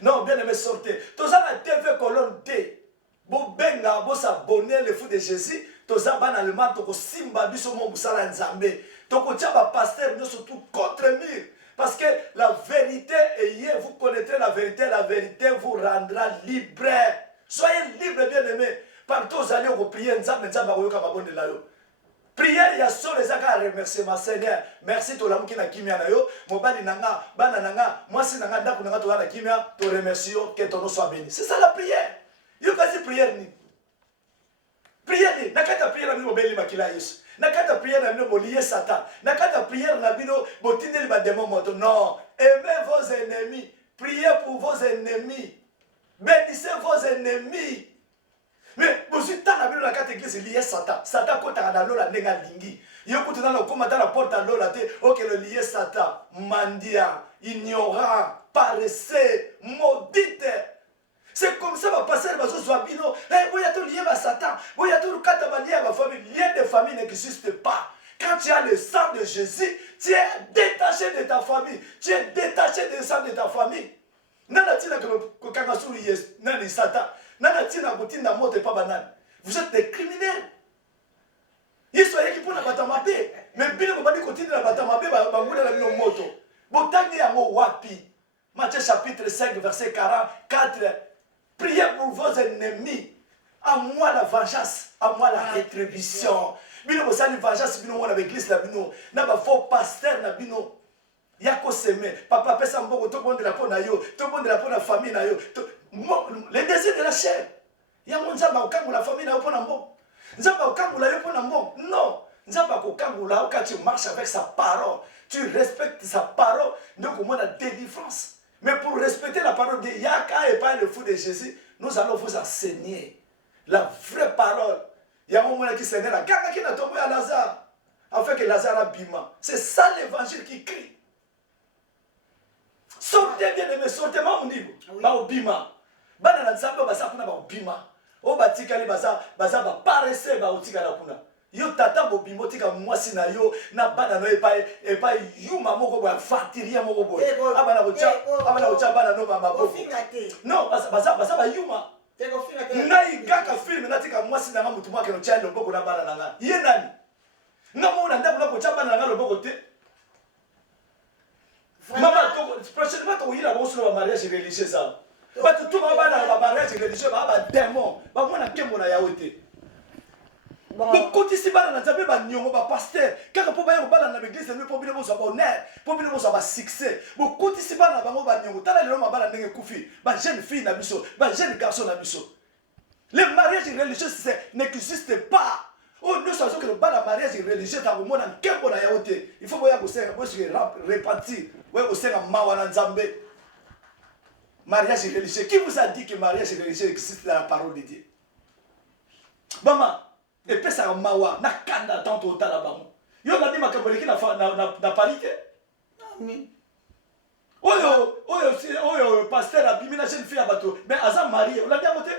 Non, bien aimé, sortez. Tout ça, la TV colonne D. Bo benga, bo s'abonner le fou de Jésus. Tout ça, ban allemand, toko simba biso mo busala nzambe. Toko tiaba pasteur, nous surtout contre mur. Parce que la vérité est hier, vous connaîtrez la vérité vous rendra libre. Soyez libre, bien aimé. Partout où vous allez, vous priez, Prière, il y a solo les à remercier ma Seigneur. Merci to l'amour qui n'a kimia na yo. Mobali nanga, bana nanga, moi c'est nanga ndaku nanga to la kimia, to remercie que ton nom soit béni. C'est ça la prière. Yo kasi prière ni. Prière ni, nakata prière na bino beli makila Yesu. Nakata prière na bino bolier Satan. Nakata prière na bino botindeli ba démon moto. Non, aimez vos ennemis. Priez pour vos ennemis. Bénissez vos ennemis. Mais vous êtes dans la carte église lié Satan. Satan quand t'as dans la nenga lingi. Yo quand dans le comment dans la porte à l'eau là OK le lié Satan, mendiant, ignorant, paresseux, maudite. C'est comme ça va passer le bazo swabino. Eh vous y a tout lié à Satan. Vous y a tout le cas de lié à ma famille. Lien de famille n'existe pas. Quand tu as le sang de Jésus, tu es détaché de ta famille. Tu es détaché du sang de ta famille. Nana tina que kangasu lié nani Satan. Vous êtes des criminels. Ils sont qui pour la batamabé. Mais bien vous allez continuer la batamabé, bangoula la mino moto. Botani yango wapi. Matthieu chapitre 5 verset 44. Priez pour vos ennemis. À moi la vengeance, à moi la rétribution. Bino vous allez vengeance bino on avec l'église la bino. Na ba faux pasteur na bino. Yako seme. Papa pesa mboko to bon de la peau na yo, to bon de la peau na famille na yo. Les désirs de la chair. Il y a mon zamba au kangou la famille na yo bon. Zamba au kangou la yo bon. Non. Zamba au kangou la quand tu marches avec sa parole, tu respectes sa parole, donc au moins la délivrance. Mais pour respecter la parole de Yaka et pas le fou de Jésus, nous allons vous enseigner la vraie parole. Il y a un moment qui s'est né là, quelqu'un qui n'a tombé à Lazare, afin que Lazare a bima. C'est ça l'évangile qui crie. Sortez bien aimé, sortez moi mon niveau. Ba obima. Bana na nzambe baza kuna ba obima. O batikali baza ba paresse ba otikala kuna. Yo tata bobimo tika mwasi na yo na bana no epa yuma moko ba fatiria moko bo. Abana ocha bana no mama bo. Non, baza ba yuma. Na igaka film na tika mwasi na mutu mwake no chalo boko na bana nanga. Ye nani? Na mona ndako na kocha bana nanga loboko te. Maman, prochainement, tu vas voir le mariage religieux. Tu vas voir le mariage religieux, tu vas voir un démon. Tu vas voir un démon. Beaucoup ici, tu vas voir un pasteur. Quand tu vas voir un église, tu vas voir un honneur, tu vas voir un succès. Beaucoup ici, tu vas voir un démon. Tu vas voir un jeune fille, un jeune garçon. Le mariage religieux n'existe pas. Oh, nous savons que le mariage religieux, il faut repentir. Mariage religieux. Qui vous a dit que le mariage religieux existe dans la parole de Dieu? Maman, et puis ça mawa, na kanda tant au talabamo. Yo la dit ma kaboliki na parité. Amen. Oyo, pasteur a bimi na jeune fille à bateau. Mais Azam marié, on l'a dit à côté.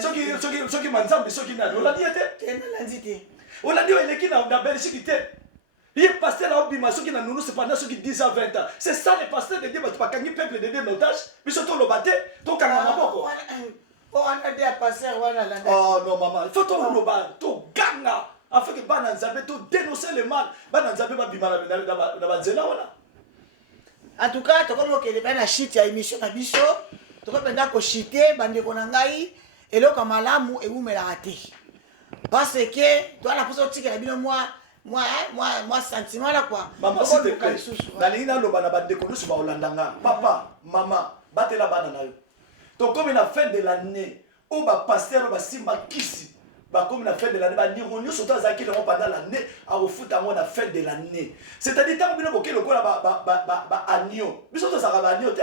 Ceux qui manzambi, ceux qui n'a, on l'a dit. On l'a dit, il est qui dans la Belgique. Il est pasteur à Obima, ceux qui n'ont nous pendant ceux qui 10 à 20 ans. C'est ça les pasteurs de Dieu, tu pas gagner peuple de Dieu en otage. Mais surtout le bâté, ton kangamaboko. Oh, on a dit à pasteur, voilà la. Oh non, maman, il faut ton le bas, ton ganga. Afin que Bananzabé, tu dénoncer le mal. Bananzabé va bima dans la zéla, voilà. En tout cas, tu vois que les gens achètent à émission à biso, tu vois pendant que chiter, bande konangai, et là comme malamu et où me la raté. Parce que toi la personne qui a bien moi sentiment là quoi. Maman s'il te plaît. Dans les ina loba na bande kono suba olandanga. Papa, maman, batela bana na yo. Donc comme la fin de l'année, au ba pasteur ba simba kisi. Bah comme la fin de l'année, bah nironi surtout à Zaki pendant l'année, à au foot à la fin de l'année. C'est-à-dire tant que nous le quoi bah agneau. Mais surtout ça va agneau,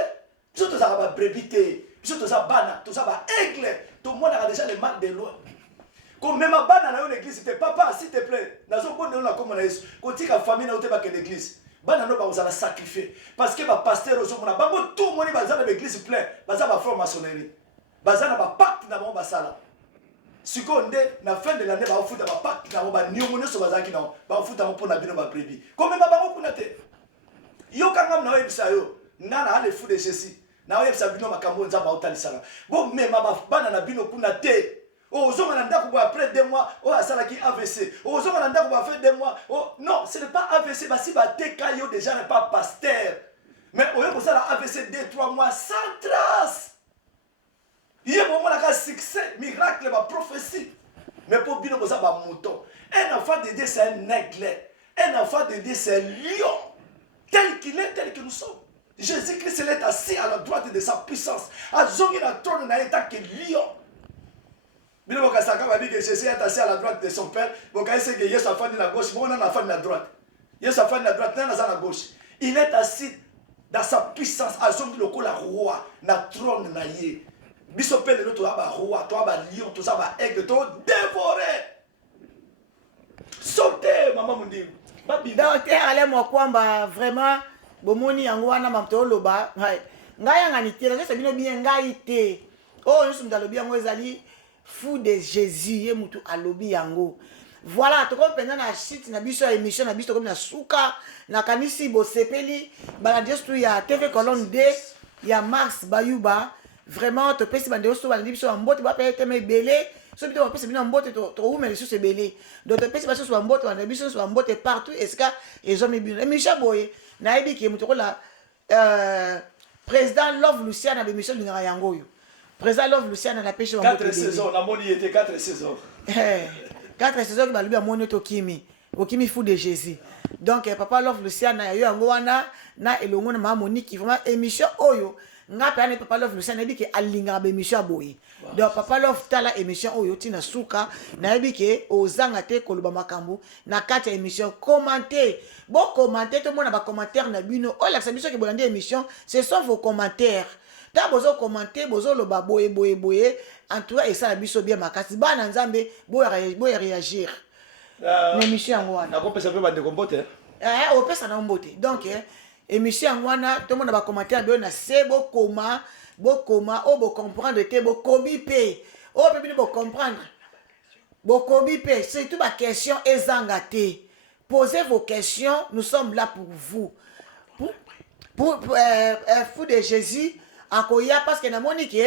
surtout ça va brébité, surtout ça bana, tout ça va aigle. Tout le monde a déjà le mal de loin. Comme même à bana dans l'église, c'était papa s'il te plaît. Dans un bon de la comme on a eu, quand tu as famille dans l'église, bana no bah vous allez sacrifier parce que bah pasteur au jour bah tout le monde va dans l'église plein, bah ça va faire maçonnerie, bah ça va pacte dans mon basala. Si on est na fin de l'année, on fout dans pacte na ba nyongo so bazaki na ba fout dans pour na bino ba prébi. Comme ba ba kuna te. Yo kangam na webisa yo, nana ale fou de Jésus. Na webisa bino makambo nzamba otalisana. Bon mais mama bana na bino kuna te. Oh zonga na ndako ba après 2 mois, oh asala ki AVC. Oh zonga na ndako ba fait 2 mois. Oh non, ce n'est pas AVC, ba si ba teka yo déjà n'est pas pasteur. Mais oyo ko sala AVC 2-3 mois sans trace. Il y a un succès, miracle, prophétie. Mais pour bien, vous avez un mouton. Un enfant de Dieu, c'est un aigle. Un enfant de Dieu, c'est un lion. Tel qu'il est, tel que nous sommes. Jésus-Christ est assis à la droite de sa puissance. À zongi la trône n'a été que lion. Bino Bokasaka va dire que Jésus est assis à la droite de son père. Bokasaka que Yesu a fait de la gauche, bon on a fait de la droite. Yesu a fait de la droite, on a la gauche. Il est assis dans sa puissance à zongi le la roi, na trône na yé. Biso père de l'autre a roi, toi ba lion, tout ça ba aigle, tout dévoré. Sautez, maman Mundi. Donc allez moi kwamba vraiment bomoni yango wana mamto loba. Ngai ngani tela c'est bino bien ngai te. Oh nous sommes dans le bien ezali fou de Jésus ye mutu alobi yango. Voilà, to comprendre na shit na biso émission na biso comme na suka na kanisi bo sepeli bala just ya TV Colonne D ya Mars Bayuba vraiment to pesi bande oso bala biso mbote ba pe teme belé so bito pesi bino mbote to ume les sous belé donc to pesi baso so mbote bande biso so mbote partout eska ezomi bino émission boye na yebi ki mutu ko la président Love Luciana be émission ngara yango yo. Président Love Luciana na pêche 4 saisons, la moni était 4 saisons. 4 saisons qui va lui amener au Kimi fou de Jésus. Donc papa Love Luciana yo yango wana na elongo na mama Monique qui vraiment émission oyo nga pa ne papa Love Luciana dit que alinga be émission boye. Donc papa Love tala émission oyo tina suka na yebi ke ozanga te koloba makambo na kati ya émission commenter. Bon commenter tout le monde ba commentaire na bino. Oh la émission qui bolandi émission, ce sont vos commentaires. Ta bozo commenter bozo loba boye en tout cas et ça la biso bien makasi ba na nzambe boye réagir l'émission ngwana na ko pesa pe bande kombote o pesa na mbote donc émission ngwana tout le monde ba commenter bien na c'est bo koma o bo comprendre te bo kobi pe o pe bino bo comprendre bo kobi pe c'est tout ba question ezanga te posez vos questions nous sommes là pour vous pour fou de Jésus akoya parce que na monique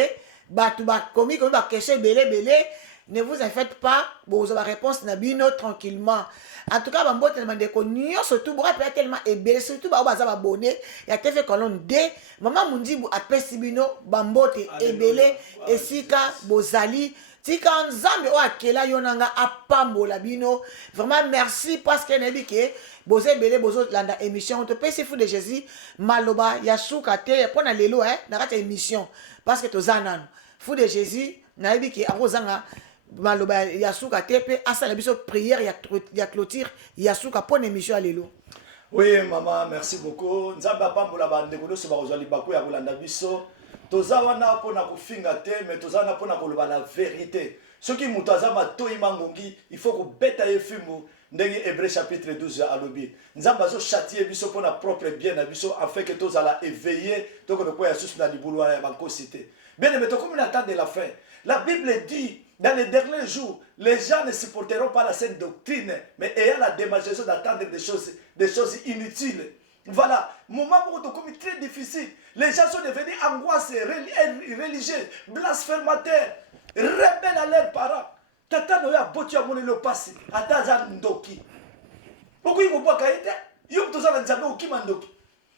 batu ba komi ba question belé ne vous en faites pas vous avez réponse na bino tranquillement en tout cas ba mbote na bandeko nyo surtout bora peut tellement ebelé surtout ba baza ba abonné ya TV Colonne D maman Mundibu apesi bino ba mbote ebelé esika bozali tika nzambe o akela yonanga apambola bino vraiment merci parce que nebi ke boze belé bozo landa émission to pesi fou de Jésus maloba ya suka te pona lelo na kata émission parce que to zanano fou de Jésus na yebi ke arozanga maloba ya suka te pe asala biso prière ya clôture ya suka pona émission à lelo. Oui maman merci beaucoup nzambe apambola bande ko so ba ozali bako ya kolanda biso toza wana pona kofinga te mais toza wana pona koloba la vérité soki mutu aza matoi mangongi il faut ko beta yefimu ndenge Hébreu chapitre 12 alobi nzamba zo châtier biso pona propre bien na biso afin que tous ala éveiller to ko ko ya susu na libulu ya bankosité bien mais to comme on attend de la fin la Bible dit dans les derniers jours les gens ne supporteront pas la saine doctrine mais ayant la démagogie d'attendre des choses inutiles. Voilà, moment pour comme très difficile. Les gens sont devenus angoissés, religieux, blasphémateurs, rebelles à leurs parents. Tata no ya boti ya mone le passé, ataza ndoki. Pourquoi il faut pas kaite? Yo toza na nzambe okima ndoki.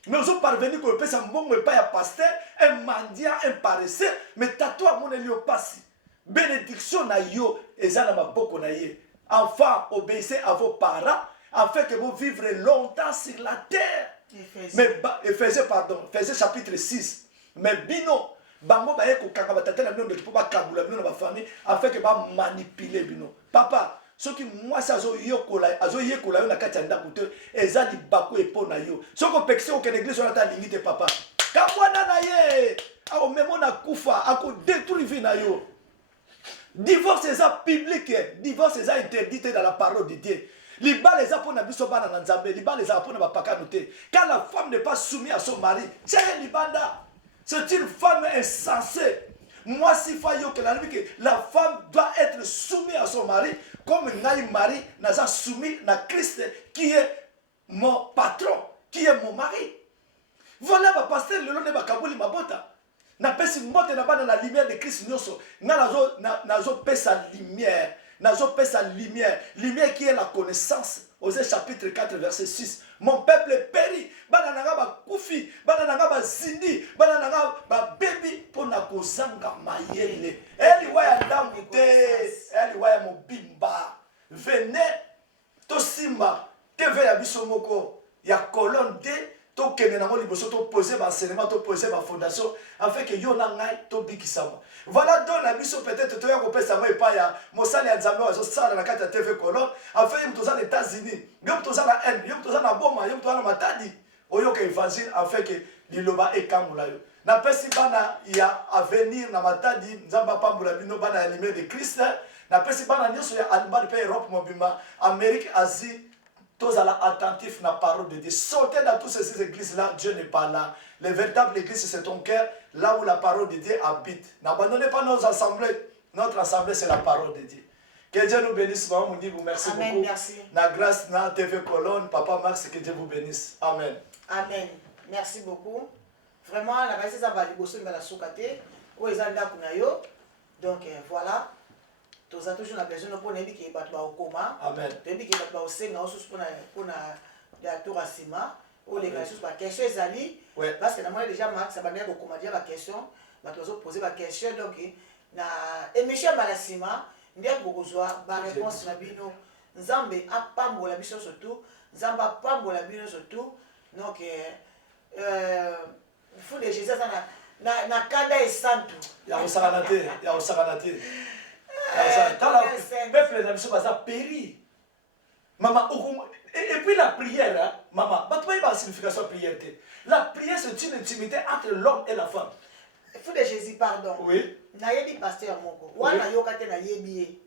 Mais ils ont parvenu que le pesa mbongo pas ya pasteur, un mendiant, un paresseux, mais tato a mone le passé. Bénédiction na yo ezala maboko na ye. Enfants, obéissez à vos parents afin que vous vivrez longtemps sur la terre. Ephésiens chapitre 6. Mais bino bango ba eko kaka batata na bino de po ba kabula bino na ba famille afin que ba manipuler bino. Papa, soki moi ça zo yekola yo na kati ya ndako te ezali bako epona yo. Soko pekse au église on ata limite papa. Kamwana na ye, a memo na kufa, ako détruire vie na yo. Divorce est public, divorce est interdit dans la parole de Dieu. Liba les apôtres na biso bana na nzambe, liba les apôtres na bapaka noté. Quand la femme n'est pas soumise à son mari, c'est libanda. C'est une femme insensée. Moi si fayo que la femme doit être soumise à son mari comme ngai mari n'a pas soumis na Christ qui est mon patron, qui est mon mari. Voilà ma pasteur le long de bakabuli mabota. Na pesi mbote na bana la lumière de Christ nyoso. Nazo pesa lumière. Nazo pesa lumière. Lumière qui est la connaissance. Osée chapitre 4 verset 6. Mon peuple périt. Bana nanga ba kufi, bana nanga ba zindi, bana nanga ba baby pona kozanga mayele. Eli waya ndamute, eli waya mobimba. Venez tosimba TV ya biso moko ya colonne D tokende nango liboso toposer baenseignement toposer bafondation afin que yo na ngai tobikisama. Voilà donc na biso peut-être toya kopesa mo epai ya mosali ya nzambe azosala na kati ya TV colonne afin yo toza na États-Unis yo toza na Inde yo toza na Boma yo toza na Matadi oyoka évangile afin que liloba ekamula yo na pesi bana ya avenir na Matadi nzamba pambula bino bana ya lumière de Christ na pesi bana nyonso ya Allemagne pe Europe mobimba Amérique Asie tous à attentifs à la parole de Dieu. Sortez dans toutes ces églises-là, Dieu n'est pas là. Les véritables églises, c'est ton cœur, là où la parole de Dieu habite. N'abandonnez pas nos assemblées. Notre assemblée, c'est la parole de Dieu. Que Dieu nous bénisse, maman. Merci Amen, beaucoup. merci. La grâce, na TV Colonne, Papa Max, que Dieu vous bénisse. Amen. Amen. Merci beaucoup. Vraiment, la base ça va liboso ngala sukate. O ezanda kunayo. Donc voilà. Tous a toujours la personne pour ne qui bat ba okoma. Amen. Tebi qui bat ba osenga osus pour na la tour à ciment. O les gars sus ba question ezali. Parce que normalement déjà Max ça va bien okoma dia ba question. Ba tozo poser ba question donc na émission ba ciment. Ndia bokozwa ba réponse na bino. Nzambe apambola biso surtout. Nzamba apambola bino surtout. Donc fou de Jésus na kada et santo. Ya osakanate, ya osakanate. Peuple na biso baza péri. Maman, et puis la prière, hein, maman, tu vois la signification de la prière. La prière, c'est une intimité entre l'homme et la femme. Fou de Jésus, pardon. Oui. Nayebi pasteur moko. Wana yokate na yebi.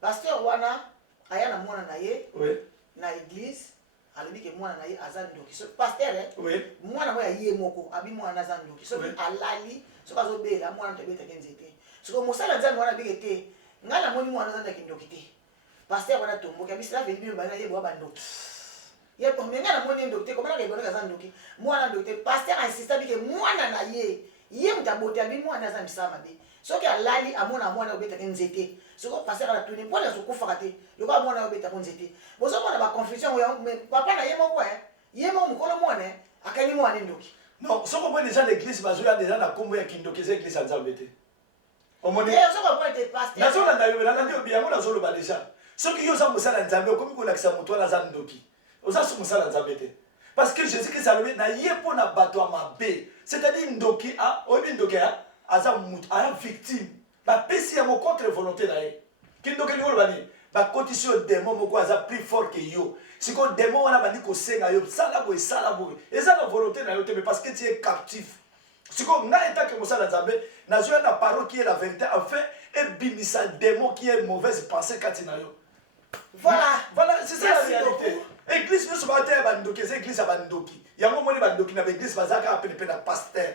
Pasteur wana aya na mwana na ye. Oui. Na église, alobi ke mwana na ye azandoki. So pasteur oui. Mwana mo ya ye moko, abi mwana azandoki. So alali, so bazobela mwana tebeta kenzete. So mosala nzambe mwana bigete. Ngala moni mwana zanda kindoki te. Pasteur wana tomboki abisila veli bino bana yebo bandoki. Ye ko menga na moni ndoki komana ke bonaka zandoki. Mwana ndoki pasteur insista bike mwana na ye. Ye mtabote abi mwana za misama be. Soki alali amona mwana obeta kenzete. Soko pasteur ala tuni pona sokufa te. Loka mwana obeta konzete. Bozo mona ba confusion ya papa na ye moko Ye mo mukolo mwana akani mwana ndoki. Non, soko bo déjà l'église bazoya déjà na kombo ya kindoki za église nzambe te. Omoni yeso ko pointe pasteur. Nazo na ndayo na ndio biyango nazo lo ba déjà. Soki yo za musala nzambe komi ko lakisa mutu na za ndoki. Oza su musala nzambe te. Parce que Jésus Christ a levé na yepo na bato mabe. C'est-à-dire ndoki a obi ndoki a aza mutu a victime. Ba pesi ya mo contre volonté na ye. Kindoki ni olobani. Ba condition démon moko aza plus fort que yo. Siko démon wana bandi ko senga yo sala boy sala boy. Eza la volonté na yo te parce que tu es captif. Siko nga état que musala nzambe na zo na parole qui est la vérité enfin et bimisa démon qui est mauvaise pensée katina yo. Voilà, c'est ça la réalité. Église nous sommes terre bandoki, c'est église bandoki. Yango moni bandoki na église bazaka appelé pe na pasteur.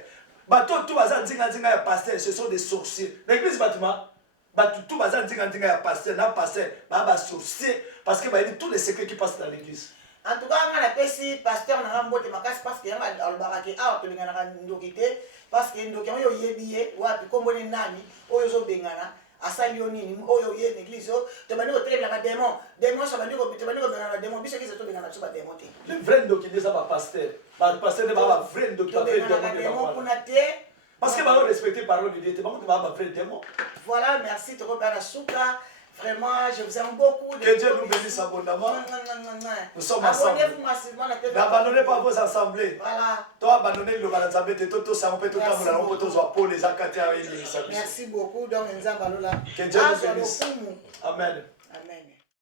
Bato tout bazan nzinga ya pasteur, ce sont des sorciers. L'église bâtiment bato tout bazan nzinga ya pasteur, na pasteur, ba sorcier parce que ba y a tous les secrets qui passent dans l'église. En tout cas, on a pesi pasteur na rambote makasi parce que yanga albaraki a to bengana ka ndokite parce que ndoki yo yebiye wapi kombone nani oyo zo bengana asali yo nini oyo ye l'église to bani ko tele na démon so bani ko bengana démon biso ki to bengana so ba démon te Le vrai ndoki les ba pasteur ne ba vrai ndoki ba vrai démon kuna te parce que ba respecter parole de Dieu te ba vrai démon. Voilà, merci to ko bana suka. Vraiment, je vous aime beaucoup. Que Dieu nous bénisse abondamment. Nous sommes ensemble. Abonnez-vous massivement à la télé. N'abandonnez pas vos assemblées. Voilà. Toi, abandonnez le balanzabé de Toto, ça peut tout pour les accater. Merci beaucoup. Donc, nous allons que Dieu nous bénisse. Amen. Amen.